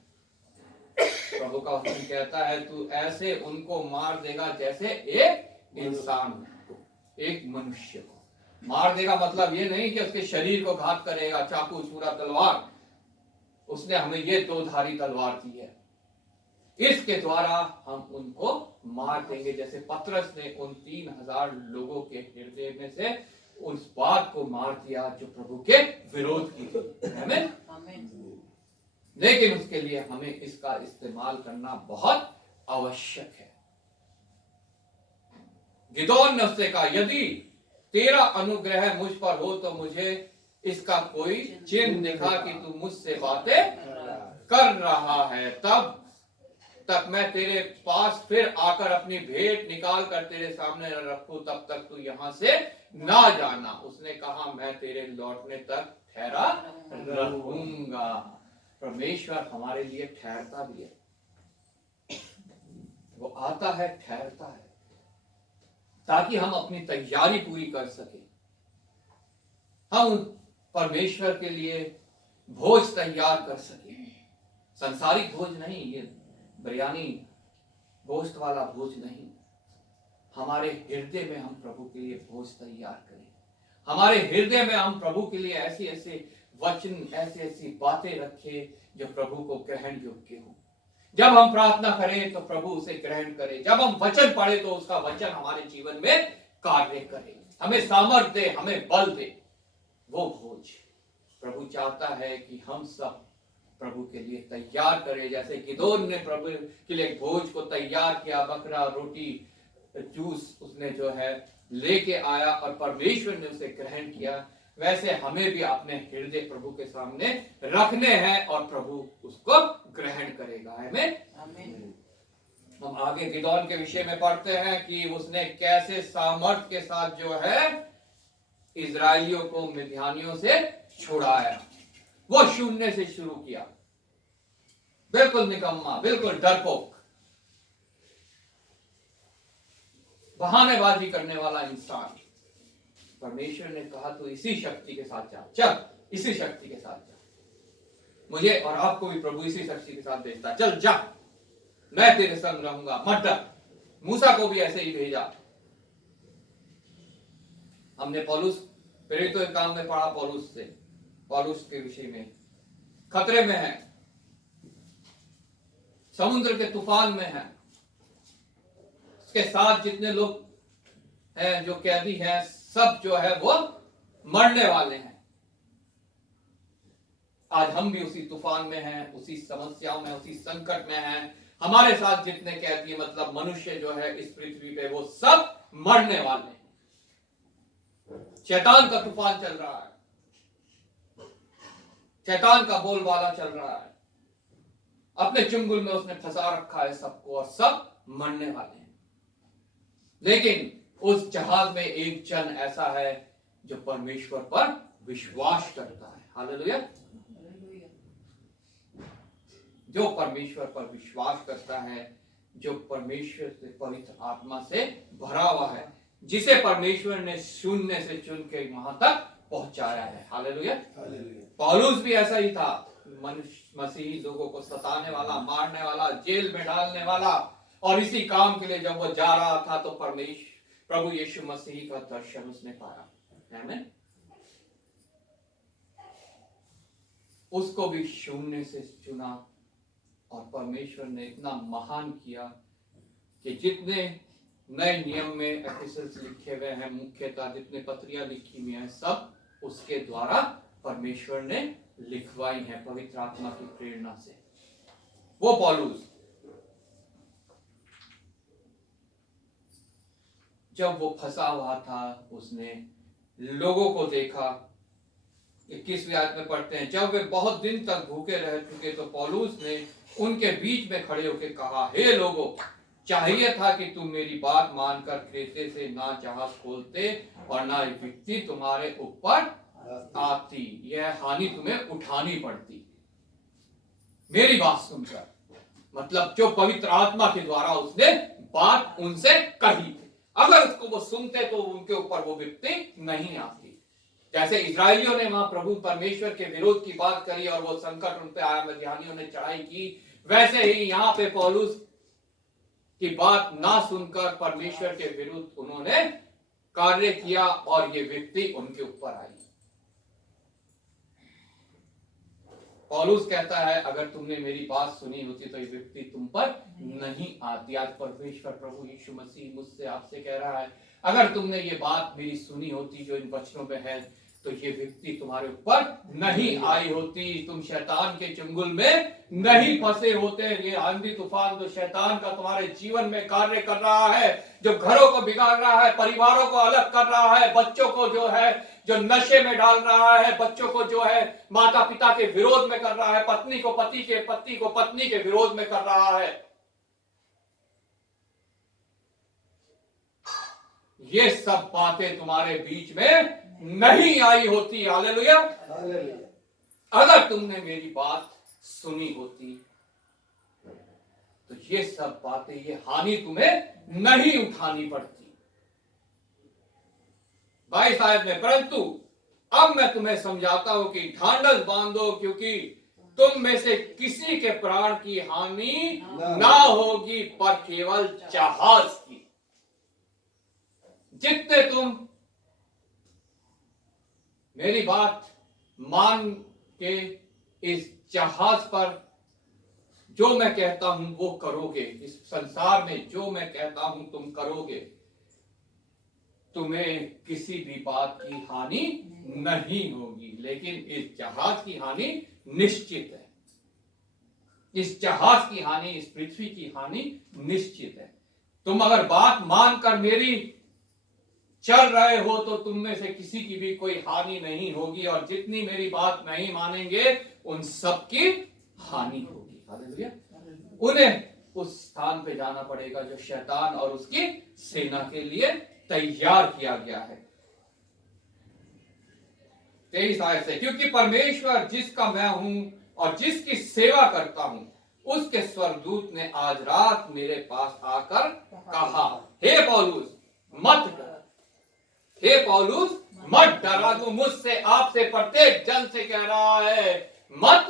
प्रभु का वचन कहता है तू ऐसे उनको मार देगा जैसे एक इंसान को, एक मनुष्य को मार देगा। मतलब ये नहीं कि उसके शरीर को घात करेगा, चाकू छुरा तलवार। उसने हमें ये 2 धारी तलवार दी है, इसके द्वारा हम उनको मार देंगे। जैसे पतरस ने उन 3000 लोगों के हृदय में से उस बात को मार दिया जो प्रभु के विरोध की थी। आमीन। आमीन। लेकिन उसके लिए हमें इसका इस्तेमाल करना बहुत आवश्यक है। गिदोन ने उससे कहा यदि तेरा अनुग्रह मुझ पर हो तो मुझे इसका कोई चिन्ह दिखा कि तू मुझसे बातें कर रहा है। तब तक मैं तेरे पास फिर आकर अपनी भेंट निकाल कर तेरे सामने रखूं, तब तक तू यहां से ना जाना। उसने कहा मैं तेरे लौटने तक ठहरा रहूंगा। परमेश्वर हमारे लिए ठहरता भी है। वो आता है, ठहरता है, ताकि हम अपनी तैयारी पूरी कर सके। हम परमेश्वर के लिए भोज तैयार कर सके। संसारिक भोज नहीं, ये बिरयानी गोश्त वाला भोज नहीं। हमारे हृदय में हम प्रभु के लिए भोज तैयार करें। हमारे हृदय में हम प्रभु के लिए ऐसी ऐसी वचन, ऐसी ऐसी बातें रखें जो प्रभु को ग्रहण योग्य हो। जब हम प्रार्थना करें तो प्रभु उसे ग्रहण करे। जब हम वचन पढ़े तो उसका वचन हमारे जीवन में कार्य करे, हमें सामर्थ्य दे, हमें बल दे। वो भोज प्रभु चाहता है कि हम सब प्रभु के लिए तैयार करें। जैसे गिदोन ने प्रभु के लिए भोज को तैयार किया, बकरा, रोटी, जूस उसने जो है लेके आया और परमेश्वर ने उसे ग्रहण किया, वैसे हमें भी अपने हृदय प्रभु के सामने रखने हैं और प्रभु उसको ग्रहण करेगा। आमीन। आमीन। हम आगे गिदोन के विषय में पढ़ते हैं कि उसने कैसे सामर्थ के साथ जो है इजरायलियों को मिद्यानियों से छुड़ाया। वो शून्य से शुरू किया, बिल्कुल निकम्मा, बिल्कुल डरपोक, बहानेबाजी करने वाला इंसान। परमेश्वर ने कहा तो इसी शक्ति के साथ जा, चल इसी शक्ति के साथ जा। मुझे और आपको भी प्रभु इसी शक्ति के साथ भेजता है, चल जा, मैं तेरे संग रहूंगा, मत डर। मूसा को भी ऐसे ही भेजा। हमने पौलुस प्रेरितों के काम में पढ़ा, पौलुस के विषय में खतरे में है, समुद्र के तूफान में है, उसके साथ जितने लोग हैं जो कैदी हैं सब जो है वो मरने वाले हैं। आज हम भी उसी तूफान में हैं, उसी समस्याओं में, उसी संकट में हैं। हमारे साथ जितने कैदी मतलब मनुष्य जो है इस पृथ्वी पे वो सब मरने वाले हैं। शैतान का तूफान चल रहा है, शैतान का बोलबाला चल रहा है, अपने चुंगल में उसने फंसा रखा है सबको और सब मरने वाले हैं। लेकिन उस जहाज में एक जन ऐसा है जो परमेश्वर पर विश्वास करता है। हालेलुया। हालेलुया। जो परमेश्वर पर विश्वास करता है, जो परमेश्वर से पवित्र आत्मा से भरा हुआ है, जिसे परमेश्वर ने शून्य से चुन के वहां तक पहुंचाया है। हालेलुया। पौलुस भी ऐसा ही था, मनुष्य मसीही लोगों को सताने वाला, मारने वाला, जेल में डालने वाला, और इसी काम के लिए जब वो जा रहा था तो प्रभु यीशु मसीह का दर्शन उसने पाया। आमीन। उसको भी शून्य से चुना और परमेश्वर ने इतना महान किया कि जितने नए नियम में एफिसस लिखे हुए हैं, मुख्यतः जितने पत्रियां लिखी हुई हैं, सब उसके द्वारा परमेश्वर ने लिखवाई है पवित्र आत्मा की प्रेरणा से। वो पौलुस जब वो फंसा हुआ था, उसने लोगों को देखा। 21वीं आयत में पढ़ते हैं, जब वे बहुत दिन तक भूखे रह चुके तो पौलुस ने उनके बीच में खड़े होकर कहा, हे लोगों, चाहिए था कि तुम मेरी बात मानकर क्रेते से ना जहाज खोलते और ना विपत्ति तुम्हारे ऊपर आती, यह हानि तुम्हें उठानी पड़ती। मेरी बात सुनकर, मतलब जो पवित्र आत्मा के द्वारा उसने बात उनसे कही थी, अगर उसको वो सुनते तो उनके ऊपर वो विपत्ति नहीं आती। जैसे इजरायलियों ने वहां प्रभु परमेश्वर के विरोध की बात करी और वो संकट उन पे आया, मदियानियों ने चढ़ाई की, वैसे ही यहाँ पे पौलुस की बात ना सुनकर परमेश्वर के विरुद्ध उन्होंने कार्य किया और ये विपत्ति उनके ऊपर आई। पौलुस कहता है, अगर तुमने मेरी बात सुनी होती तो ये विपत्ति तुम पर नहीं आती। आज परमेश्वर प्रभु यीशु मसीह मुझसे आपसे कह रहा है, अगर तुमने ये बात मेरी सुनी होती जो इन वचनों में है, तो ये विपत्ति तुम्हारे ऊपर नहीं आई होती, तुम शैतान के चंगुल में नहीं फंसे होते। ये आंधी तूफान जो शैतान का तुम्हारे जीवन में कार्य कर रहा है, जो घरों को बिगाड़ रहा है, परिवारों को अलग कर रहा है, बच्चों को जो है जो नशे में डाल रहा है, बच्चों को जो है माता पिता के विरोध में कर रहा है, पत्नी को पति के विरोध में कर रहा है, ये सब बातें तुम्हारे बीच में नहीं आई होती। हालेलुया। अगर तुमने मेरी बात सुनी होती तो ये सब बातें, ये हानि तुम्हें नहीं उठानी पड़ती। 22 आयत में, परंतु अब मैं तुम्हें समझाता हूं कि ढांढस बांधो, क्योंकि तुम में से किसी के प्राण की हानि ना होगी, पर केवल जहाज की। जितने तुम मेरी बात मान के इस जहाज पर जो मैं कहता हूं वो करोगे, इस संसार में जो मैं कहता हूं तुम करोगे, तुम्हें किसी भी बात की हानि नहीं होगी। लेकिन इस जहाज की हानि निश्चित है। इस जहाज की हानि, इस पृथ्वी की हानि निश्चित है। तुम अगर बात मानकर मेरी चल रहे हो तो तुम में से किसी की भी कोई हानि नहीं होगी, और जितनी मेरी बात नहीं मानेंगे उन सब की हानि होगी। हालेलुया। उन्हें उस स्थान पे जाना पड़ेगा जो शैतान और उसकी सेना के लिए तैयार किया गया है। 23 आयत से, क्योंकि परमेश्वर जिसका मैं हूं और जिसकी सेवा करता हूं, उसके स्वर्गदूत ने आज रात मेरे पास आकर कहा, हे पौलुस मत डर, हे पौलुस मत डरा। तू मुझसे, आपसे, प्रत्येक जन से कह रहा है मत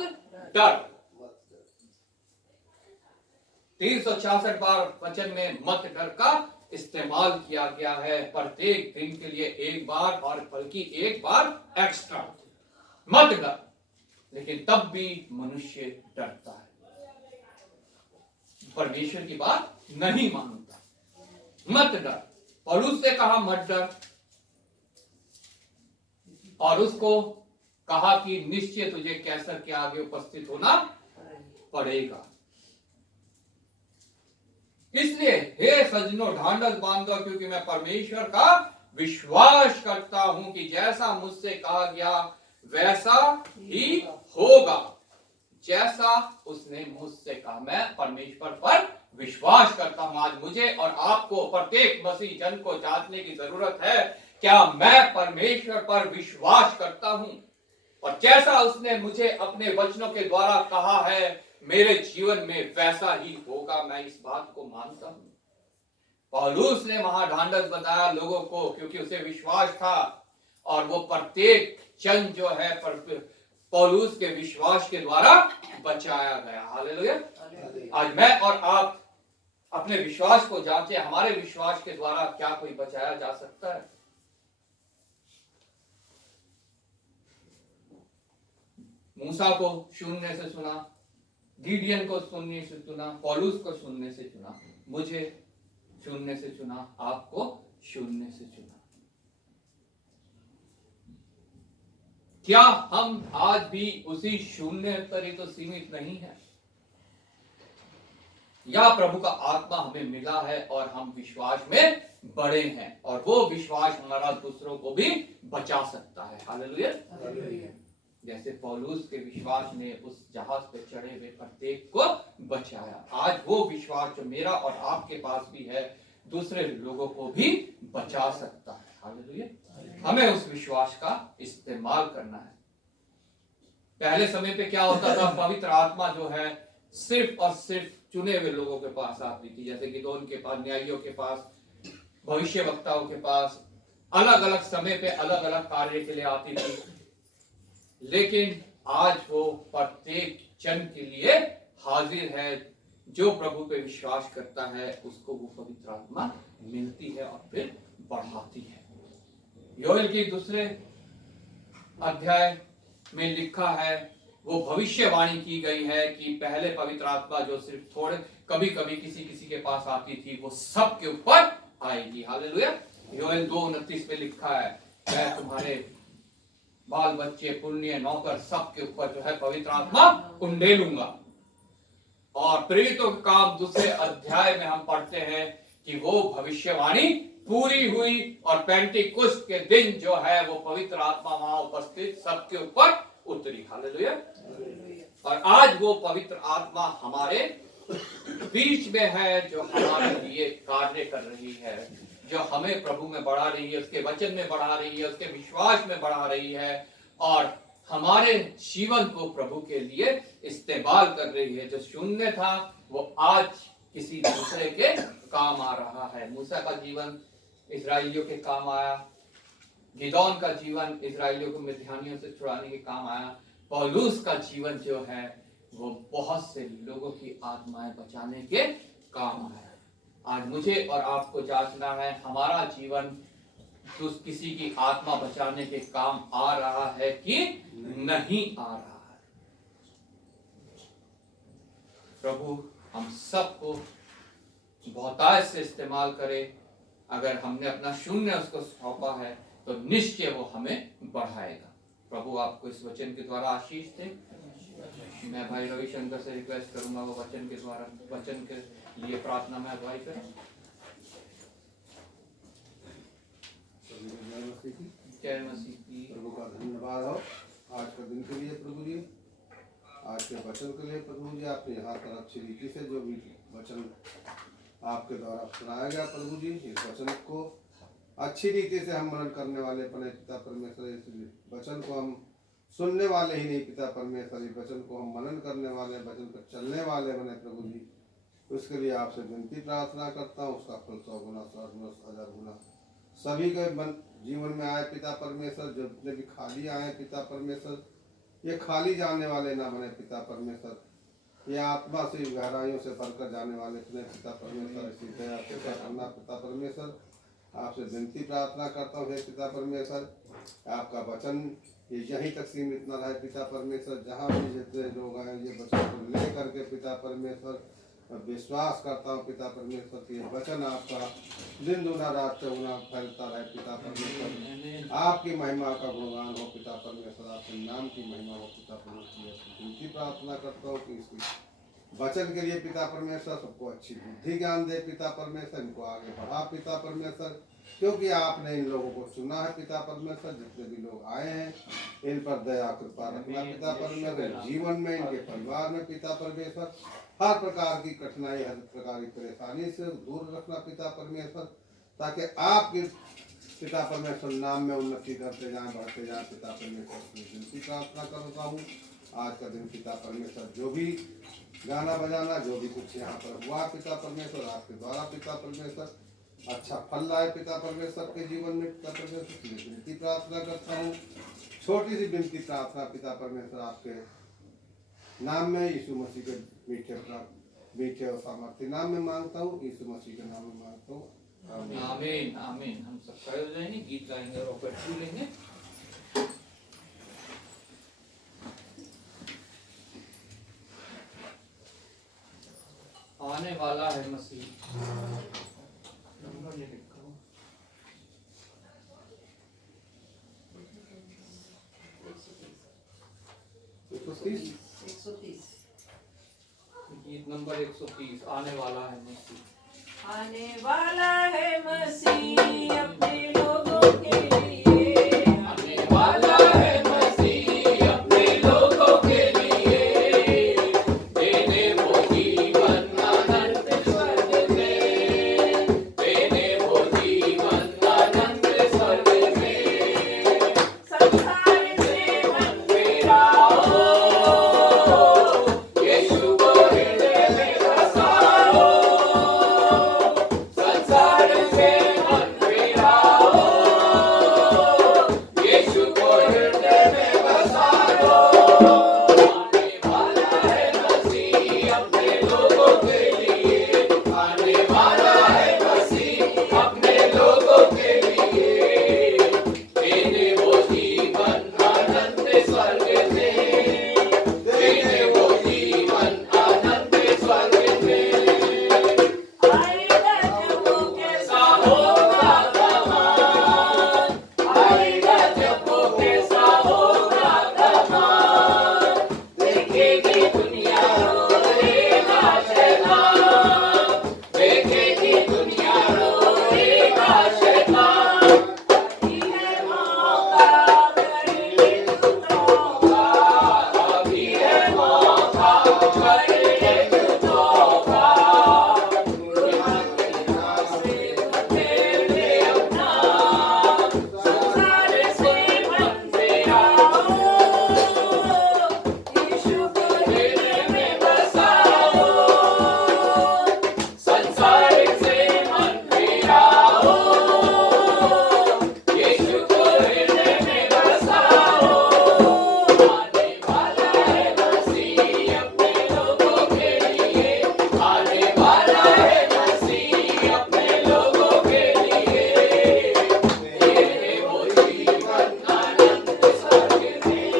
डर। 366 बार वचन में मत डर का इस्तेमाल किया गया है, प्रत्येक दिन के लिए एक बार, और बल्कि एक बार एक्स्ट्रा। मत डर। लेकिन तब भी मनुष्य डरता है, परमेश्वर की बात नहीं मानता। मत डर। पौलुस से कहा मत डर, और उसको कहा कि निश्चय तुझे कैसर के आगे उपस्थित होना पड़ेगा। इसलिए हे सज्जनों ढांढस बांधो, क्योंकि मैं परमेश्वर का विश्वास करता हूं कि जैसा मुझसे कहा गया वैसा ही होगा। जैसा उसने मुझसे कहा। मैं परमेश्वर पर विश्वास करता हूं। आज मुझे और आपको, प्रत्येक मसीह जन को जांचने की जरूरत है, क्या मैं परमेश्वर पर विश्वास करता हूं, और जैसा उसने मुझे अपने वचनों के द्वारा कहा है मेरे जीवन में वैसा ही होगा। मैं इस बात को मानता हूं। पौलुस ने महाढांढस बताया लोगों को, क्योंकि उसे विश्वास था, और वो प्रत्येक जन जो है पौलुस के विश्वास के द्वारा बचाया गया। हालेलुया। आज मैं और आप अपने विश्वास को जांचें, हमारे विश्वास के द्वारा क्या कोई बचाया जा सकता है? मूसा को शून्य से चुना, गिडियन को शून्य से चुना, पौलुस को शून्य से चुना, मुझे शून्य से चुना, आपको शून्य से चुना। क्या हम आज भी उसी शून्य पर ही तो सीमित नहीं है? या प्रभु का आत्मा हमें मिला है और हम विश्वास में बड़े हैं, और वो विश्वास हमारा दूसरों को भी बचा सकता है। हालेलुया। जैसे पौलुस के विश्वास ने उस जहाज पे चढ़े हुए प्रत्येक को बचाया, आज वो विश्वास जो मेरा और आपके पास भी है दूसरे लोगों को भी बचा सकता है। हालेलुया। हमें उस विश्वास का इस्तेमाल करना है। पहले समय पे क्या होता था, पवित्र आत्मा जो है सिर्फ और सिर्फ चुने हुए लोगों के पास आती थी, जैसे गिदोन के पास, न्यायियों के पास, भविष्यवक्ताओं के पास, अलग अलग समय पे अलग अलग कार्य के लिए आती थी। लेकिन आज वो प्रत्येक जन के लिए हाजिर है। जो प्रभु पे विश्वास करता है उसको वो पवित्र आत्मा मिलती है और फिर बढ़ाती है। योएल की दूसरे अध्याय में लिखा है, वो भविष्यवाणी की गई है कि पहले पवित्र आत्मा जो सिर्फ थोड़े कभी कभी किसी किसी के पास आती थी, वो सब के ऊपर आएगी। हालेलुया। योएल 2:29 में लिखा है, मैं तुम्हारे बाल बच्चे, पुण्य, नौकर सब के ऊपर जो है पवित्र आत्मा उंडेलूंगा। और प्रेरितों के काम दूसरे अध्याय में हम पढ़ते हैं कि वो भविष्यवाणी पूरी हुई, और पेंटिकुस्त के दिन जो है वो पवित्र आत्मा वहां उपस्थित सबके ऊपर उतरी। हालेलुया। और आज वो पवित्र आत्मा हमारे बीच में है, जो हमारे लिए कार्य कर रही है, जो हमें प्रभु में बढ़ा रही है, उसके वचन में बढ़ा रही है, उसके विश्वास में बढ़ा रही है, और हमारे जीवन को प्रभु के लिए इस्तेमाल कर रही है। जो शून्य था वो आज किसी दूसरे के काम आ रहा है। मूसा का जीवन इजराइलियों के काम आया, गिदोन का जीवन इजराइलियों को मिद्यानियों से छुड़ाने के काम आया, पौलुस का जीवन जो है वो बहुत से लोगों की आत्माएं बचाने के काम आया। आज मुझे और आपको जांचना है, हमारा जीवन किसी की आत्मा बचाने के काम आ रहा है कि नहीं आ रहा है। प्रभु हम सबको बहुतायत से इस्तेमाल करे। अगर हमने अपना शून्य उसको सौंपा है तो निश्चय वो हमें बढ़ाएगा। प्रभु आपको इस वचन के द्वारा आशीष दे। मैं भाई रविशंकर से रिक्वेस्ट करूंगा वो वचन के द्वारा, वचन के लिए प्रार्थना में अगुवाई करें। जय मसीह की। प्रभु का धन्यवाद हो आज के दिन के लिए प्रभु जी, आज के वचन के लिए प्रभु जी। आपने यहाँ पर अच्छी रीति से जो भी वचन आपके द्वारा सुनाया गया प्रभु जी, इस वचन को अच्छी रीति से हम मनन करने वाले बने पिता परमेश्वर। इस वचन को हम सुनने वाले ही नहीं पिता परमेश्वर, इस वचन को हम मनन करने वाले, वचन पर चलने वाले बने प्रभु जी। उसके लिए आपसे विनती प्रार्थना करता हूँ, उसका फल 100 गुना, 100 गुना, 1000 गुना सभी के जीवन में आए पिता परमेश्वर। जितने भी खाली आए पिता परमेश्वर, ये खाली जाने वाले ना बने पिता परमेश्वर, ये आत्मा से गहराइयों से भरकर जाने वाले अपने पिता परमेश्वर। इसी दया कृपा करना पिता परमेश्वर। आपसे विनती प्रार्थना करता हूँ हे पिता परमेश्वर, आपका वचन ये यहीं तक सीमित न रहे पिता परमेश्वर। जहाँ भी जितने लोग आए ये वचन को ले करके पिता परमेश्वर, विश्वास करता हूँ पिता परमेश्वर की वचन आपका दिन दुना रात चौगुना फैलता रहे पिता परमेश्वर। आपकी महिमा का गुणगान हो पिता परमेश्वर, आपके नाम की महिमा हो पिता परमेश्वर। विनती प्रार्थना करता हूँ कि इसकी वचन के लिए पिता परमेश्वर सबको अच्छी बुद्धि ज्ञान दे पिता परमेश्वर, इनको आगे बढ़ा पिता परमेश्वर। क्योंकि आपने इन लोगों को चुना है पिता परमेश्वर। जितने भी लोग आए हैं इन पर दया कृपा रखना पिता परमेश्वर। जीवन में इनके परिवार में पिता परमेश्वर हर प्रकार की कठिनाई हर प्रकार की परेशानी से दूर रखना पिता परमेश्वर, ताकि आपके पिता परमेश्वर नाम में उन्नति करते जाएं बढ़ते जाएं पिता परमेश्वर। विनती प्रार्थना करता हूँ आज का दिन पिता परमेश्वर जो भी गाना बजाना जो भी कुछ यहाँ पर हुआ पिता परमेश्वर आपके द्वारा पिता परमेश्वर अच्छा फल लाए पिता परमेश्वर के जीवन में पिता परमेश्वर। विनती प्रार्थना करता हूँ छोटी सी विनती प्रार्थना पिता परमेश्वर आपके नाम में यीशु मसीह के मीठे और सामर्थ्य नाम में मांगता हूँ, यीशु मसीह के नाम में मांगता हूँ। आमीन आमीन। हम सब खड़े हो जाएंगे, गीत गाएंगे और ऊपर छू लेंगे। आने वाला है मसीह। नंबर नहीं लिखा हुआ। 130 गीत नंबर 130 आने वाला है मसीह। आने वाला है मसीह अपने लोगों के लिए। आने वाला है मसीह अपने लोगों के लिए, देने वो जीवन आनंद स्वर्ग में, देने वो जीवन आनंद स्वर्ग में। संसार से मन फेराओ, यीशु को हृदय में बसाओ। संसार से मन फेराओ, यीशु को हृदय में बसाओ। आने वाला है मसीह अपने लोगों के लिए, आने वाला है मसीह अपने लोगों के लिए, देने वो जीवन आनंद स्वर्ग में, देने वो जीवन आनंद स्वर्ग में। आएगा जब वो कैसा होगा कमाल, आएगा जब वो कैसा होगा कमाल, देखेगी दुनिया रोएगा शैतान, देखेगी दुनिया रोएगा शैतान। अभी है मौका कर ले तू तौबा, अभी है मौका कर ले तू तौबा, से फेर ले अपना। संसार से मन फेराओ, यीशु को हृदय में बसाओ। संसार से मन फेराओ, यीशु को हृदय में बसाओ। आने वाला है मसीह अपने लोगों के लिए, आने वाला है मसीह अपने लोगों के लिए, देने वो जीवन आनंद स्वर्ग में,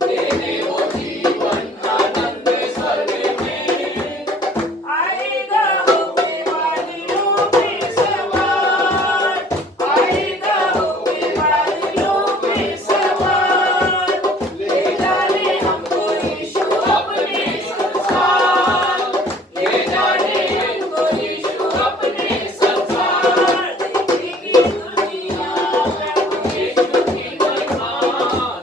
देने वो जीवन आनंद स्वर्ग में। आएगा होके बादलों पे सवार, आएगा होके बादलों पे सवार। ले जाने हमको यीशु अपने संसार, ले जाने हमको यीशु अपने संसार। देखेगी दुनिया प्रभु यीशु की महिमा,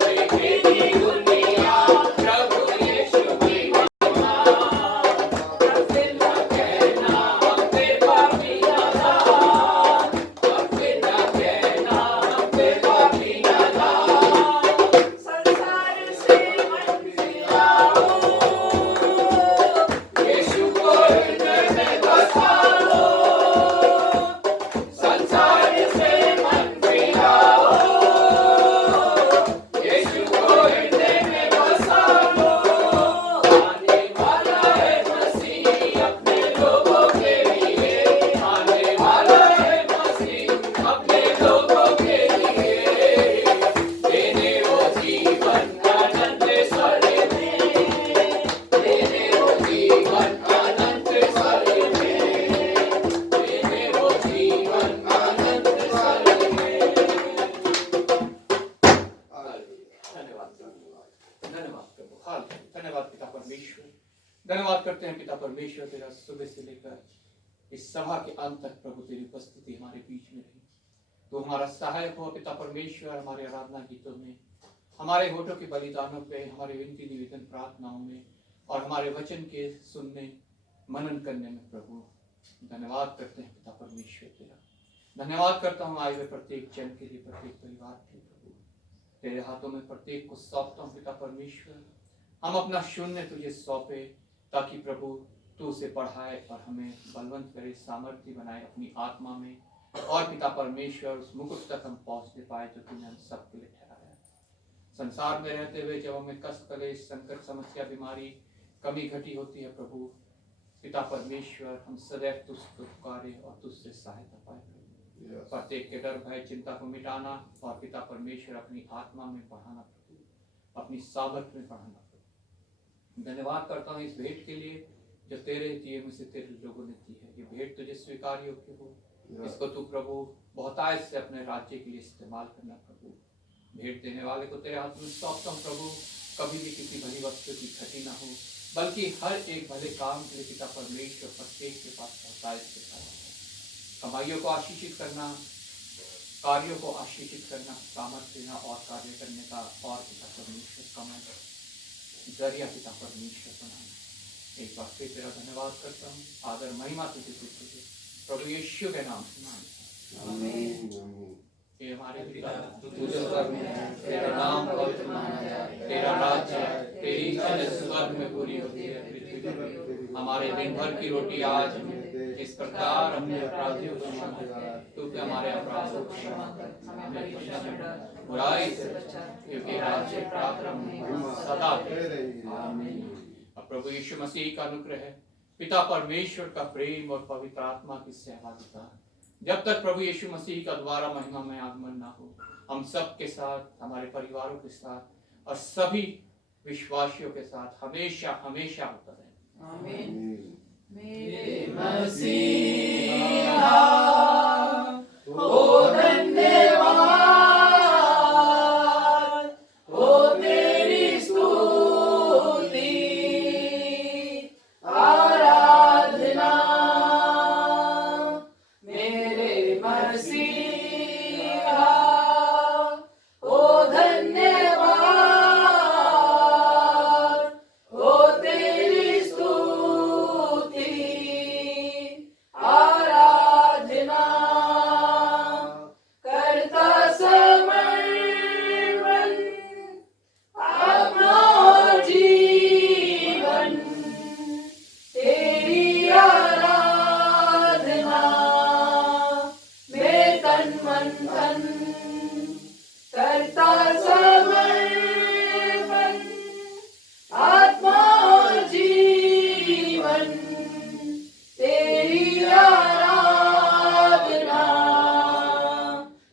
देखेगी दुनिया प्रभु यीशु की महिमा। तब फिर न कहना हम पे पापी नादान, तब फिर न कहना हम पे पापी नादान। संसार से मन फिराओ, यीशु को हृदय में बसाओ। संसार से मन फिराओ, यीशु को हृदय में बसाओ। आने वाला है मसीह अपने लोगों के लिए, आने वाला है मसीह अपने लोगों के लिए, देने वो जीवन आनंद स्वर्ग में, देने वो जीवन आनंद स्वर्ग में, देने वो जीवन आनंद स्वर्ग में। धन्यवाद धन्यवाद प्रभु, धन्यवाद पिता परमेश्वर। धन्यवाद करते हैं पिता परमेश्वर तेरा सुबह से लेकर इस सभा के अंत तक प्रभु तेरी उपस्थिति हमारे बीच में रही। तो हमारा सहायक हो पिता परमेश्वर, हमारे आराधना गीतों में, हमारे होठों के बलिदानों पे, हमारे विनती निवेदन प्रार्थनाओं में और हमारे वचन के सुनने मनन करने में प्रभु धन्यवाद करते हैं पिता परमेश्वर तेरा। धन्यवाद करता हूँ आए हुए प्रत्येक जन के लिए, प्रत्येक परिवार के लिए प्रभु। तेरे हाथों में प्रत्येक को सौंपता हूँ पिता परमेश्वर। हम अपना शून्य तुझे सौंपे ताकि प्रभु तू उसे पढ़ाए और हमें बलवंत करे, सामर्थ्य बनाए अपनी आत्मा में, और पिता परमेश्वर उस मुकुट तक हम पहुंचने पाए जो तूने हम सबके लिए ठहराया। संसार में रहते हुए जब हमें कष्ट, कलेश, संकट, समस्या, बीमारी, कमी घटी होती है प्रभु पिता परमेश्वर, हम सदैव तुझको पुकारे और तुझसे सहायता पाए प्रभु। प्रत्येक के डर, भय, चिंता को मिटाना और पिता परमेश्वर अपनी आत्मा में बढ़ाना प्रभु, अपनी सामर्थ में बढ़ाना प्रभु। धन्यवाद करता हूँ इस भेंट के लिए जो तेरे दिए में से तेरे लोगों ने दी है। ये भेंट तुझे स्वीकार योग्य हो, इसको तू प्रभु बहुतायत से अपने राज्य के लिए इस्तेमाल करना प्रभु। भेंट देने वाले को तेरे हाथ में सौंपता हूं प्रभु। कभी भी किसी भली वस्तु की घटी ना हो, बल्कि हर एक भले काम के लिए पिता परमेश्वर प्रत्येक के पास बहुतायत से करना। कमाइयों को आशीषित करना, कार्यों को आशीषित करना, सामर्थ्य देना और कार्य करने का और पिता परमेश्वर कमाई जरिया पिता परमेश्वर बनाना। एक बार फिर तेरा धन्यवाद करता हूँ। आदर महिमा तुझे प्रभु यीशु के नाम से मांगता। ये हमारे पिता तुझे स्वर्ग में है, तेरा नाम पवित्र माना जाए, तेरा राज्य है, तेरी इच्छा जैसे स्वर्ग में पूरी होती है पृथ्वी पर। हमारे दिन भर की रोटी आज हमें दे, इस प्रकार हमने अपराधियों को क्षमा किया, तू भी हमारे अपराधों को क्षमा कर, हमें परीक्षा में डाल, बुराई से बचा, क्योंकि राज्य, पराक्रम, महिमा सदा तेरे ही। आमीन। अब प्रभु यीशु मसीह का अनुग्रह, पिता परमेश्वर का प्रेम और पवित्र आत्मा की सहभागिता जब तक प्रभु यीशु मसीह का दोबारा महिमा में आगमन ना हो, हम सब के साथ, हमारे परिवारों के साथ और सभी विश्वासियों के साथ हमेशा हमेशा होता रहे। आमीन। मेरे मसीहा ओ धन्यवाद, ओ तेरी स्तुति आराधना। मेरे मसीहा ओ धन्यवाद, ओ तेरी स्तुति आराधना। करता समर्पण अपना जीवन, तेरी आराधना मैं तन मन धन। करता समर्पण आत्मा और जीवन, तेरी आराधना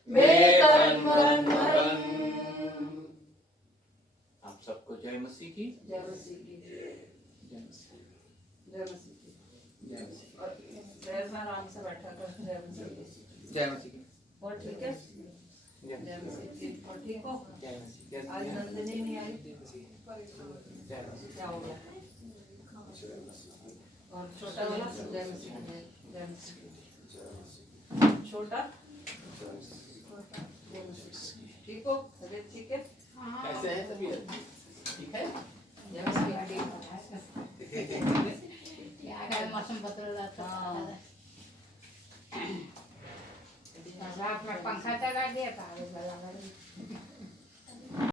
मैं तन मन धन। आप सबको जय मसीह की। जय मसीह की। जय मसीह। जय मसीह की। जय मसीह। और सहज में आराम से बैठा कर। जय मसीह की। जय मसीह की। और ठीक है। जय मसीह की। और ठीक हो? जय मसीह। आज नंदिनी नहीं आई, जय मसीह। क्या हो गया? और छोटा वाला जय मसीह की। जय मसीह की। छोटा जय मसीह की। ठीक हो? तबीयत ठीक है? कैसे है तबीयत? ठीक है? जय मसीह की। मौसम बदल रहा था। रात में पंखा चला दिया था,